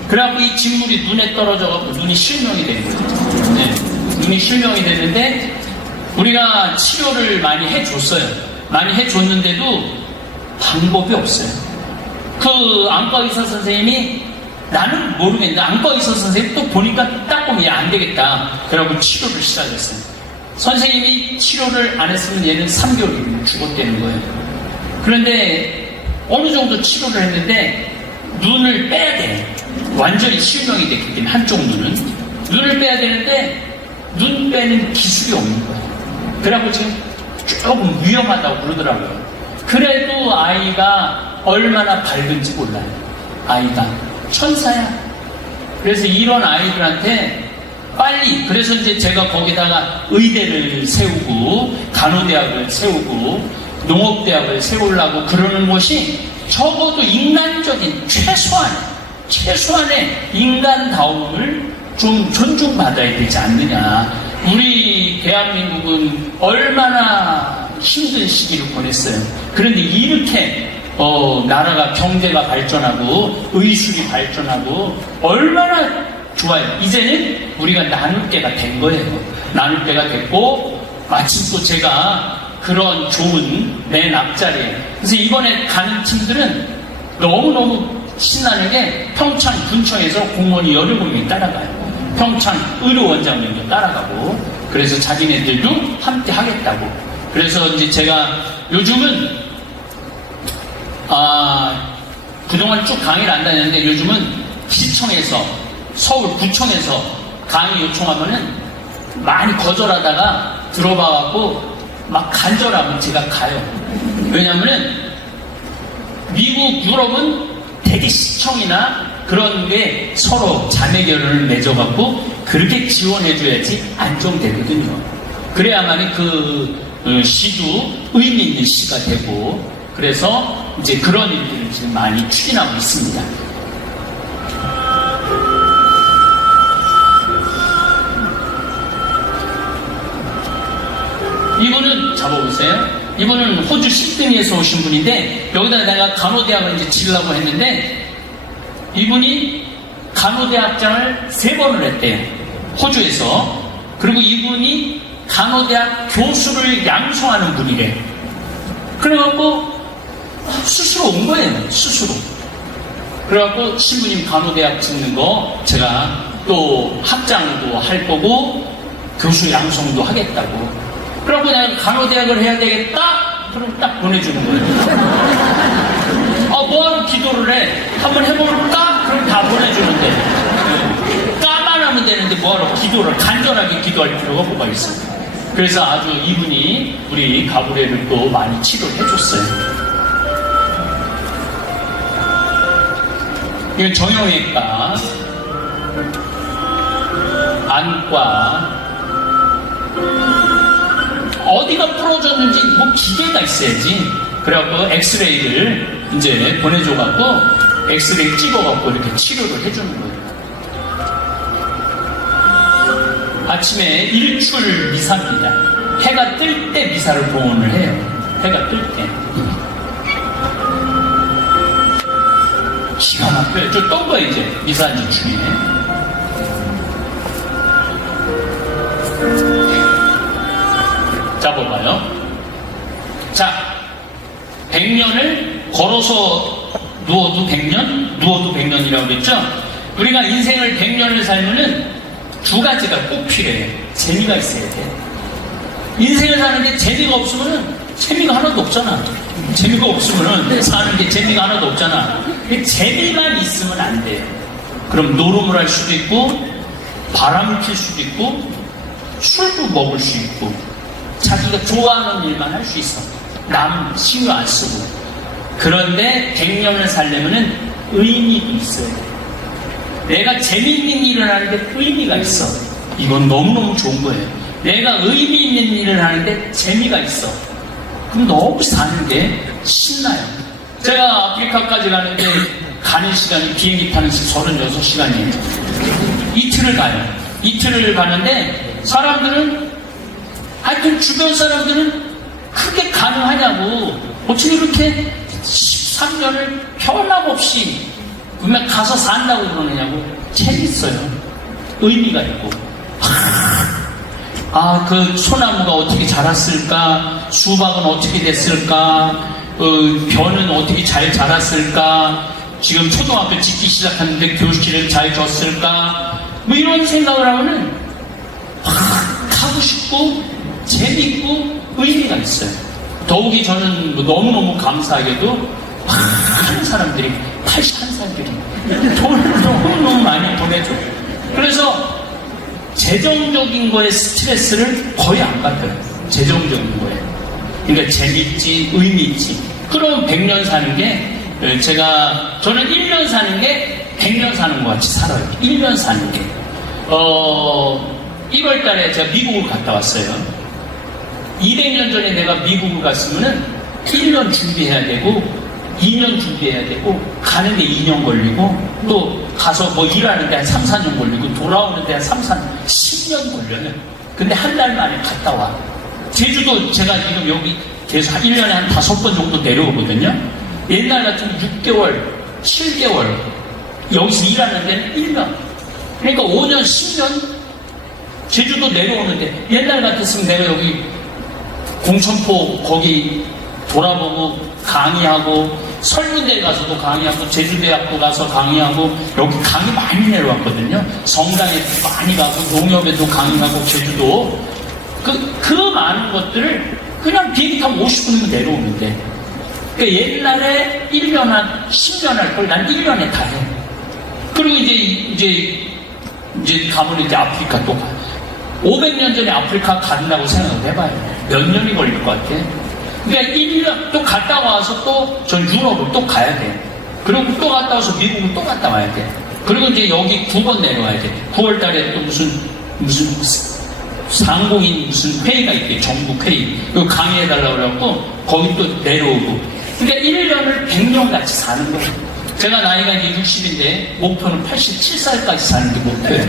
그래갖고 이 진물이 눈에 떨어져갖고 눈이 실명이 된 거예요. 네, 눈이 실명이 됐는데 우리가 치료를 많이 해줬어요. 많이 해줬는데도 방법이 없어요. 그 안과 의사 선생님이, 나는 모르겠는데 안과 의사 선생님 또 보니까 딱 보면 안 되겠다. 그래갖고 치료를 시작했어요. 선생님이 치료를 안 했으면 얘는 3개월 죽었다는 거예요. 그런데 어느 정도 치료를 했는데 눈을 빼야 돼. 완전히 실명이 됐기 때문에 한쪽 눈을 빼야 되는데 눈 빼는 기술이 없는 거예요. 그래갖고 지금 조금 위험하다고 그러더라고요. 그래도 아이가 얼마나 밝은지 몰라요. 아이가 천사야. 그래서 이런 아이들한테 빨리, 그래서 이제 제가 거기다가 의대를 세우고 간호대학을 세우고 농업대학을 세우려고 그러는 것이 적어도 인간적인 최소한의 인간다움을 좀 존중받아야 되지 않느냐. 우리 대한민국은 얼마나 힘든 시기를 보냈어요. 그런데 이렇게 나라가 경제가 발전하고 의술이 발전하고 얼마나 좋아요. 이제는 우리가 나눌 때가 된 거예요. 나눌 때가 됐고, 마침 또 제가 그런 좋은 맨 앞자리에, 그래서 이번에 가는 팀들은 너무너무 신나는 게 평창 군청에서 공무원이 17명이 따라가요. 평창 의료원장님도 따라가고, 그래서 자기네들도 함께 하겠다고. 그래서 이제 제가 요즘은 그동안 쭉 강의를 안 다녔는데 요즘은 시청에서, 서울 구청에서 강의 요청하면은 많이 거절하다가 들어봐갖고 막 간절하면 제가 가요. 왜냐면은 미국, 유럽은 대개 시청이나 그런 게 서로 자매 결연을 맺어갖고 그렇게 지원해줘야지 안정되거든요. 그래야만 그 시도 의미 있는 시가 되고, 그래서 이제 그런 일들을 지금 많이 추진하고 있습니다. 이분은 잡아보세요. 이분은 호주 시드니에서 오신 분인데 여기다 내가 간호대학을 이제 지으려고 했는데 이분이 간호대학장을 3번을 했대요. 호주에서. 그리고 이분이 간호대학 교수를 양성하는 분이래. 그래갖고 스스로 온 거예요. 스스로. 그래갖고 신부님 간호대학 짓는 거 제가 또 학장도 할 거고 교수 양성도 하겠다고. 그러고 내가 간호대학을 해야 되겠다? 그럼 딱 보내주는 거예요. 뭐하러 기도를 해? 한번 해볼까? 그럼 다 보내주는데. 까만 하면 되는데 뭐하러 기도를, 간절하게 기도할 필요가 뭐가 있어요. 그래서 아주 이분이 우리 가브리엘을 또 많이 치료를 해줬어요. 이건 정형외과, 안과, 어디가 부러졌는지 뭐 기계가 있어야지. 그래갖고 엑스레이를 이제 보내줘갖고 엑스레이 찍어갖고 이렇게 치료를 해주는 거예요. 아침에 일출 미사입니다. 해가 뜰 때 미사를 봉헌을 해요. 해가 뜰 때. 기가 막혀요. 저 떤 거예요, 이제. 미사인지 중에. 자, 봐봐요. 자, 100년을 걸어서 누워도 100년, 누워도 100년이라고 그랬죠? 우리가 인생을 100년을 살면은 2가지가 꼭 필요해요. 재미가 있어야 돼. 인생을 사는데 재미가 없으면은 재미가 하나도 없잖아. 재미가 없으면은 사는 게 재미가 하나도 없잖아. 재미만 있으면 안 돼요. 그럼 노름을 할 수도 있고, 바람을 필 수도 있고, 술도 먹을 수 있고, 자기가 좋아하는 일만 할 수 있어. 남 신경 안 쓰고. 그런데 100년을 살려면은 의미도 있어야 돼. 내가 재미있는 일을 하는데 의미가 있어. 이건 너무너무 좋은 거예요. 내가 의미 있는 일을 하는데 재미가 있어. 그럼 너무 사는 게 신나요. 제가 아프리카까지 가는데 가는 시간이 비행기 타는 시간 36시간이에요. 이틀을 가요. 이틀을 가는데 사람들은 하여튼 주변 사람들은 그게 가능하냐고 어떻게 그렇게 13년을 변함없이 그냥 가서 산다고 그러느냐고. 재밌어요. 의미가 있고 그 소나무가 어떻게 자랐을까, 수박은 어떻게 됐을까, 벼는 어떻게 잘 자랐을까, 지금 초등학교 짓기 시작하는데 교실은 잘 졌을까, 뭐 이런 생각을 하면은 가고 싶고 재밌고 의미가 있어요. 더욱이 저는 너무너무 감사하게도 많은 사람들이 81살들이 돈을 너무너무 많이 보내줘요. 그래서 재정적인 거에 스트레스를 거의 안 받아요. 재정적인 거에. 그러니까 재밌지, 의미 있지. 그럼 100년 사는 게, 저는 1년 사는 게 100년 사는 것 같이 살아요. 1년 사는 게. 1월 달에 제가 미국을 갔다 왔어요. 200년 전에 내가 미국을 갔으면은 1년 준비해야 되고, 2년 준비해야 되고, 가는데 2년 걸리고, 또 가서 뭐 일하는데 한 3, 4년 걸리고, 돌아오는데 한 3, 10년 걸려요. 근데 한 달 만에 갔다 와. 제주도 제가 지금 여기 계속 1년에 한 5번 정도 내려오거든요. 옛날 같으면 6개월, 7개월, 여기서 일하는 데는 1년. 그러니까 5년, 10년 제주도 내려오는데, 옛날 같았으면 내가 여기 공천포 거기 돌아보고 강의하고, 설문대에 가서도 강의하고, 제주대학교 가서 강의하고, 여기 강의 많이 내려왔거든요. 성당에 많이 가고, 농협에도 강의하고, 제주도. 그 많은 것들을 그냥 비행기 타고 50분이면 내려오는데, 그러니까 옛날에 1년 한 10년 할 걸 난 1년에 다 해. 그리고 이제 가면 이제 아프리카 또 가. 500년 전에 아프리카 간다고 생각을 해봐요. 몇 년이 걸릴 것 같아? 그러니까 1년 또 갔다 와서 또 전 유럽을 또 가야 돼. 그리고 또 갔다 와서 미국을 또 갔다 와야 돼. 그리고 이제 여기 9번 내려와야 돼. 9월 달에 또 무슨 상공인 무슨 회의가 있대. 정부 회의. 이거 강의해달라고 그래갖고 거기 또 내려오고. 그러니까 1년을 100년 같이 사는 거예요. 제가 나이가 이제 60인데 목표는 87살까지 사는 게 목표예요.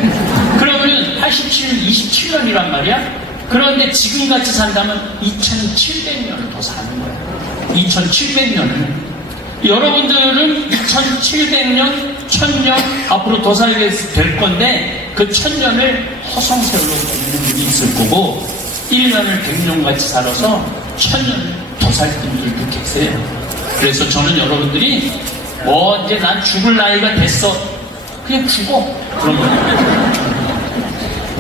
그러면 87년 27년이란 말이야. 그런데 지금같이 산다면 2700년을 더 사는 거예요. 2700년을. 여러분들은 2700년, 1000년 앞으로 더 살게 될 건데 그 1000년을 허송세월로 보내는 분이 있을 거고 1년을 100년같이 살아서 1000년을 더 살 분들도 계세요. 그래서 저는 여러분들이 이제 난 죽을 나이가 됐어. 그냥 죽어. 그런 거예요.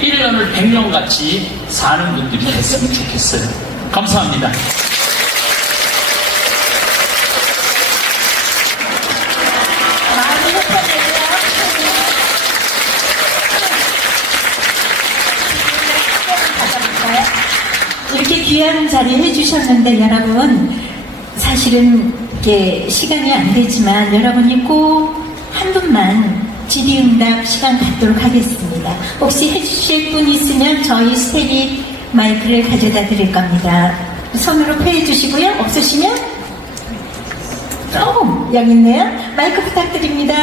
1년을 100년같이 사는 분들이 됐으면 좋겠어요. 감사합니다. 이렇게 귀한 자리 해주셨는데 여러분, 사실은 이게 시간이 안 되지만 여러분이 꼭 한 분만 질의응답 시간 갖도록 하겠습니다. 혹시 해주실 분 있으면 저희 스텝이 마이크를 가져다 드릴 겁니다. 손으로 표해 주시고요. 없으시면 여기 있네요. 마이크 부탁드립니다.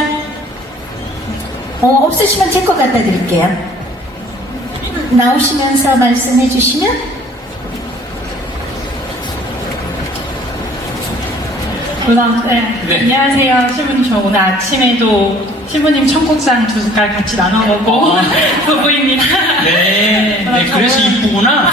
없으시면 제 거 갖다 드릴게요. 나오시면서 말씀해 주시면. 우선 안녕하세요 신부님. 저 오늘 아침에도 신부님 청국장 2숟갈 같이 나눠 먹고 부부입니다. 네, 그래서 이쁘구나.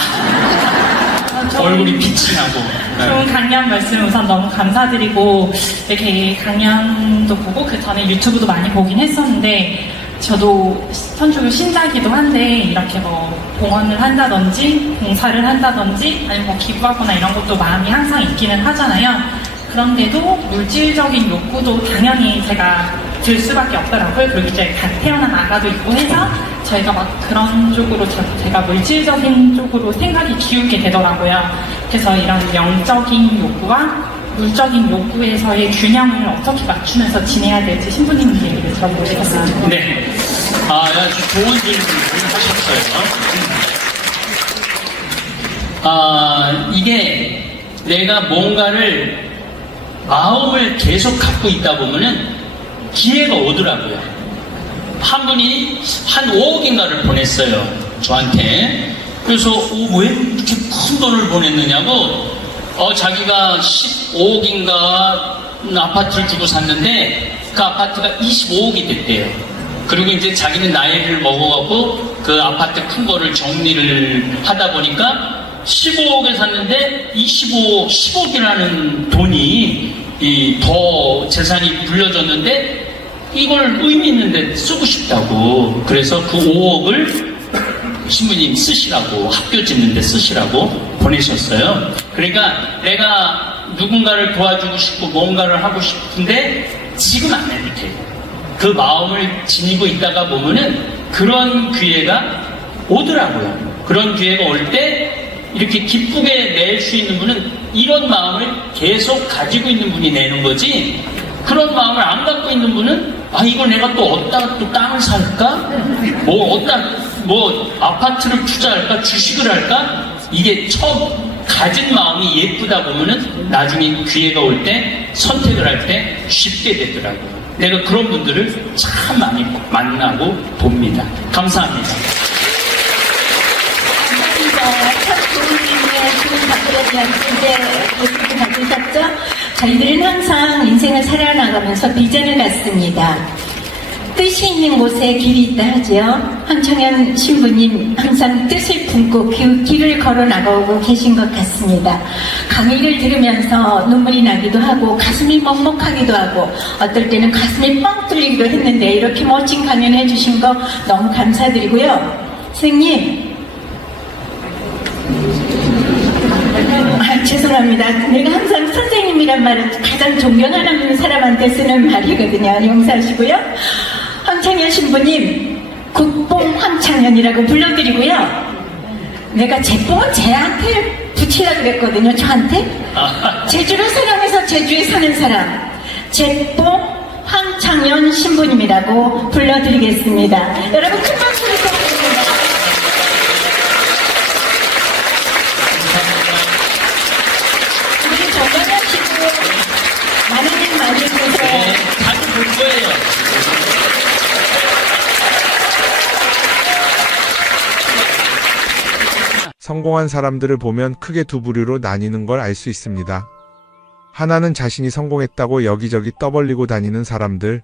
얼굴이 빛이 나고. 좋은 강연 말씀 우선 너무 감사드리고, 이렇게 강연도 보고 그 전에 유튜브도 많이 보긴 했었는데, 저도 천주교 신자기도 한데 이렇게 뭐 봉헌을 한다든지 봉사를 한다든지 아니면 뭐 기부하거나 이런 것도 마음이 항상 있기는 하잖아요. 그런데도 물질적인 욕구도 당연히 제가 들 수밖에 없더라고요. 그리고 이제 갓 태어난 아가도 있고 해서 저희가 막 그런 쪽으로 제가 물질적인 쪽으로 생각이 기울게 되더라고요. 그래서 이런 영적인 욕구와 물적인 욕구에서의 균형을 어떻게 맞추면서 지내야 될지 신부님 얘기를 들어보고 싶었어요. 네. 아주 좋은 질문 하셨어요. 이게 내가 뭔가를 마음을 계속 갖고 있다 보면은 기회가 오더라고요. 한 분이 한 5억인가를 보냈어요. 저한테. 그래서 왜 이렇게 큰 돈을 보냈느냐고 자기가 15억인가 아파트를 주고 샀는데 그 아파트가 25억이 됐대요. 그리고 이제 자기는 나이를 먹어갖고 그 아파트 큰 거를 정리를 하다 보니까 15억에 샀는데 25억, 10억이라는 돈이 더 재산이 불려졌는데 이걸 의미 있는데 쓰고 싶다고. 그래서 그 5억을 신부님 쓰시라고, 학교 짓는데 쓰시라고 보내셨어요. 그러니까 내가 누군가를 도와주고 싶고 뭔가를 하고 싶은데 지금 안 해도 돼. 그 마음을 지니고 있다가 보면은 그런 기회가 오더라고요. 그런 기회가 올 때 이렇게 기쁘게 낼 수 있는 분은 이런 마음을 계속 가지고 있는 분이 내는 거지, 그런 마음을 안 갖고 있는 분은 이거 내가 또 어디다가 또 땅을 살까? 아파트를 투자할까? 주식을 할까? 이게 처음 가진 마음이 예쁘다 보면은 나중에 기회가 올 때 선택을 할 때 쉽게 되더라고요. 내가 그런 분들을 참 많이 만나고 봅니다. 감사합니다. 참 좋은 답변에 대한 문제 받으셨죠? 저희들은 항상 인생을 살아나가면서 비전을 갖습니다. 뜻이 있는 곳에 길이 있다 하죠. 황청현 신부님 항상 뜻을 품고 그 길을 걸어 나가고 계신 것 같습니다. 강의를 들으면서 눈물이 나기도 하고 가슴이 먹먹하기도 하고 어떨 때는 가슴이 뻥 뚫리기도 했는데 이렇게 멋진 강연 해주신 거 너무 감사드리고요. 선생님, 죄송합니다. 내가 항상 선생님이란 말은 가장 존경하는 사람한테 쓰는 말이거든요. 용서하시고요. 황창현 신부님, 국뽕 황창현이라고 불러드리고요. 내가 제뽕은 쟤한테 붙이라 그랬거든요. 저한테. 제주를 사랑해서 제주에 사는 사람, 제뽕 황창현 신부님이라고 불러드리겠습니다. 여러분 큰 박수를 부탁드립니다. 우리 건강하시고 많은 일 많이 해주세요. 네, 자주 볼 거예요. 성공한 사람들을 보면 크게 두 부류로 나뉘는 걸 알 수 있습니다. 하나는 자신이 성공했다고 여기저기 떠벌리고 다니는 사람들,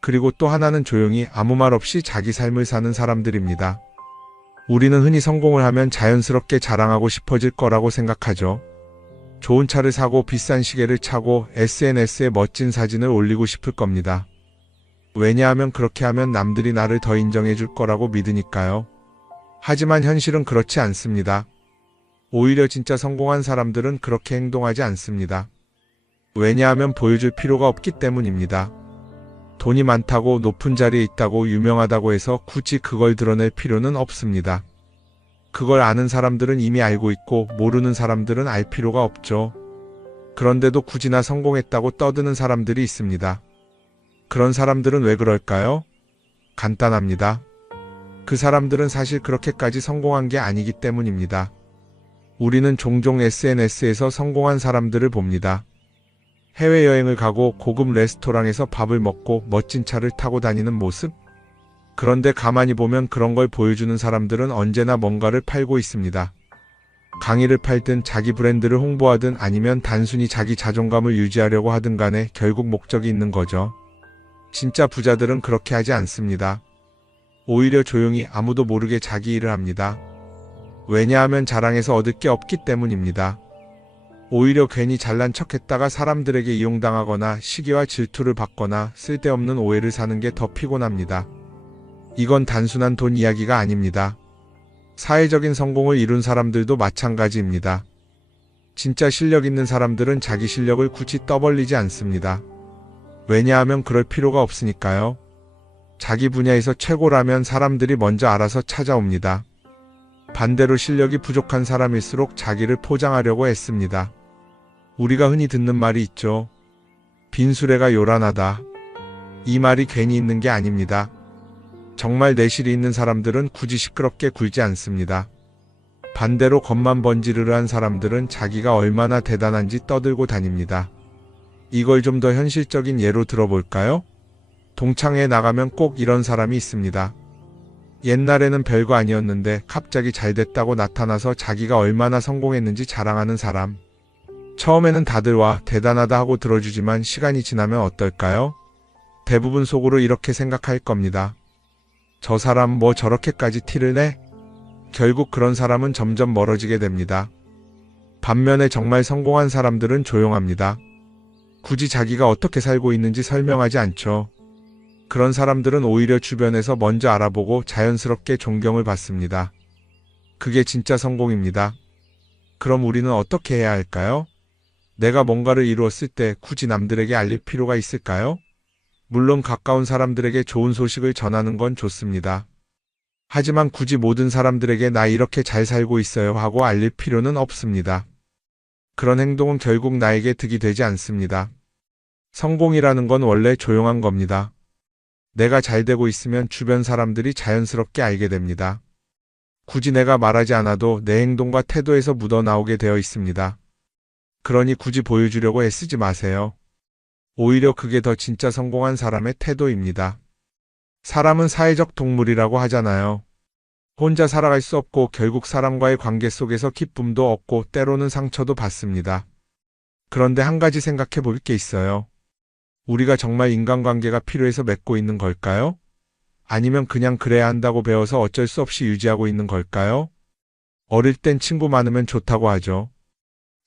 그리고 또 하나는 조용히 아무 말 없이 자기 삶을 사는 사람들입니다. 우리는 흔히 성공을 하면 자연스럽게 자랑하고 싶어질 거라고 생각하죠. 좋은 차를 사고 비싼 시계를 차고 SNS에 멋진 사진을 올리고 싶을 겁니다. 왜냐하면 그렇게 하면 남들이 나를 더 인정해 줄 거라고 믿으니까요. 하지만 현실은 그렇지 않습니다. 오히려 진짜 성공한 사람들은 그렇게 행동하지 않습니다. 왜냐하면 보여줄 필요가 없기 때문입니다. 돈이 많다고 높은 자리에 있다고 유명하다고 해서 굳이 그걸 드러낼 필요는 없습니다. 그걸 아는 사람들은 이미 알고 있고 모르는 사람들은 알 필요가 없죠. 그런데도 굳이나 성공했다고 떠드는 사람들이 있습니다. 그런 사람들은 왜 그럴까요? 간단합니다. 그 사람들은 사실 그렇게까지 성공한 게 아니기 때문입니다. 우리는 종종 SNS에서 성공한 사람들을 봅니다. 해외여행을 가고 고급 레스토랑에서 밥을 먹고 멋진 차를 타고 다니는 모습? 그런데 가만히 보면 그런 걸 보여주는 사람들은 언제나 뭔가를 팔고 있습니다. 강의를 팔든 자기 브랜드를 홍보하든 아니면 단순히 자기 자존감을 유지하려고 하든 간에 결국 목적이 있는 거죠. 진짜 부자들은 그렇게 하지 않습니다. 오히려 조용히 아무도 모르게 자기 일을 합니다. 왜냐하면 자랑해서 얻을 게 없기 때문입니다. 오히려 괜히 잘난 척했다가 사람들에게 이용당하거나 시기와 질투를 받거나 쓸데없는 오해를 사는 게 더 피곤합니다. 이건 단순한 돈 이야기가 아닙니다. 사회적인 성공을 이룬 사람들도 마찬가지입니다. 진짜 실력 있는 사람들은 자기 실력을 굳이 떠벌리지 않습니다. 왜냐하면 그럴 필요가 없으니까요. 자기 분야에서 최고라면 사람들이 먼저 알아서 찾아옵니다. 반대로 실력이 부족한 사람일수록 자기를 포장하려고 애씁니다. 우리가 흔히 듣는 말이 있죠. 빈수레가 요란하다. 이 말이 괜히 있는 게 아닙니다. 정말 내실이 있는 사람들은 굳이 시끄럽게 굴지 않습니다. 반대로 겉만 번지르르한 사람들은 자기가 얼마나 대단한지 떠들고 다닙니다. 이걸 좀 더 현실적인 예로 들어볼까요? 동창회에 나가면 꼭 이런 사람이 있습니다. 옛날에는 별거 아니었는데 갑자기 잘 됐다고 나타나서 자기가 얼마나 성공했는지 자랑하는 사람. 처음에는 다들 와 대단하다 하고 들어주지만 시간이 지나면 어떨까요? 대부분 속으로 이렇게 생각할 겁니다. 저 사람 뭐 저렇게까지 티를 내? 결국 그런 사람은 점점 멀어지게 됩니다. 반면에 정말 성공한 사람들은 조용합니다. 굳이 자기가 어떻게 살고 있는지 설명하지 않죠. 그런 사람들은 오히려 주변에서 먼저 알아보고 자연스럽게 존경을 받습니다. 그게 진짜 성공입니다. 그럼 우리는 어떻게 해야 할까요? 내가 뭔가를 이루었을 때 굳이 남들에게 알릴 필요가 있을까요? 물론 가까운 사람들에게 좋은 소식을 전하는 건 좋습니다. 하지만 굳이 모든 사람들에게 나 이렇게 잘 살고 있어요 하고 알릴 필요는 없습니다. 그런 행동은 결국 나에게 득이 되지 않습니다. 성공이라는 건 원래 조용한 겁니다. 내가 잘 되고 있으면 주변 사람들이 자연스럽게 알게 됩니다. 굳이 내가 말하지 않아도 내 행동과 태도에서 묻어나오게 되어 있습니다. 그러니 굳이 보여주려고 애쓰지 마세요. 오히려 그게 더 진짜 성공한 사람의 태도입니다. 사람은 사회적 동물이라고 하잖아요. 혼자 살아갈 수 없고 결국 사람과의 관계 속에서 기쁨도 얻고 때로는 상처도 받습니다. 그런데 한 가지 생각해 볼 게 있어요. 우리가 정말 인간관계가 필요해서 맺고 있는 걸까요? 아니면 그냥 그래야 한다고 배워서 어쩔 수 없이 유지하고 있는 걸까요? 어릴 땐 친구 많으면 좋다고 하죠.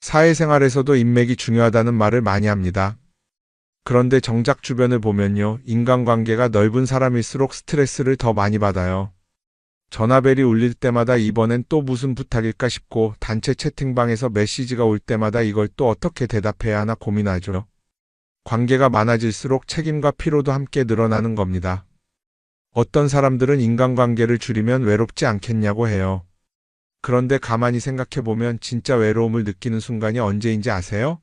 사회생활에서도 인맥이 중요하다는 말을 많이 합니다. 그런데 정작 주변을 보면요, 인간관계가 넓은 사람일수록 스트레스를 더 많이 받아요. 전화벨이 울릴 때마다 이번엔 또 무슨 부탁일까 싶고 단체 채팅방에서 메시지가 올 때마다 이걸 또 어떻게 대답해야 하나 고민하죠. 관계가 많아질수록 책임과 피로도 함께 늘어나는 겁니다. 어떤 사람들은 인간관계를 줄이면 외롭지 않겠냐고 해요. 그런데 가만히 생각해보면 진짜 외로움을 느끼는 순간이 언제인지 아세요?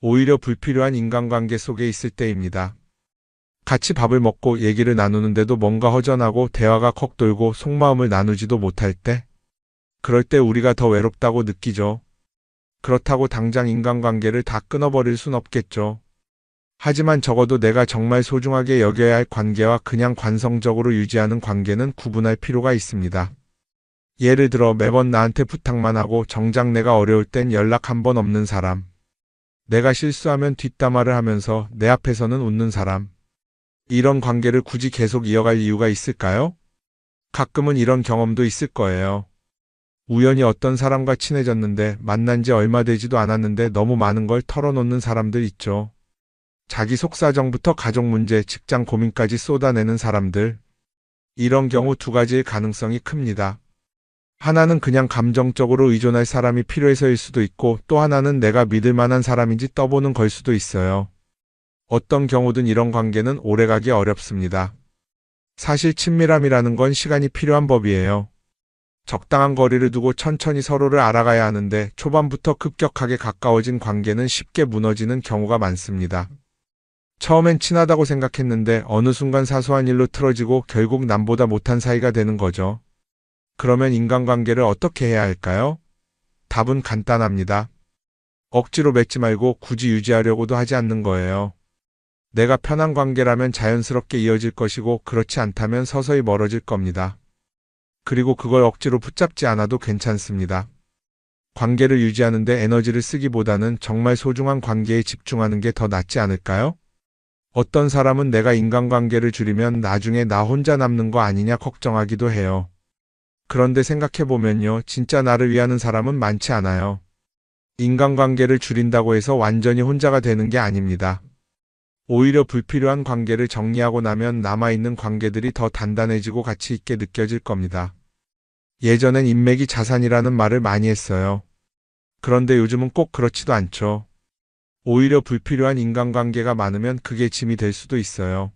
오히려 불필요한 인간관계 속에 있을 때입니다. 같이 밥을 먹고 얘기를 나누는데도 뭔가 허전하고 대화가 컥 돌고 속마음을 나누지도 못할 때, 그럴 때 우리가 더 외롭다고 느끼죠. 그렇다고 당장 인간관계를 다 끊어버릴 순 없겠죠. 하지만 적어도 내가 정말 소중하게 여겨야 할 관계와 그냥 관성적으로 유지하는 관계는 구분할 필요가 있습니다. 예를 들어 매번 나한테 부탁만 하고 정작 내가 어려울 땐 연락 한 번 없는 사람. 내가 실수하면 뒷담화를 하면서 내 앞에서는 웃는 사람. 이런 관계를 굳이 계속 이어갈 이유가 있을까요? 가끔은 이런 경험도 있을 거예요. 우연히 어떤 사람과 친해졌는데 만난 지 얼마 되지도 않았는데 너무 많은 걸 털어놓는 사람들 있죠. 자기 속사정부터 가족 문제, 직장 고민까지 쏟아내는 사람들. 이런 경우 두 가지의 가능성이 큽니다. 하나는 그냥 감정적으로 의존할 사람이 필요해서일 수도 있고 또 하나는 내가 믿을 만한 사람인지 떠보는 걸 수도 있어요. 어떤 경우든 이런 관계는 오래가기 어렵습니다. 사실 친밀함이라는 건 시간이 필요한 법이에요. 적당한 거리를 두고 천천히 서로를 알아가야 하는데 초반부터 급격하게 가까워진 관계는 쉽게 무너지는 경우가 많습니다. 처음엔 친하다고 생각했는데 어느 순간 사소한 일로 틀어지고 결국 남보다 못한 사이가 되는 거죠. 그러면 인간관계를 어떻게 해야 할까요? 답은 간단합니다. 억지로 맺지 말고 굳이 유지하려고도 하지 않는 거예요. 내가 편한 관계라면 자연스럽게 이어질 것이고 그렇지 않다면 서서히 멀어질 겁니다. 그리고 그걸 억지로 붙잡지 않아도 괜찮습니다. 관계를 유지하는데 에너지를 쓰기보다는 정말 소중한 관계에 집중하는 게 더 낫지 않을까요? 어떤 사람은 내가 인간관계를 줄이면 나중에 나 혼자 남는 거 아니냐 걱정하기도 해요. 그런데 생각해보면요, 진짜 나를 위하는 사람은 많지 않아요. 인간관계를 줄인다고 해서 완전히 혼자가 되는 게 아닙니다. 오히려 불필요한 관계를 정리하고 나면 남아있는 관계들이 더 단단해지고 가치 있게 느껴질 겁니다. 예전엔 인맥이 자산이라는 말을 많이 했어요. 그런데 요즘은 꼭 그렇지도 않죠. 오히려 불필요한 인간관계가 많으면 그게 짐이 될 수도 있어요.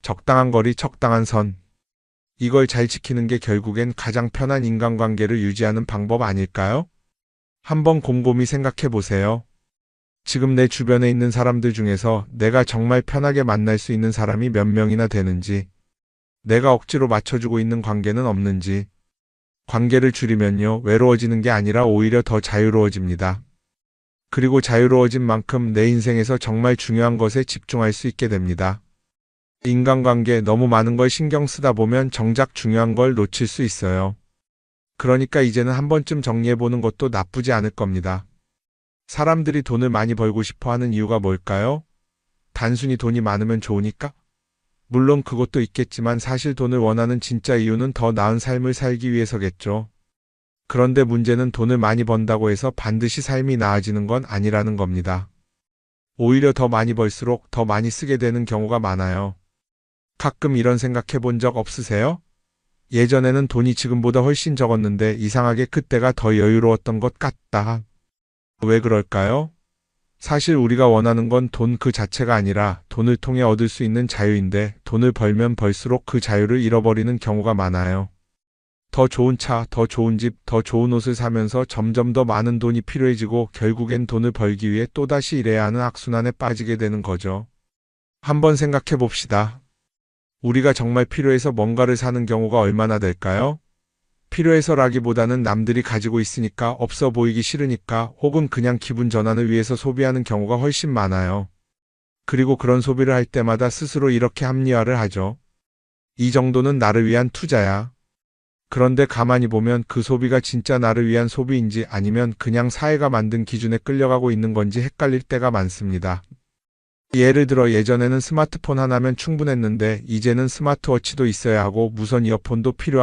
적당한 거리, 적당한 선. 이걸 잘 지키는 게 결국엔 가장 편한 인간관계를 유지하는 방법 아닐까요? 한번 곰곰이 생각해 보세요. 지금 내 주변에 있는 사람들 중에서 내가 정말 편하게 만날 수 있는 사람이 몇 명이나 되는지, 내가 억지로 맞춰주고 있는 관계는 없는지, 관계를 줄이면요, 외로워지는 게 아니라 오히려 더 자유로워집니다. 그리고 자유로워진 만큼 내 인생에서 정말 중요한 것에 집중할 수 있게 됩니다. 인간관계 너무 많은 걸 신경 쓰다 보면 정작 중요한 걸 놓칠 수 있어요. 그러니까 이제는 한 번쯤 정리해보는 것도 나쁘지 않을 겁니다. 사람들이 돈을 많이 벌고 싶어 하는 이유가 뭘까요? 단순히 돈이 많으면 좋으니까? 물론 그것도 있겠지만 사실 돈을 원하는 진짜 이유는 더 나은 삶을 살기 위해서겠죠. 그런데 문제는 돈을 많이 번다고 해서 반드시 삶이 나아지는 건 아니라는 겁니다. 오히려 더 많이 벌수록 더 많이 쓰게 되는 경우가 많아요. 가끔 이런 생각해 본 적 없으세요? 예전에는 돈이 지금보다 훨씬 적었는데 이상하게 그때가 더 여유로웠던 것 같다. 왜 그럴까요? 사실 우리가 원하는 건 돈 그 자체가 아니라 돈을 통해 얻을 수 있는 자유인데 돈을 벌면 벌수록 그 자유를 잃어버리는 경우가 많아요. 더 좋은 차, 더 좋은 집, 더 좋은 옷을 사면서 점점 더 많은 돈이 필요해지고 결국엔 돈을 벌기 위해 또다시 일해야 하는 악순환에 빠지게 되는 거죠. 한번 생각해 봅시다. 우리가 정말 필요해서 뭔가를 사는 경우가 얼마나 될까요? 필요해서라기보다는 남들이 가지고 있으니까, 없어 보이기 싫으니까, 혹은 그냥 기분 전환을 위해서 소비하는 경우가 훨씬 많아요. 그리고 그런 소비를 할 때마다 스스로 이렇게 합리화를 하죠. 이 정도는 나를 위한 투자야. 그런데 가만히 보면 그 소비가 진짜 나를 위한 소비인지 아니면 그냥 사회가 만든 기준에 끌려가고 있는 건지 헷갈릴 때가 많습니다. 예를 들어 예전에는 스마트폰 하나면 충분했는데 이제는 스마트워치도 있어야 하고 무선 이어폰도 필요하고